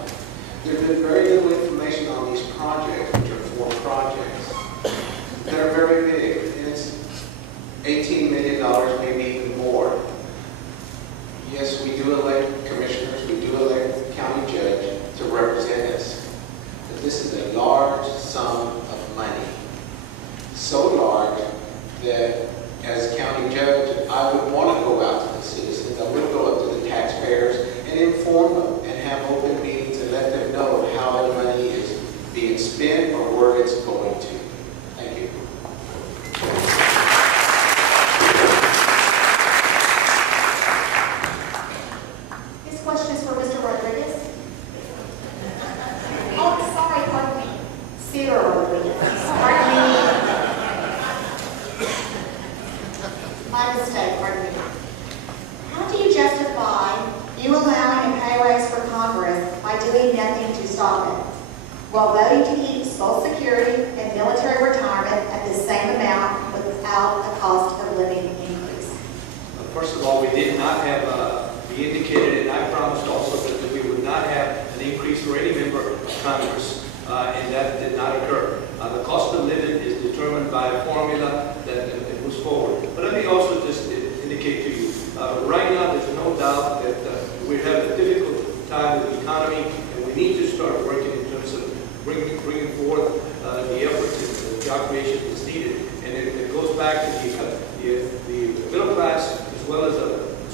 There's been very little information on these projects, which are 4 projects that are very big. And it's $18 million, maybe even more. Yes, we do elect commissioners, we do elect the county judge to represent us. But this is a large sum of money. So large that as county judge, I would want to go out to the citizens, I would go up to the taxpayers and inform them and have open meetings and let them know how the money is being spent or where it's going to. Thank you. This question is for Mr. Rodriguez. Oh, sorry, pardon me. Sarah Rodriguez. Pardon me. My mistake, pardon me. How do you justify you allowing a pay raise for Congress by doing nothing to stop it, while voting to keep Social Security and military retirement at the same amount without a cost of living increase? First of all, we did not have, we indicated, and I promised also that we would not have an increase for any member of Congress, and that did not occur. The cost of living is determined by a formula that it moves forward. But let me also just indicate to you, right now there's no doubt that we have a difficult time with the economy, and we need to start working in terms of bringing forth the efforts and the job creation that's needed. And it goes back to the middle class as well as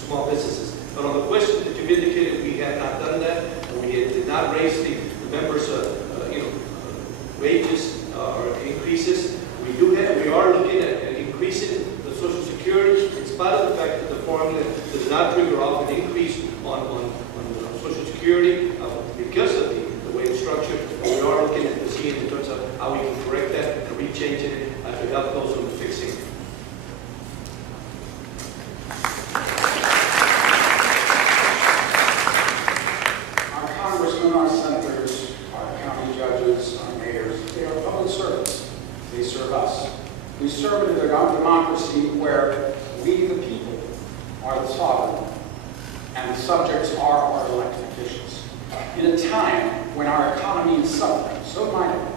small businesses. But on the question that you've indicated, we have not done that, and we did not raise the members' wages or increases. We are looking at increasing the Social Security, in spite of the fact that the formula does not trigger off an increase on Social Security because of the way it's structured. We are looking at seeing in terms of how we can correct that and changing it to help those who are fixing it. Our congressmen, our senators, our county judges, our mayors, they are public servants. They serve us. We serve in a democracy where we, the people, are the sovereign, and the subjects are our elected officials. In a time when our economy is suffering so mightily,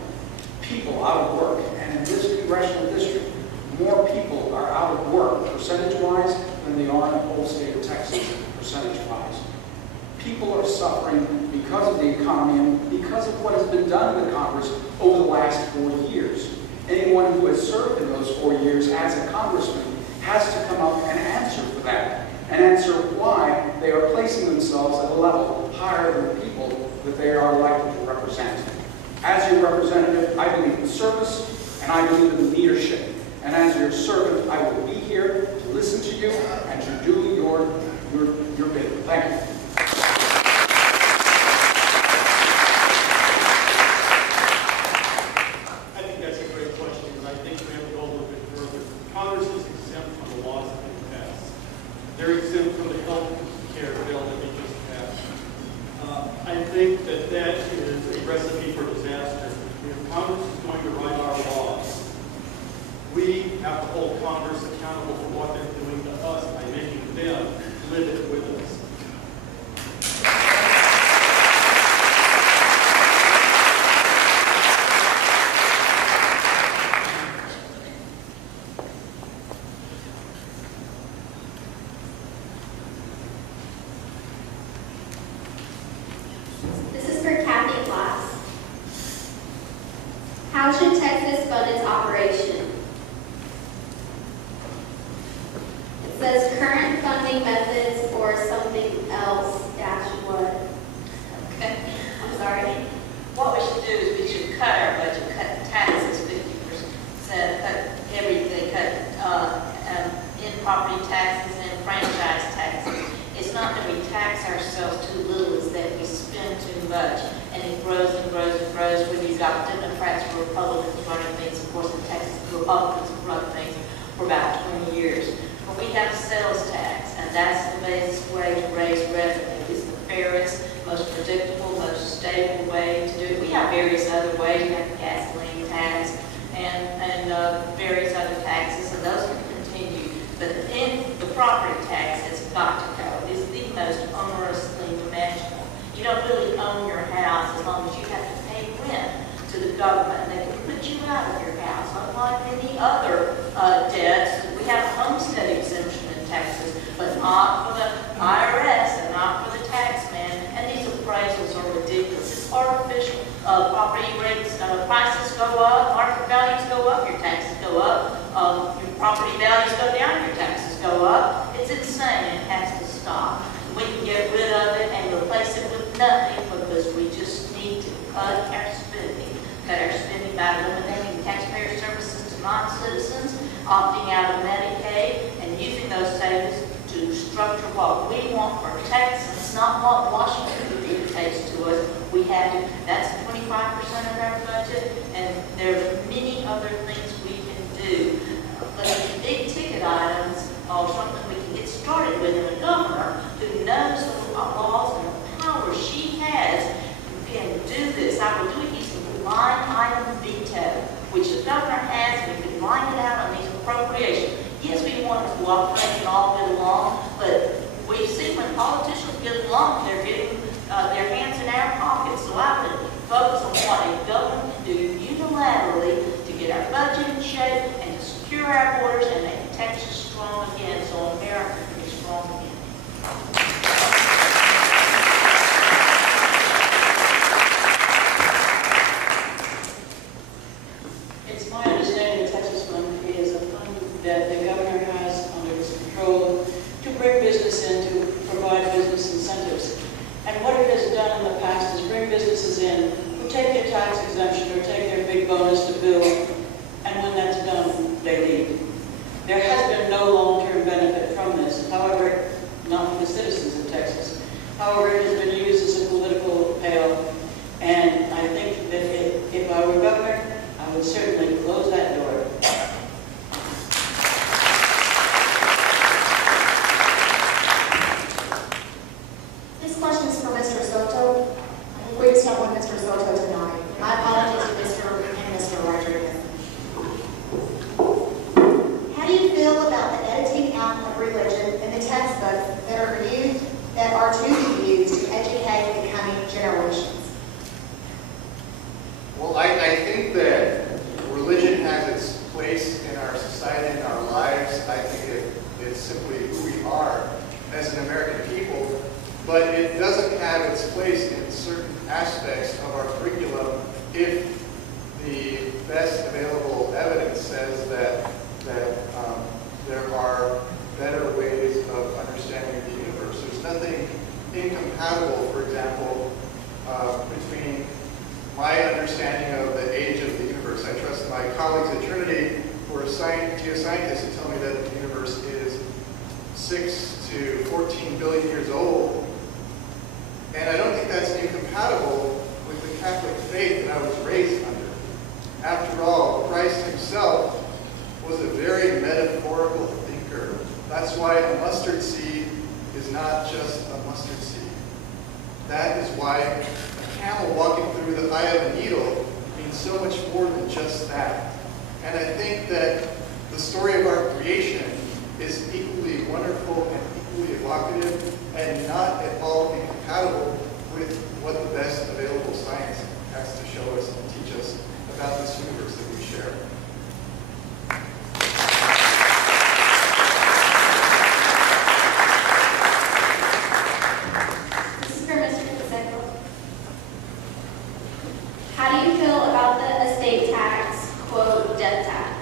people out of work, and in this congressional district, more people are out of work percentage-wise than they are in the whole state of Texas percentage-wise. People are suffering because of the economy and because of what has been done in the Congress over the last 4 years. Anyone who has served in those 4 years as a congressman has to come up and answer for that, and answer why they are placing themselves at a level higher than the people that they are elected to represent. As your representative, I believe in service, and I believe in leadership. And as your servant, I will be here to listen to you and to do your bidding. Thank you. I think that's a great question, and I think we have to go a little bit further. Congress is exempt from the laws that they pass. They're exempt from the health care bill that we just passed. I think that that is a recipe for disaster. If Congress is going to write our laws, we have to hold Congress accountable for what they're doing to us by making them live it with us. This is for Kathy Glass. How should Texas fund its operation? It says current funding methods or something else dash what? Okay. I'm sorry. What we should do is we should cut our budget, cut taxes 50%, cut everything, cut in-property taxes and franchise taxes. It's not that we tax ourselves too little, it's that we spend too much, and it grows and grows and grows when you've got Democrats and Republicans running things. Of course, in Texas, the Republicans have run things for about 20 years. But we have a sales tax, and that's the best way to raise revenue. It's the fairest, most predictable, most stable way to do it. We have various other ways. We have the gasoline tax and various other taxes, and those can continue. But the property tax has got to go. It's the most onerous thing imaginable. You don't really own your house as long as you have to pay rent to the government, and they can put you out of your house. Unlike many other debts, we have a homestead exemption in Texas, but not for the IRS and not for the tax man. And these appraisals are ridiculous. It's artificial. Property rates, prices go up, market values go up, your taxes go up, your property values go down, your taxes go up. It's insane. It has to stop. We can get rid of it and replace it with nothing because we just need to cut our spending. Cut our spending by eliminating taxpayer services to non-citizens, opting out of Medicaid, and using those savings to structure what we want for Texas, not what Washington dictates to us. We have to, that's 25% of our budget, and there are many other things we can do. But the big ticket items are something we can get started with, and the governor who knows the laws and the power she has can do this. I will do it using line item veto, which the governor has, and we can line it out on these appropriations. Yes, we want to cooperate and all get along, but we've seen when politicians get along, they're getting their hands in our pockets. So I would focus on what a government can do unilaterally to get our budget in shape and to secure our borders and make Texas strong again so America can be strong again. It's my understanding the Texas Fund is a fund that the governor has under his control to bring business in, to provide business incentives. And what it has done in the past is bring businesses in who take their tax exemption or take their big bonus to build, and when that's done, they leave. There has been no long-term benefit from this, however, not for the citizens of Texas. However, it has been used as a political payoff, and I think that if I were governor, I would certainly close that door in our lives. I think it's simply who we are as an American people, but it doesn't have its place in certain aspects of our curriculum if the best available evidence says that there are better ways of understanding the universe. There's nothing incompatible, for example, between my understanding of the age of the universe. I trust my colleagues at Trinity, who are geoscientists, to tell me that the universe is 6 to 14 billion years old. And I don't think that's incompatible with the Catholic faith that I was raised under. After all, Christ himself was a very metaphorical thinker. That's why a mustard seed is not just a mustard seed. That is why a camel walking through the eye of a needle means so much more than just that. And I think that the story of our creation is equally wonderful and equally evocative and not at all incompatible with what the best available science has to show us and teach us about this universe that we share. This is for Mr. Conseco. How do you feel about the estate tax, quote, death tax?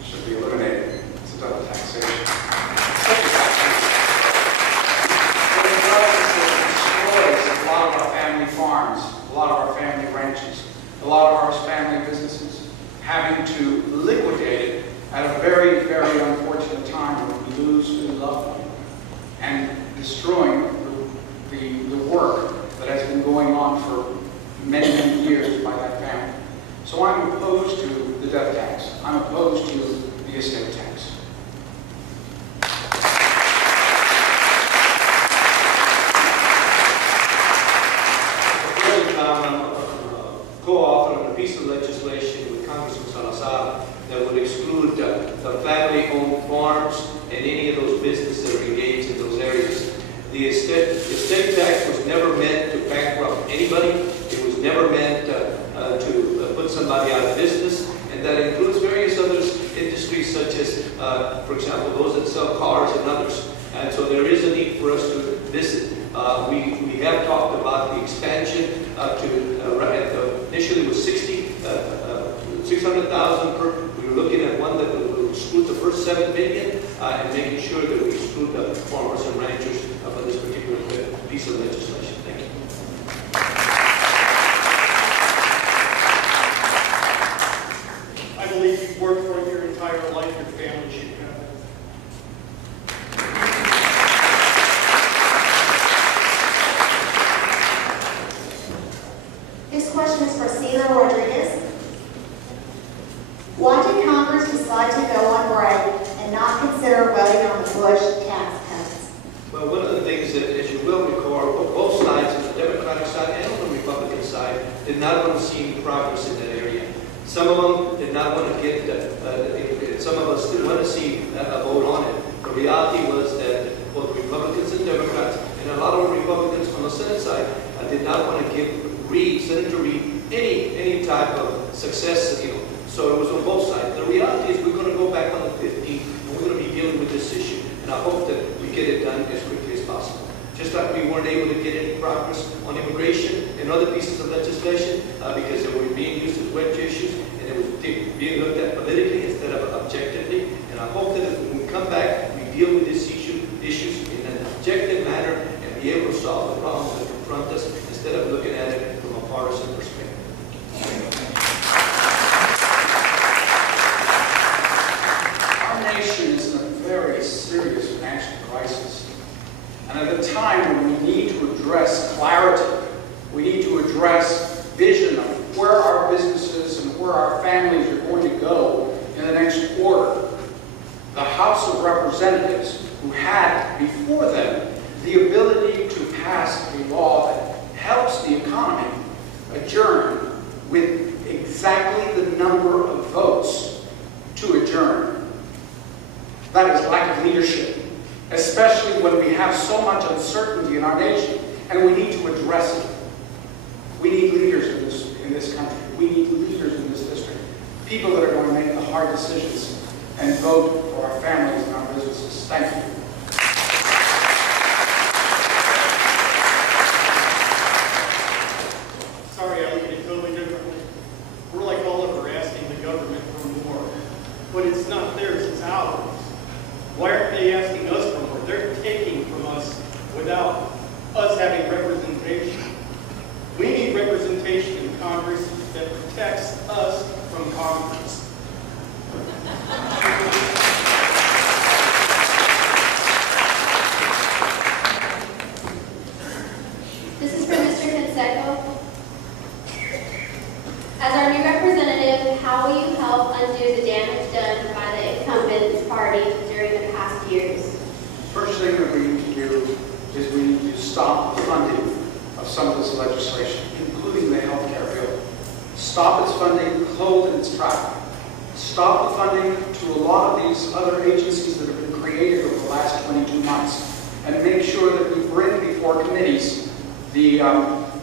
It should be eliminated. It's a double taxation. A lot of our family farms, a lot of our family ranches, a lot of our family businesses, having to liquidate it at a very, very unfortunate time when we lose a loved one, and destroying the work that has been going on for many, many years by that family. So I'm opposed to the death tax. I'm opposed to the estate tax. Co-author on a piece of legislation with Congressman Salazar that would exclude the family-owned farms and any of those businesses that are engaged in those areas. The estate tax was never meant to bankrupt anybody. It was never meant to put somebody out of business, and that includes various other industries such as, for example, those that sell cars and others. And so there is a need for us to visit. We have talked about the expansion initially was 600,000 per. We were looking at one that will exclude the first 7 million and making sure that we exclude the farmers and ranchers from this particular piece of legislation. Thank you. I believe you've worked for your entire life, your family should have it. This question is for Cesar Rodriguez. Why did Congress decide to go on break and not consider voting on the Bush tax cuts? Well, one of the things that, as you will recall, both sides, on the Democratic side and on the Republican side, did not want to see any progress in that area. Some of them did not want to get, some of us didn't want to see a vote on it. The reality was that both Republicans and Democrats, and a lot of Republicans on the Senate side, did not want to give Senator Reid any type of success, So it was on both sides. The reality is we're going to go back on the 15th, and we're going to be dealing with this issue. And I hope that we get it done as quickly as possible. Just like we weren't able to get any progress on immigration and other pieces of legislation because they were being used as wedge issues, and it was being looked at politically instead of objectively. And I hope that when we come back, we deal with these issues in an objective manner and be able to solve the problems that confront us instead of looking at it from a partisan perspective. Our nation is in a very serious financial crisis. And at a time when we need to address clarity, we need to address vision of where our businesses and where our families are going to go in the next quarter, the House of Representatives, who had before them the ability to pass a law that helps the economy, adjourn with exactly the number of votes to adjourn. That is lack of leadership, especially when we have so much uncertainty in our nation, and we need to address it. We need leaders in this country. We need leaders in this district. People that are going to make the hard decisions and vote for our families and our businesses. Thank you. Sorry, I look at it totally differently. We're like Oliver asking the government for more. But it's not theirs, it's ours. Why aren't they asking us for more? They're taking from us without us having representation. We need representation in Congress that protects us from Congress. This is for Mr. Canseco. As our new representative, how will you help undo the damage done by the incumbent party during the past years? First thing that we need to do is we need to stop the funding of some of this legislation, including the health care bill. Stop its funding cold in its tracks. Stop the funding to a lot of these other agencies that have been created over the last 22 months, and make sure that we bring before committees the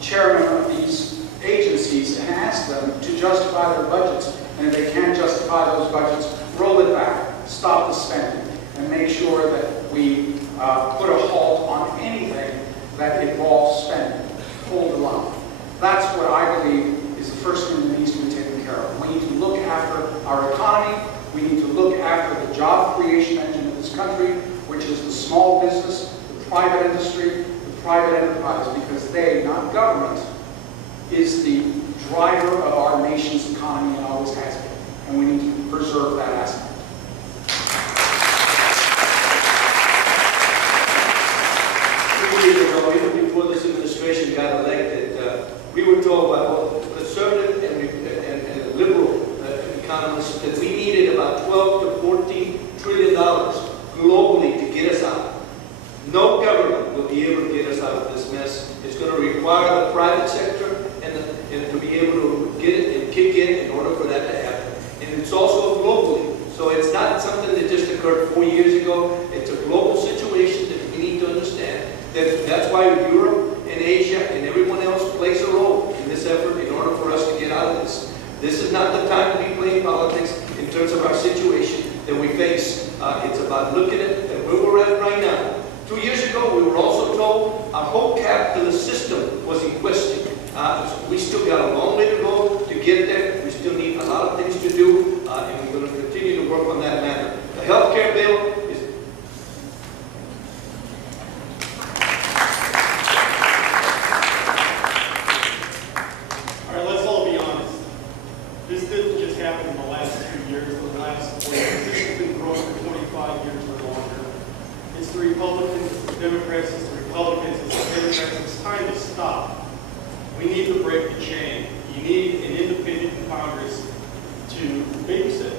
chairman of these agencies and ask them to justify their budgets. And if they can't justify those budgets, roll it back, stop the spending, and make sure that we put a halt on anything that involves spending. Hold the line. That's what I believe is the first thing that needs to be taken care of. We need to look after our economy. We need to look after the job creation engine of this country, which is the small business, the private industry, the private enterprise, because they, not government, is the driver of our nation's economy and always has been. And we need to preserve that aspect. Even before this administration got elected, we were told by both conservative and liberal economists that we needed about $12 to $14 trillion globally to get us out. No government will be able to get us out of this mess. It's going to require the private sector and to be able to get it and kick in order for that to happen. And it's also globally. So it's not something that just occurred 4 years ago. It's a global situation that we need to understand. That's why Europe and Asia and everyone else plays a role in this effort in order for us to get out of this. This is not the time to be playing politics in terms of our situation that we face. It's about looking at where we're at right now. 2 years ago, we were also told our whole capitalist system was in question. So we still got a long way to go to get there. We still need a lot of things to do, and we're going to continue to work on that matter. The health care bill is... All right, let's all be honest. This didn't just happen in the last 2 years or the last 4 years. This has been growing for 25 years or longer. It's the Republicans, it's the Democrats, it's the Republicans, it's the Democrats. It's time to stop. We need to break the chain. You need an independent Congress to babysit.